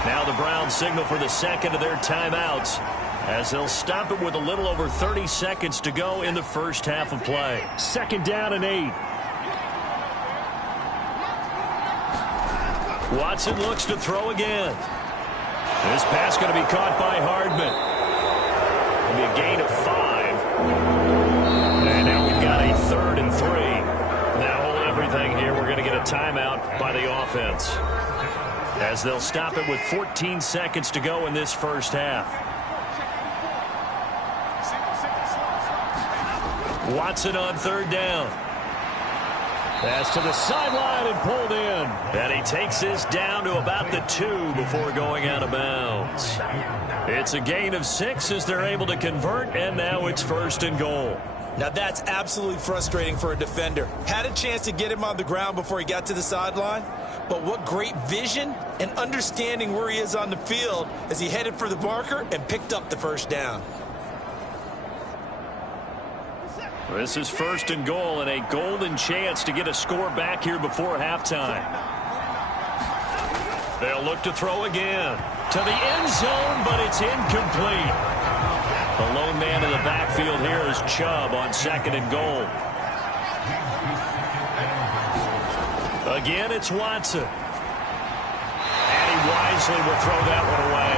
Now the Browns signal for the 2nd of their timeouts as they'll stop it with a little over 30 seconds to go in the first half of play. 2nd down and 8. Watson looks to throw again. This pass going to be caught by Hardman. It'll be a gain of 5. And now we've got a 3rd and 3. Now hold everything here. We're going to get a timeout by the offense as they'll stop it with 14 seconds to go in this first half. Watson on 3rd down. Pass to the sideline and pulled in. And he takes this down to about the 2 before going out of bounds. It's a gain of 6 as they're able to convert, and now it's 1st and goal. Now that's absolutely frustrating for a defender. Had a chance to get him on the ground before he got to the sideline, but what great vision and understanding where he is on the field as he headed for the marker and picked up the 1st down. This is 1st and goal and a golden chance to get a score back here before halftime. They'll look to throw again. To the end zone, but it's incomplete. The lone man in the backfield here is Chubb on 2nd and goal. Again, it's Watson. And he wisely will throw that one away.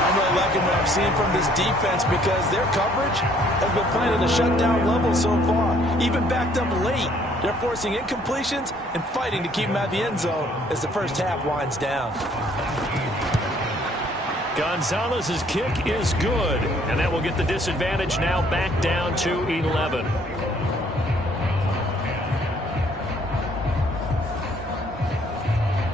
I'm really liking what I'm seeing from this defense because their coverage has been playing at a shutdown level so far. Even backed up late, they're forcing incompletions and fighting to keep them out of the end zone as the first half winds down. Gonzalez's kick is good, and that will get the disadvantage now back down to 11.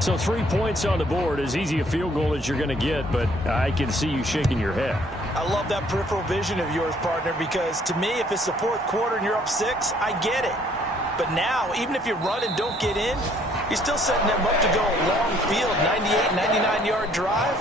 So 3 points on the board, as easy a field goal as you're going to get, but I can see you shaking your head. I love that peripheral vision of yours, partner, because to me, if it's the fourth quarter and you're up 6, I get it. But now, even if you run and don't get in, you're still setting them up to go a long field, 98, 99-yard drive.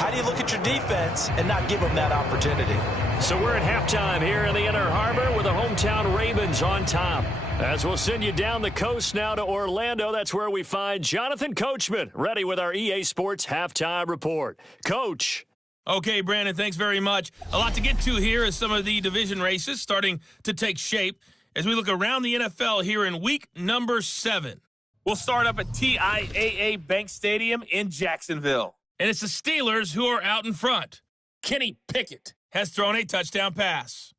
How do you look at your defense and not give them that opportunity? So we're at halftime here in the Inner Harbor with the hometown Ravens on top. As we'll send you down the coast now to Orlando, that's where we find Jonathan Coachman, ready with our EA Sports Halftime Report. Coach. Okay, Brandon, thanks very much. A lot to get to here as some of the division races starting to take shape as we look around the NFL here in week number 7. We'll start up at TIAA Bank Stadium in Jacksonville. And it's the Steelers who are out in front. Kenny Pickett has thrown a touchdown pass.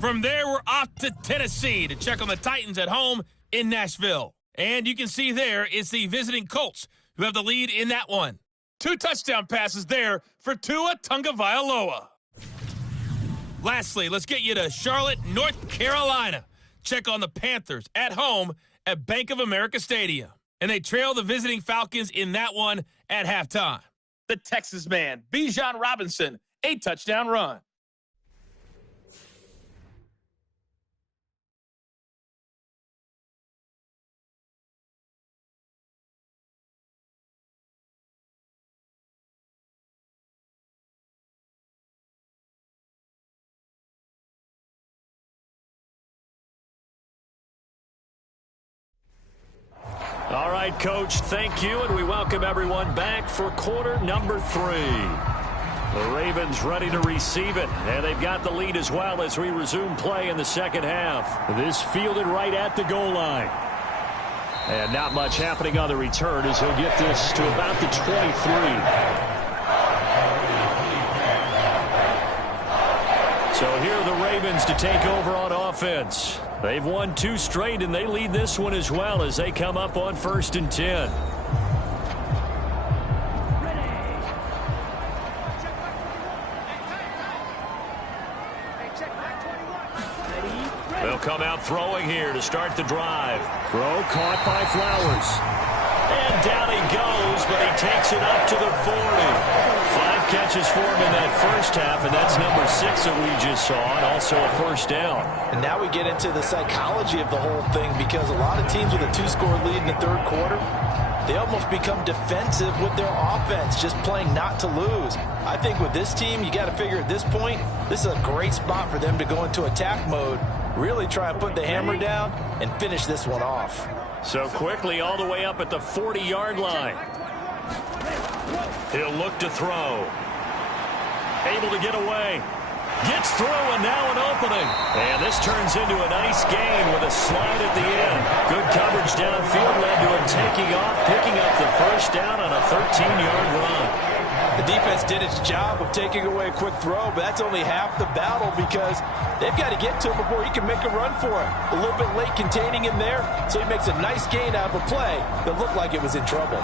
From there, we're off to Tennessee to check on the Titans at home in Nashville. And you can see there it's the visiting Colts who have the lead in that one. 2 touchdown passes there for Tua Tagovailoa. Lastly, let's get you to Charlotte, North Carolina. Check on the Panthers at home at Bank of America Stadium. And they trail the visiting Falcons in that one at halftime. The Texas man, Bijan Robinson, a touchdown run. All right, Coach, thank you, and we welcome everyone back for quarter number 3. The Ravens ready to receive it, and they've got the lead as well as we resume play in the second half. This fielded right at the goal line. And not much happening on the return as he'll get this to about the 23. So here are the Ravens to take over on offense. They've won 2 straight, and they lead this one as well as they come up on 1st and 10. They'll come out throwing here to start the drive. Throw caught by Flowers. And down he goes, but he takes it up to the 40. 5 catches for him in that first half, and that's number 6 that we just saw, and also a first down. And now we get into the psychology of the whole thing, because a lot of teams with a 2-score lead in the third quarter, they almost become defensive with their offense, just playing not to lose. I think with this team, you got to figure at this point, this is a great spot for them to go into attack mode, really try and put the hammer down and finish this one off. So quickly all the way up at the 40-yard line. He'll look to throw. Able to get away. Gets through, and now an opening. And this turns into a nice gain with a slide at the end. Good coverage downfield led to him taking off, picking up the first down on a 13-yard run. The defense did its job of taking away a quick throw, but that's only half the battle because they've got to get to him before he can make a run for it. A little bit late containing him there, so he makes a nice gain out of a play that looked like it was in trouble.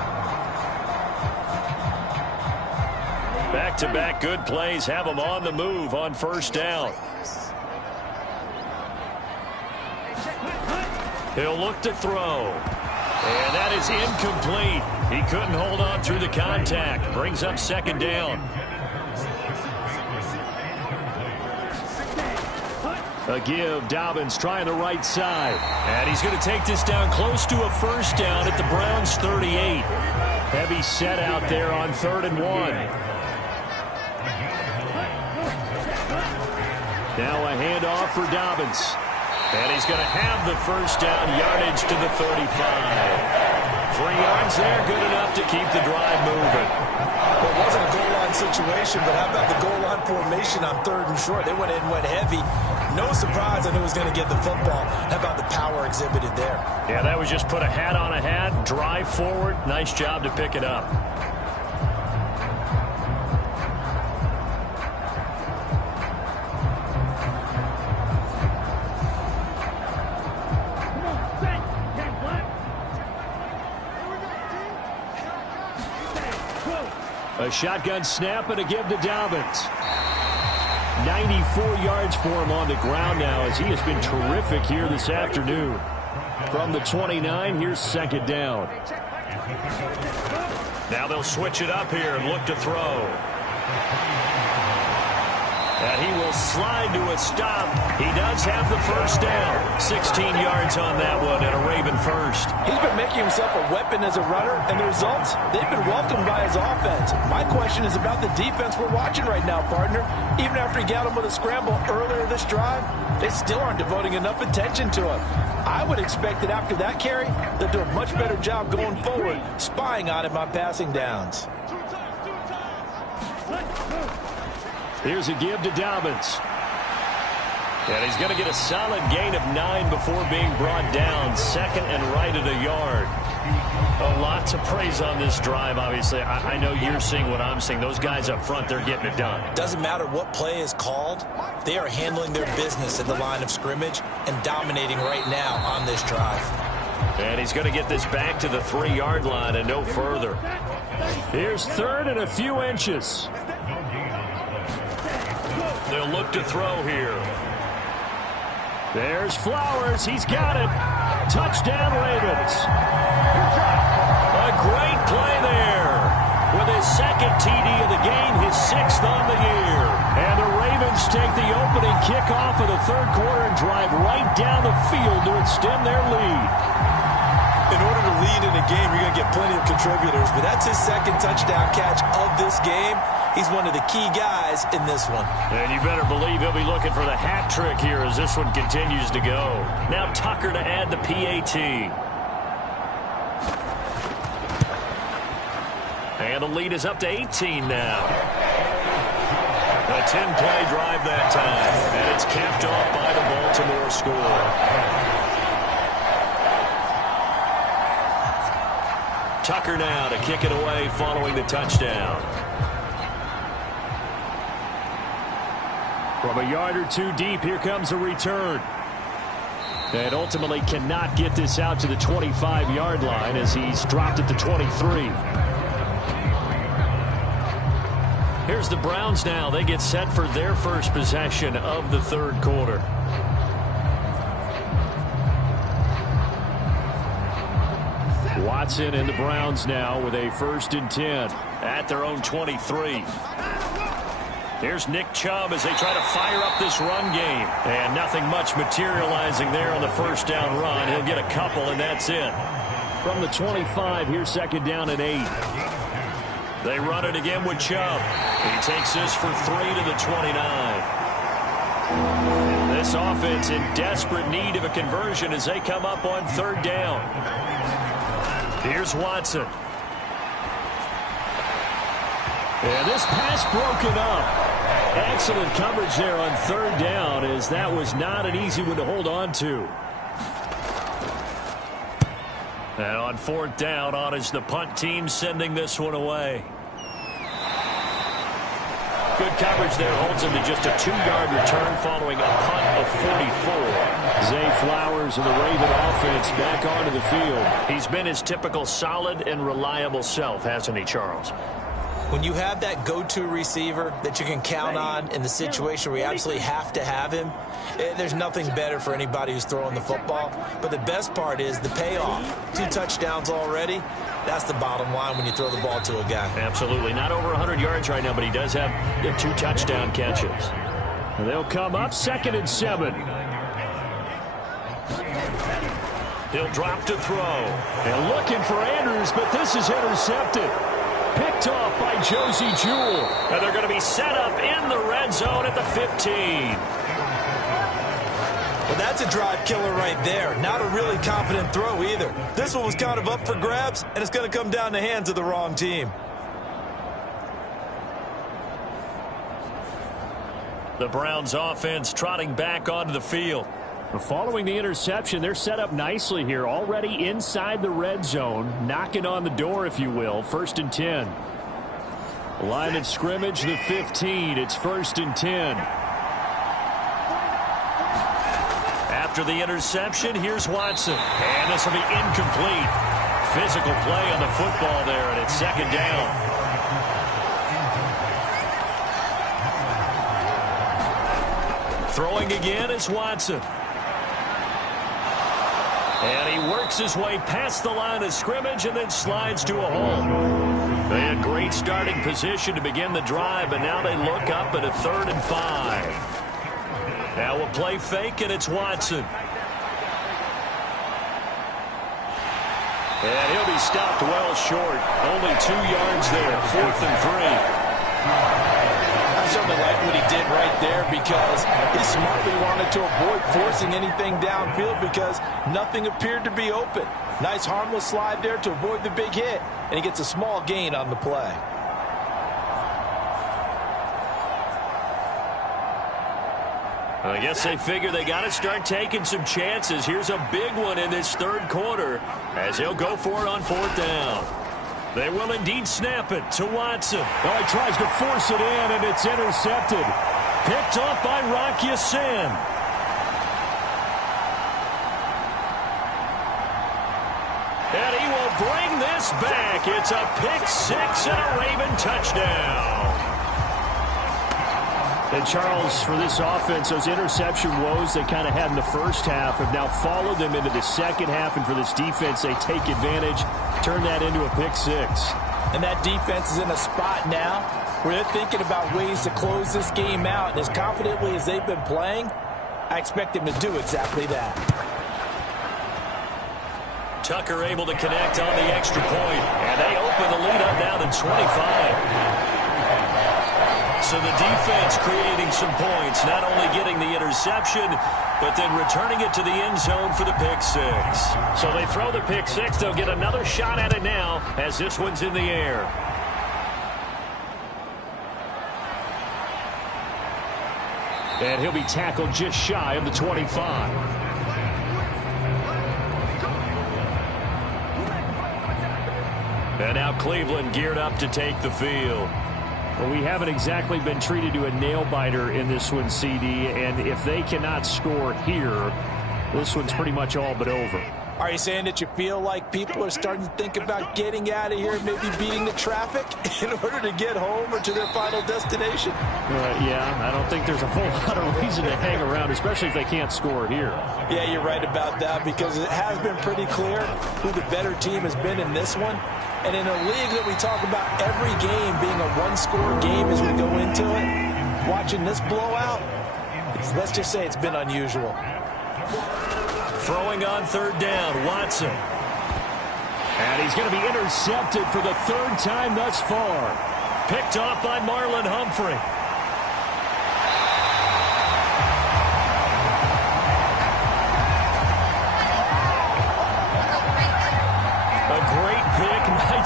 Back-to-back good plays have him on the move on first down. He'll look to throw. And that is incomplete. He couldn't hold on through the contact. Brings up second down. A give. Dobbins trying the right side. And he's going to take this down close to a first down at the Browns' 38. Heavy set out there on 3rd and 1. Now a handoff for Dobbins. And he's going to have the first down, yardage to the 35. 3 yards there, good enough to keep the drive moving. Well, it wasn't a goal line situation, but how about the goal line formation on 3rd and short? They went in, went heavy. No surprise on who was going to get the football. How about the power exhibited there? Yeah, that was just put a hat on a hat, drive forward. Nice job to pick it up. A shotgun snap and a give to Dobbins. 94 yards for him on the ground now as he has been terrific here this afternoon. From the 29, here's second down. Now they'll switch it up here and look to throw. And he will slide to a stop. He does have the first down. 16 yards on that one and a Raven first. He's been making himself a weapon as a runner, and the results, they've been welcomed by his offense. My question is about the defense we're watching right now, partner. Even after he got him with a scramble earlier this drive, they still aren't devoting enough attention to him. I would expect that after that carry, they'll do a much better job going forward, spying on him on passing downs. Here's a give to Dobbins. And he's going to get a solid gain of 9 before being brought down. Second and right at a yard. A lot to praise on this drive, obviously. I know you're seeing what I'm seeing. Those guys up front, they're getting it done. Doesn't matter what play is called. They are handling their business at the line of scrimmage and dominating right now on this drive. And he's going to get this back to the 3-yard line and no further. Here's third and a few inches. They'll look to throw here. There's Flowers. He's got it. Touchdown, Ravens. A great play there. With his second TD of the game, his 6th on the year. And the Ravens take the opening kickoff of the third quarter and drive right down the field to extend their lead. In order to lead in a game, you're going to get plenty of contributors, but that's his second touchdown catch of this game. He's one of the key guys in this one. And you better believe he'll be looking for the hat trick here as this one continues to go. Now Tucker to add the PAT. And the lead is up to 18 now. A 10-play drive that time. And it's capped off by the Baltimore score. Tucker now to kick it away following the touchdown. From a yard or two deep, here comes a return. And ultimately cannot get this out to the 25-yard line as he's dropped at the 23. Here's the Browns now. They get set for their first possession of the third quarter. Watson and the Browns now with a 1st and 10 at their own 23. Here's Nick Chubb as they try to fire up this run game. And nothing much materializing there on the first down run. He'll get a couple, and that's it. From the 25, here's 2nd down and 8. They run it again with Chubb. He takes this for 3 to the 29. This offense in desperate need of a conversion as they come up on 3rd down. Here's Watson. And this pass broken up. Excellent coverage there on 3rd down, as that was not an easy one to hold on to. And on 4th down, on is the punt team sending this one away. Good coverage there holds him to just a 2-yard return following a punt of 44. Zay Flowers and the Raven offense back onto the field. He's been his typical solid and reliable self, hasn't he, Charles? When you have that go-to receiver that you can count on in the situation where you absolutely have to have him, there's nothing better for anybody who's throwing the football. But the best part is the payoff. 2 touchdowns already. That's the bottom line when you throw the ball to a guy. Absolutely. Not over 100 yards right now, but he does have 2 touchdown catches. And they'll come up 2nd and 7. He'll drop to throw. And looking for Andrews, but this is intercepted. Picked off by Josie Jewell. And they're going to be set up in the red zone at the 15. Well, that's a drive killer right there. Not a really confident throw either. This one was kind of up for grabs, and it's going to come down the hands of the wrong team. The Browns offense trotting back onto the field. Following the interception, they're set up nicely here, already inside the red zone, knocking on the door, if you will. 1st and 10. Line of scrimmage, the 15. It's 1st and 10. After the interception, here's Watson. And this will be incomplete. Physical play on the football there, and it's 2nd down. Throwing again is Watson. And he works his way past the line of scrimmage and then slides to a hole. They had great starting position to begin the drive, but now they look up at a 3rd and 5. Now we'll play fake, and it's Watson. And he'll be stopped well short. Only 2 yards there, 4th and 3. I certainly like what he did right there because he smartly wanted to avoid forcing anything downfield because nothing appeared to be open. Nice harmless slide there to avoid the big hit, and he gets a small gain on the play. I guess they figure they got to start taking some chances. Here's a big one in this 3rd quarter as he'll go for it on 4th down. They will indeed snap it to Watson. Oh, he tries to force it in, and it's intercepted. Picked off by Rock Ya-Sin. And he will bring this back. It's a pick 6 and a Raven touchdown. And Charles, for this offense, those interception woes they kind of had in the first half have now followed them into the second half. And for this defense, they take advantage, turn that into a pick 6. And that defense is in a spot now where they're thinking about ways to close this game out. And as confidently as they've been playing, I expect them to do exactly that. Tucker able to connect on the extra point. And they open the lead up now to 25. So the defense creating some points, not only getting the interception, but then returning it to the end zone for the pick 6. So they throw the pick 6. They'll get another shot at it now as this one's in the air. And he'll be tackled just shy of the 25. And now Cleveland geared up to take the field. Well, we haven't exactly been treated to a nail-biter in this one, CD, and if they cannot score here, this one's pretty much all but over. Are you saying that you feel like people are starting to think about getting out of here, maybe beating the traffic in order to get home or to their final destination? Yeah, I don't think there's a whole lot of reason to hang around, especially if they can't score here. Yeah, you're right about that because it has been pretty clear who the better team has been in this one. And in a league that we talk about every game being a one-score game as we go into it, watching this blowout, let's just say it's been unusual. Throwing on 3rd down, Watson. And he's going to be intercepted for the 3rd time thus far. Picked off by Marlon Humphrey.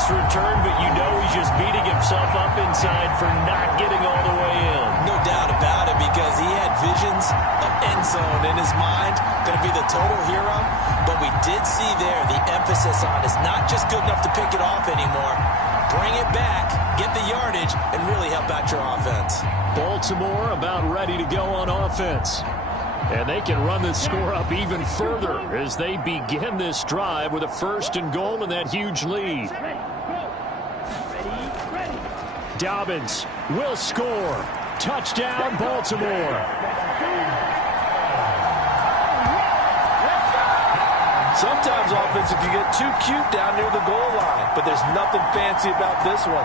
Return, but you know he's just beating himself up inside for not getting all the way in. No doubt about it because he had visions of end zone in his mind, going to be the total hero, but we did see there the emphasis on it's not just good enough to pick it off anymore. Bring it back, get the yardage, and really help out your offense. Baltimore about ready to go on offense. And they can run this score up even further as they begin this drive with a 1st and goal and that huge lead. Dobbins will score. Touchdown, Baltimore. Sometimes offense can get too cute down near the goal line, but there's nothing fancy about this one.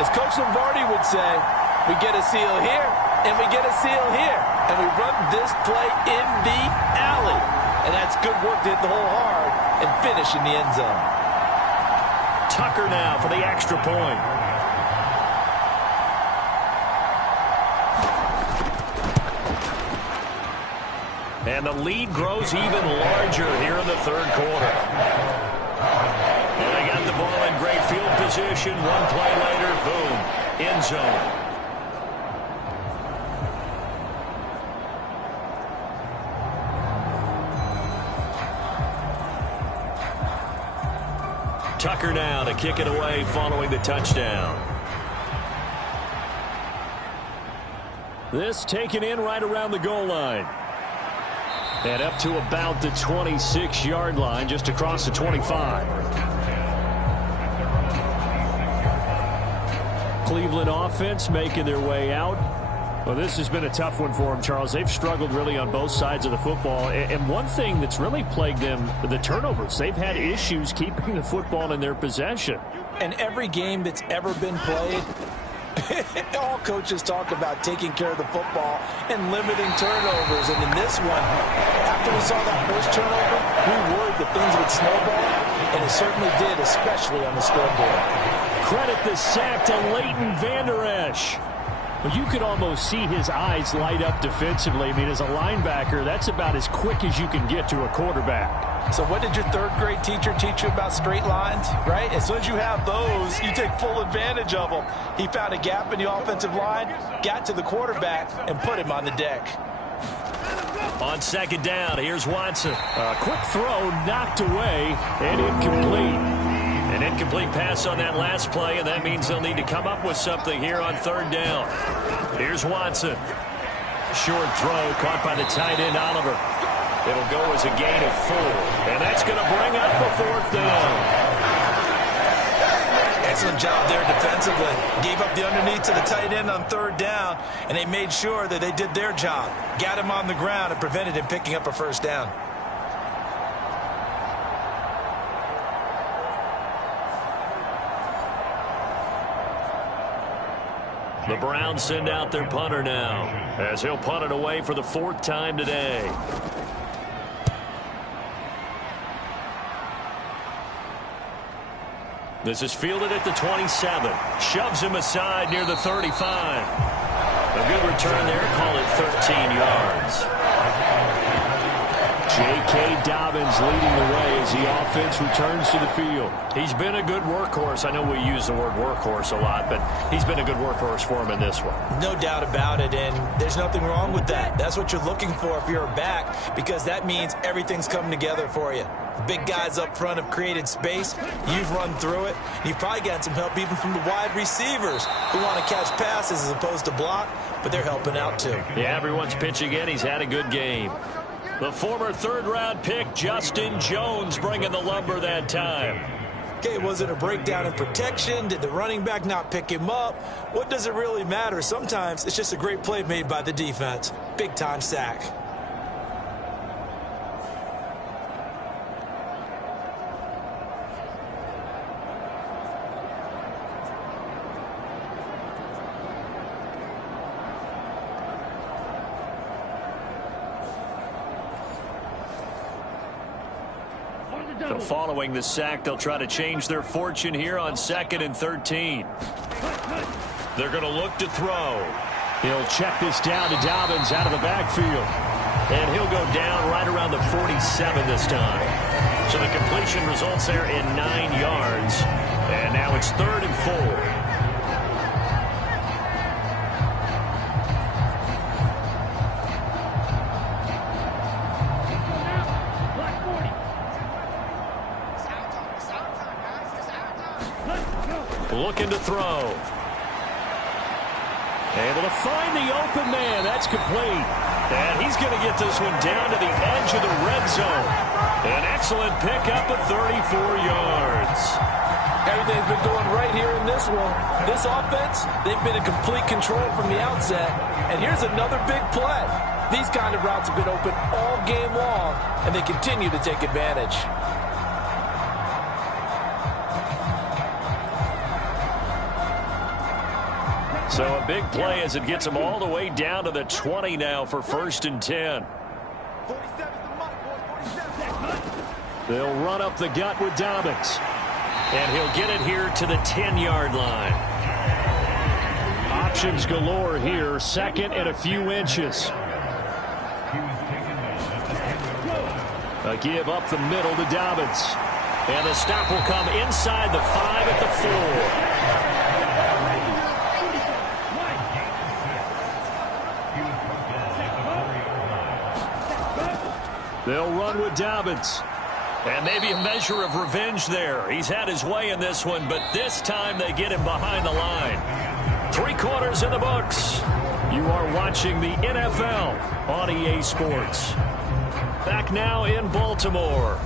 As Coach Lombardi would say, we get a seal here, and we get a seal here. And we run this play in the alley. And that's good work to hit the hole hard and finish in the end zone. Tucker now for the extra point. And the lead grows even larger here in the 3rd quarter. And they got the ball in great field position. One play later, boom, end zone. Tucker now to kick it away following the touchdown. This taken in right around the goal line. And up to about the 26-yard line, just across the 25. Cleveland offense making their way out. Well, this has been a tough one for them, Charles. They've struggled really on both sides of the football. And one thing that's really plagued them, the turnovers. They've had issues keeping the football in their possession. And every game that's ever been played, all coaches talk about taking care of the football and limiting turnovers. And in this one, after we saw that first turnover, we worried that things would snowball, and it certainly did, especially on the scoreboard. Credit the sack to Leighton Vander Esch. Well, you could almost see his eyes light up defensively. I mean, as a linebacker, that's about as quick as you can get to a quarterback. So what did your third-grade teacher teach you about straight lines, right? As soon as you have those, you take full advantage of them. He found a gap in the offensive line, got to the quarterback, and put him on the deck. On second down, here's Watson. A quick throw knocked away and incomplete. An incomplete pass on that last play, and that means they'll need to come up with something here on third down. Here's Watson. Short throw caught by the tight end, Oliver. It'll go as a gain of 4, and that's going to bring up a fourth down. Excellent job there defensively. Gave up the underneath to the tight end on third down, and they made sure that they did their job. Got him on the ground and prevented him picking up a first down. The Browns send out their punter now, as he'll punt it away for the 4th time today. This is fielded at the 27. Shoves him aside near the 35. A good return there. Call it 13 yards. J.K. Dobbins leading the way as the offense returns to the field. He's been a good workhorse. I know we use the word workhorse a lot, but he's been a good workhorse for him in this one. No doubt about it, and there's nothing wrong with that. That's what you're looking for if you're a back, because that means everything's coming together for you. The big guys up front have created space. You've run through it. You've probably gotten some help even from the wide receivers who want to catch passes as opposed to block, but they're helping out too. Yeah, everyone's pitching in. He's had a good game. The former third-round pick, Justin Jones, bringing the lumber that time. Okay, was it a breakdown in protection? Did the running back not pick him up? What does it really matter? Sometimes it's just a great play made by the defense. Big-time sack. So following the sack, they'll try to change their fortune here on 2nd and 13. They're going to look to throw. He'll check this down to Dobbins out of the backfield. And he'll go down right around the 47 this time. So the completion results there in 9 yards. And now it's 3rd and 4. Looking to throw. Able to find the open man. That's complete. And he's going to get this one down to the edge of the red zone. An excellent pickup of 34 yards. Everything's been going right here in this one. This offense, they've been in complete control from the outset. And here's another big play. These kind of routes have been open all game long, and they continue to take advantage. So a big play as it gets them all the way down to the 20 now for 1st and 10. They'll run up the gut with Dobbins. And he'll get it here to the 10-yard line. Options galore here. 2nd and a few inches. A give up the middle to Dobbins. And the stop will come inside the 5 at the 4. They'll run with Dobbins. And maybe a measure of revenge there. He's had his way in this one, but this time they get him behind the line. 3 quarters in the books. You are watching the NFL on EA Sports. Back now in Baltimore.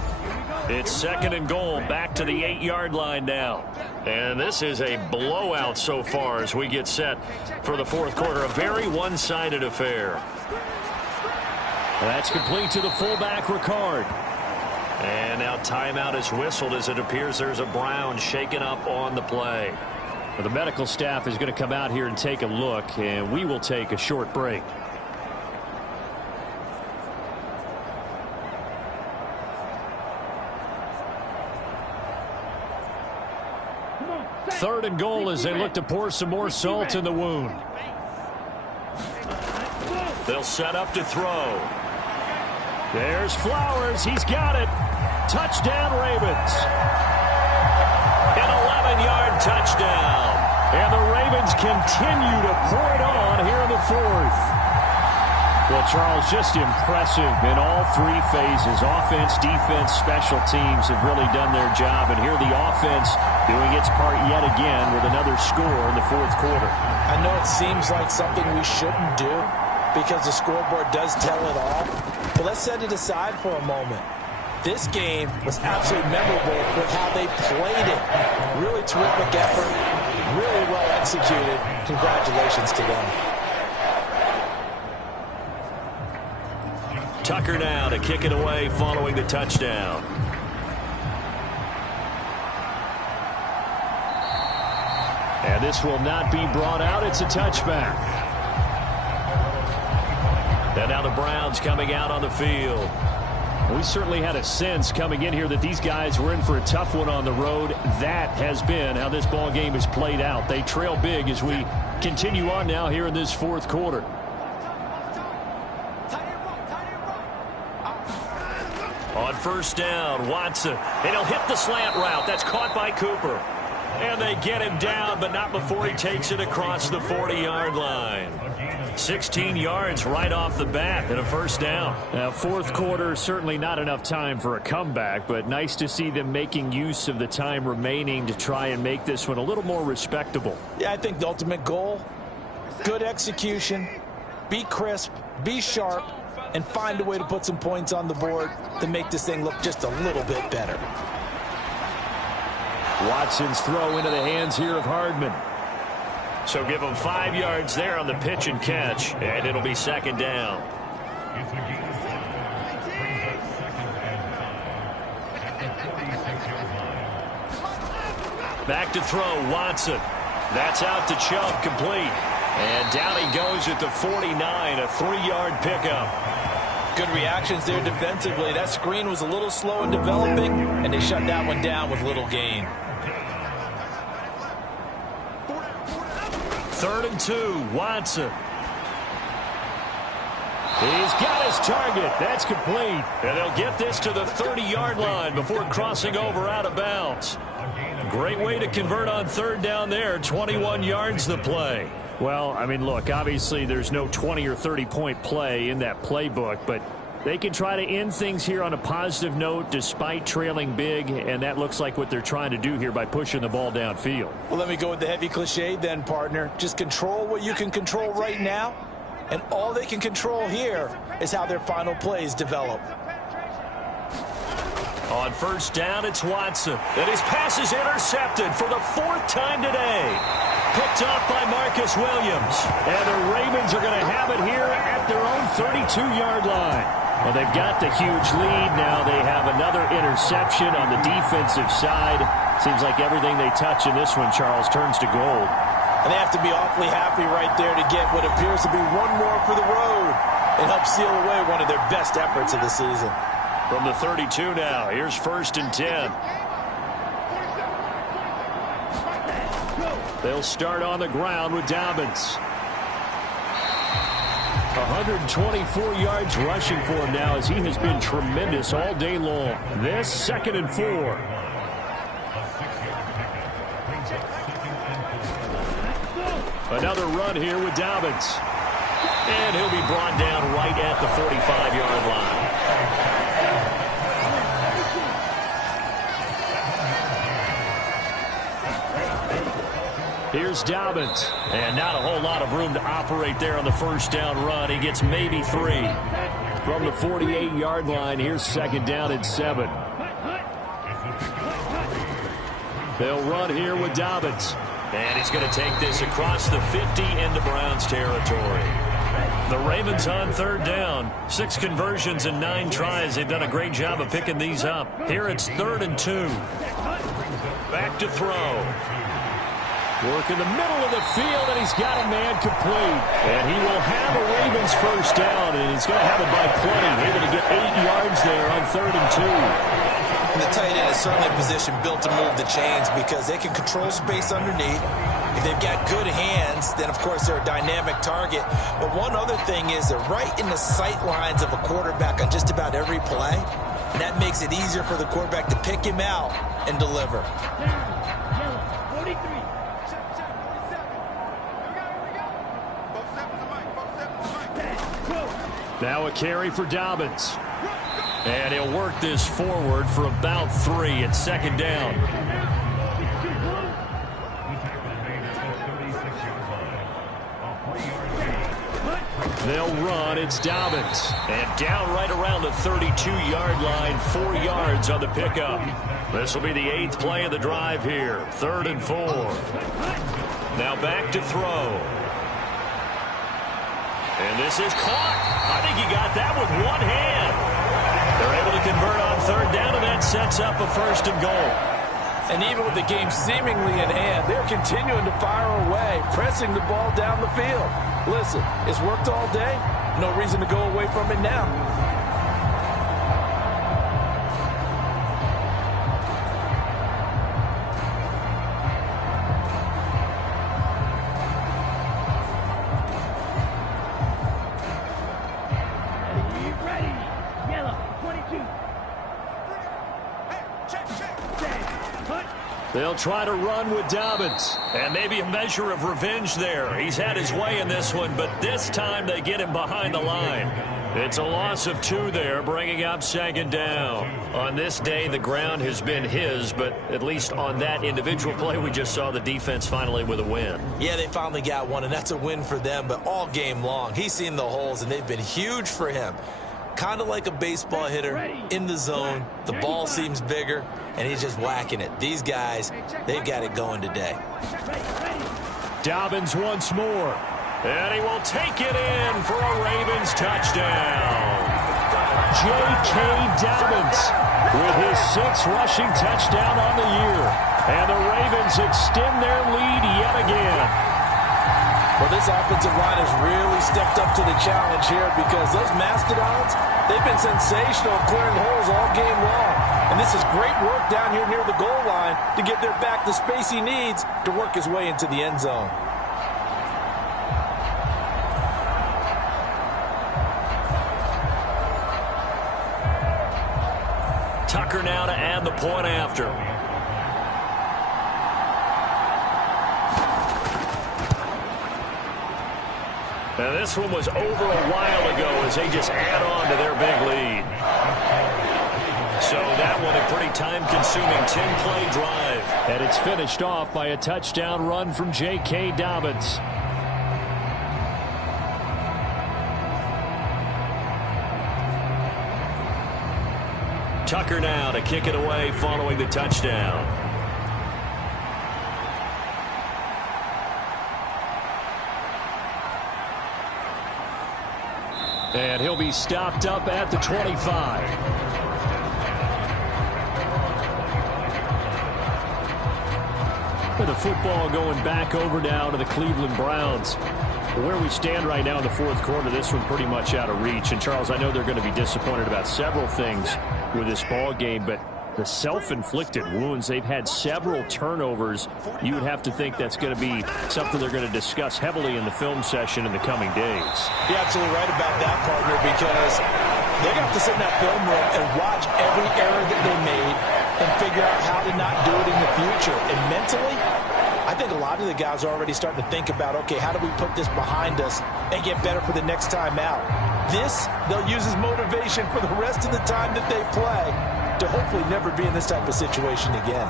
It's 2nd and goal, back to the 8-yard line now. And this is a blowout so far as we get set for the fourth quarter. A very one-sided affair. That's complete to the fullback, Ricard. And now timeout is whistled as it appears there's a Brown shaken up on the play. Well, the medical staff is going to come out here and take a look, and we will take a short break. Third and goal as they look to pour some more salt in the wound. They'll set up to throw. There's Flowers. He's got it. Touchdown, Ravens. An 11-yard touchdown. And the Ravens continue to pour it on here in the fourth. Well, Charles, just impressive in all three phases. Offense, defense, special teams have really done their job. And here the offense doing its part yet again with another score in the fourth quarter. I know it seems like something we shouldn't do because the scoreboard does tell it all. But let's set it aside for a moment. This game was absolutely memorable with how they played it. Really terrific effort, really well executed. Congratulations to them. Tucker now to kick it away following the touchdown. And this will not be brought out. It's a touchback. And now the Browns coming out on the field. We certainly had a sense coming in here that these guys were in for a tough one on the road. That has been how this ball game has played out. They trail big as we continue on now here in this fourth quarter. On first down, Watson. And he'll hit the slant route. That's caught by Cooper. And they get him down, but not before he takes it across the 40-yard line. 16 yards right off the bat and a first down. Now, fourth quarter, certainly not enough time for a comeback, but nice to see them making use of the time remaining to try and make this one a little more respectable. Yeah, I think the ultimate goal, good execution, be crisp, be sharp, and find a way to put some points on the board to make this thing look just a little bit better. Watson's throw into the hands here of Hardman. So give him 5 yards there on the pitch and catch, and it'll be second down. Back to throw, Watson. That's out to Chubb, complete. And down he goes at the 49, a 3-yard pickup. Good reactions there defensively. That screen was a little slow in developing, and they shut that one down with little gain. 3rd and 2, Watson. He's got his target. That's complete. And they'll get this to the 30-yard line before crossing over out of bounds. Great way to convert on third down there. 21 yards the play. Well, I mean, look, obviously there's no 20 or 30-point play in that playbook, but they can try to end things here on a positive note despite trailing big, and that looks like what they're trying to do here by pushing the ball downfield. Well, let me go with the heavy cliche then, partner. Just control what you can control right now, and all they can control here is how their final plays develop. On first down, it's Watson. And his pass is intercepted for the 4th time today. Picked off by Marcus Williams. And the Ravens are going to have it here at their own 32-yard line. Well, they've got the huge lead. Now they have another interception on the defensive side. Seems like everything they touch in this one, Charles, turns to gold. And they have to be awfully happy right there to get what appears to be one more for the road. It helps seal away one of their best efforts of the season. From the 32 now, here's 1st and 10. They'll start on the ground with Dobbins. 124 yards rushing for him now as he has been tremendous all day long. This 2nd and 4. Another run here with Dobbins. And he'll be brought down right at the 45-yard line. Here's Dobbins. And not a whole lot of room to operate there on the first down run. He gets maybe 3. From the 48-yard line, here's 2nd down and 7. They'll run here with Dobbins. And he's going to take this across the 50 into Browns territory. The Ravens on third down. 6 conversions and 9 tries. They've done a great job of picking these up. Here it's 3rd and 2. Back to throw. Work in the middle of the field, and he's got a man complete. And he will have a Ravens first down, and he's going to have it by plenty. Able to get 8 yards there on 3rd and 2. And the tight end is certainly a position built to move the chains because they can control space underneath. If they've got good hands, then, of course, they're a dynamic target. But one other thing is they're right in the sight lines of a quarterback on just about every play. And that makes it easier for the quarterback to pick him out and deliver. Now a carry for Dobbins. And he'll work this forward for about 3 at 2nd down. They'll run. It's Dobbins. And down right around the 32-yard line, 4 yards on the pickup. This will be the 8th play of the drive here. 3rd and 4. Now back to throw. And this is caught. I think he got that with one hand. They're able to convert on 3rd down, and that sets up a 1st and goal. And even with the game seemingly in hand, they're continuing to fire away, pressing the ball down the field. Listen, it's worked all day. No reason to go away from it now. They'll try to run with Dobbins. And maybe a measure of revenge there. He's had his way in this one, but this time they get him behind the line. It's a loss of 2 there, bringing up 2nd down. On this day, the ground has been his, but at least on that individual play, we just saw the defense finally with a win. Yeah, they finally got one, and that's a win for them, but all game long, he's seen the holes, and they've been huge for him. Kind of like a baseball hitter in the zone. The ball seems bigger, and he's just whacking it. These guys, they've got it going today. Dobbins once more. And he will take it in for a Ravens touchdown. J.K. Dobbins with his 6th rushing touchdown on the year. And the Ravens extend their lead yet again. Well, this offensive line has really stepped up to the challenge here because those Mastodons, they've been sensational clearing holes all game long. And this is great work down here near the goal line to give their back the space he needs to work his way into the end zone. Tucker now to add the point after. Now this one was over a while ago as they just add on to their big lead. So that one a pretty time-consuming 10-play drive. And it's finished off by a touchdown run from J.K. Dobbins. Tucker now to kick it away following the touchdown. And he'll be stopped up at the 25. With the football going back over now to the Cleveland Browns. Where we stand right now in the 4th quarter, this one pretty much out of reach. And, Charles, I know they're going to be disappointed about several things with this ball game, but the self-inflicted wounds, they've had several turnovers. You would have to think that's going to be something they're going to discuss heavily in the film session in the coming days. You're absolutely right about that, partner, because they're going to have to sit in that film room and watch every error that they made and figure out how to not do it in the future. And mentally, I think a lot of the guys are already starting to think about, okay, how do we put this behind us and get better for the next time out? This, they'll use as motivation for the rest of the time that they play to hopefully never be in this type of situation again.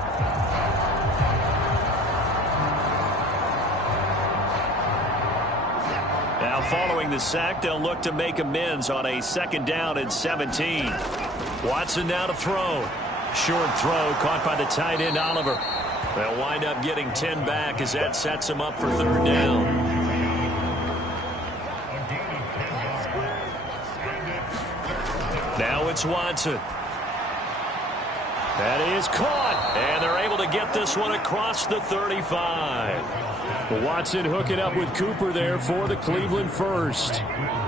Now following the sack, they'll look to make amends on a 2nd down and 17. Watson now to throw. Short throw caught by the tight end, Oliver. They'll wind up getting 10 back as that sets them up for third down. Now it's Watson. That is caught, and they're able to get this one across the 35. Watson hooking up with Cooper there for the Cleveland first.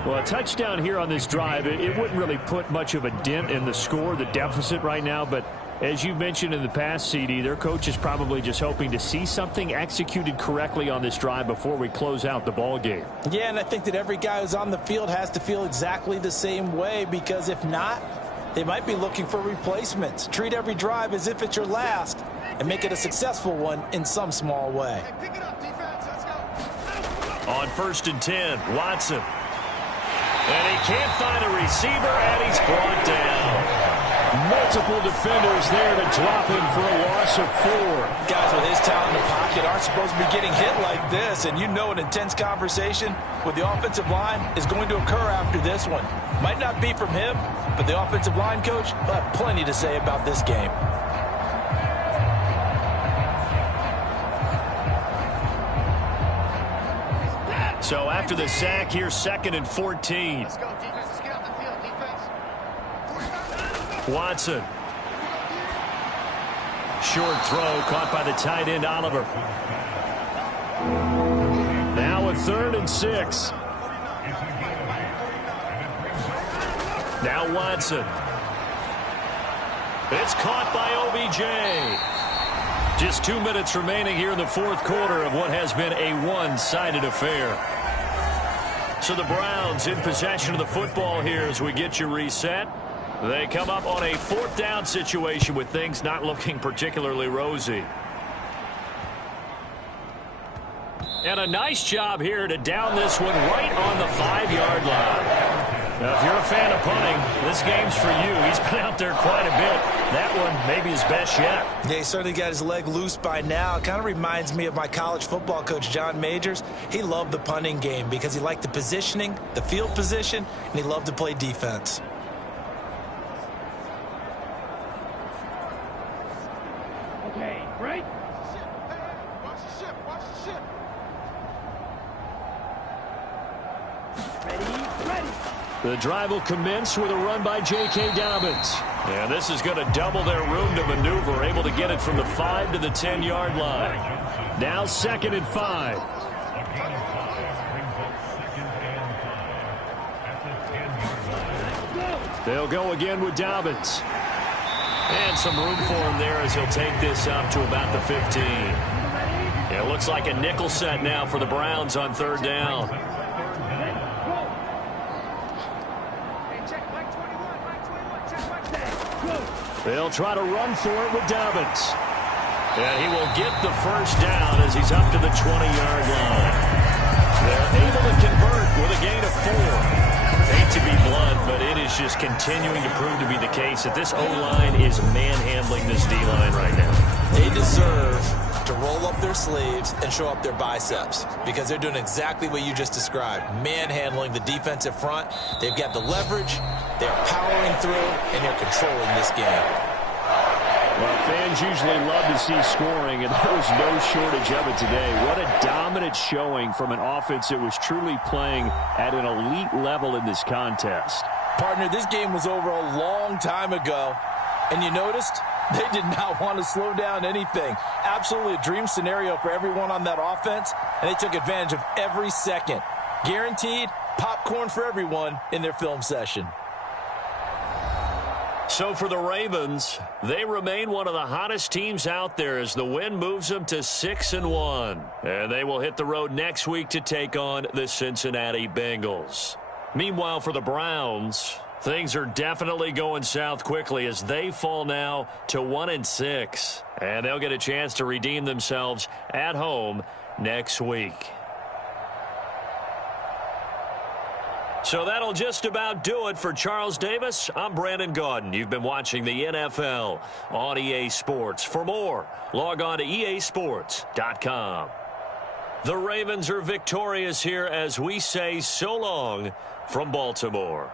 Well, a touchdown here on this drive, it wouldn't really put much of a dent in the score, the deficit right now, but as you mentioned in the past, CD, their coach is probably just hoping to see something executed correctly on this drive before we close out the ball game. Yeah, and I think that every guy who's on the field has to feel exactly the same way, because if not, they might be looking for replacements. Treat every drive as if it's your last and make it a successful one in some small way. On 1st and 10, Watson. And he can't find a receiver, and he's brought down. Multiple defenders there to drop him for a loss of 4. Guys with his talent in the pocket aren't supposed to be getting hit like this, and you know an intense conversation with the offensive line is going to occur after this one. Might not be from him, but the offensive line coach will have plenty to say about this game. So after the sack, here's 2nd and 14. Let's go, defense. Let's get off the field, defense. Watson. Short throw caught by the tight end, Oliver. Now a 3rd and 6. Now Watson. It's caught by OBJ. Just 2 minutes remaining here in the fourth quarter of what has been a one-sided affair. So the Browns in possession of the football here as we get you reset. They come up on a 4th down situation with things not looking particularly rosy. And a nice job here to down this one right on the 5-yard line. Now, if you're a fan of punting, this game's for you. He's been out there quite a bit. That one maybe his best yet. Yeah, he certainly got his leg loose by now. It kind of reminds me of my college football coach, John Majors. He loved the punting game because he liked the positioning, the field position, and he loved to play defense. Okay, right? Watch the ship, watch the ship. Ready, ready. The drive will commence with a run by J.K. Dobbins. And this is going to double their room to maneuver, able to get it from the 5 to the 10-yard line. Now 2nd and 5. They'll go again with Dobbins. And some room for him there as he'll take this up to about the 15. It looks like a nickel set now for the Browns on 3rd down. They'll try to run for it with Dobbins. And he will get the first down as he's up to the 20-yard line. They're able to convert with a gain of 4. Hate to be blunt, but it is just continuing to prove to be the case that this O-line is manhandling this D-line right now. They deserve to roll up their sleeves and show up their biceps because they're doing exactly what you just described, manhandling the defensive front. They've got the leverage, they're powering through, and they're controlling this game. Well, fans usually love to see scoring, and there was no shortage of it today. What a dominant showing from an offense that was truly playing at an elite level in this contest. Partner, this game was over a long time ago, and you noticed they did not want to slow down anything. Absolutely a dream scenario for everyone on that offense, and they took advantage of every second. Guaranteed popcorn for everyone in their film session. So for the Ravens, they remain one of the hottest teams out there as the win moves them to 6-1. And they will hit the road next week to take on the Cincinnati Bengals. Meanwhile, for the Browns, things are definitely going south quickly as they fall now to 1-6. And they'll get a chance to redeem themselves at home next week. So that'll just about do it for Charles Davis. I'm Brandon Gaudin. You've been watching the NFL on EA Sports. For more, log on to easports.com. The Ravens are victorious here as we say so long from Baltimore.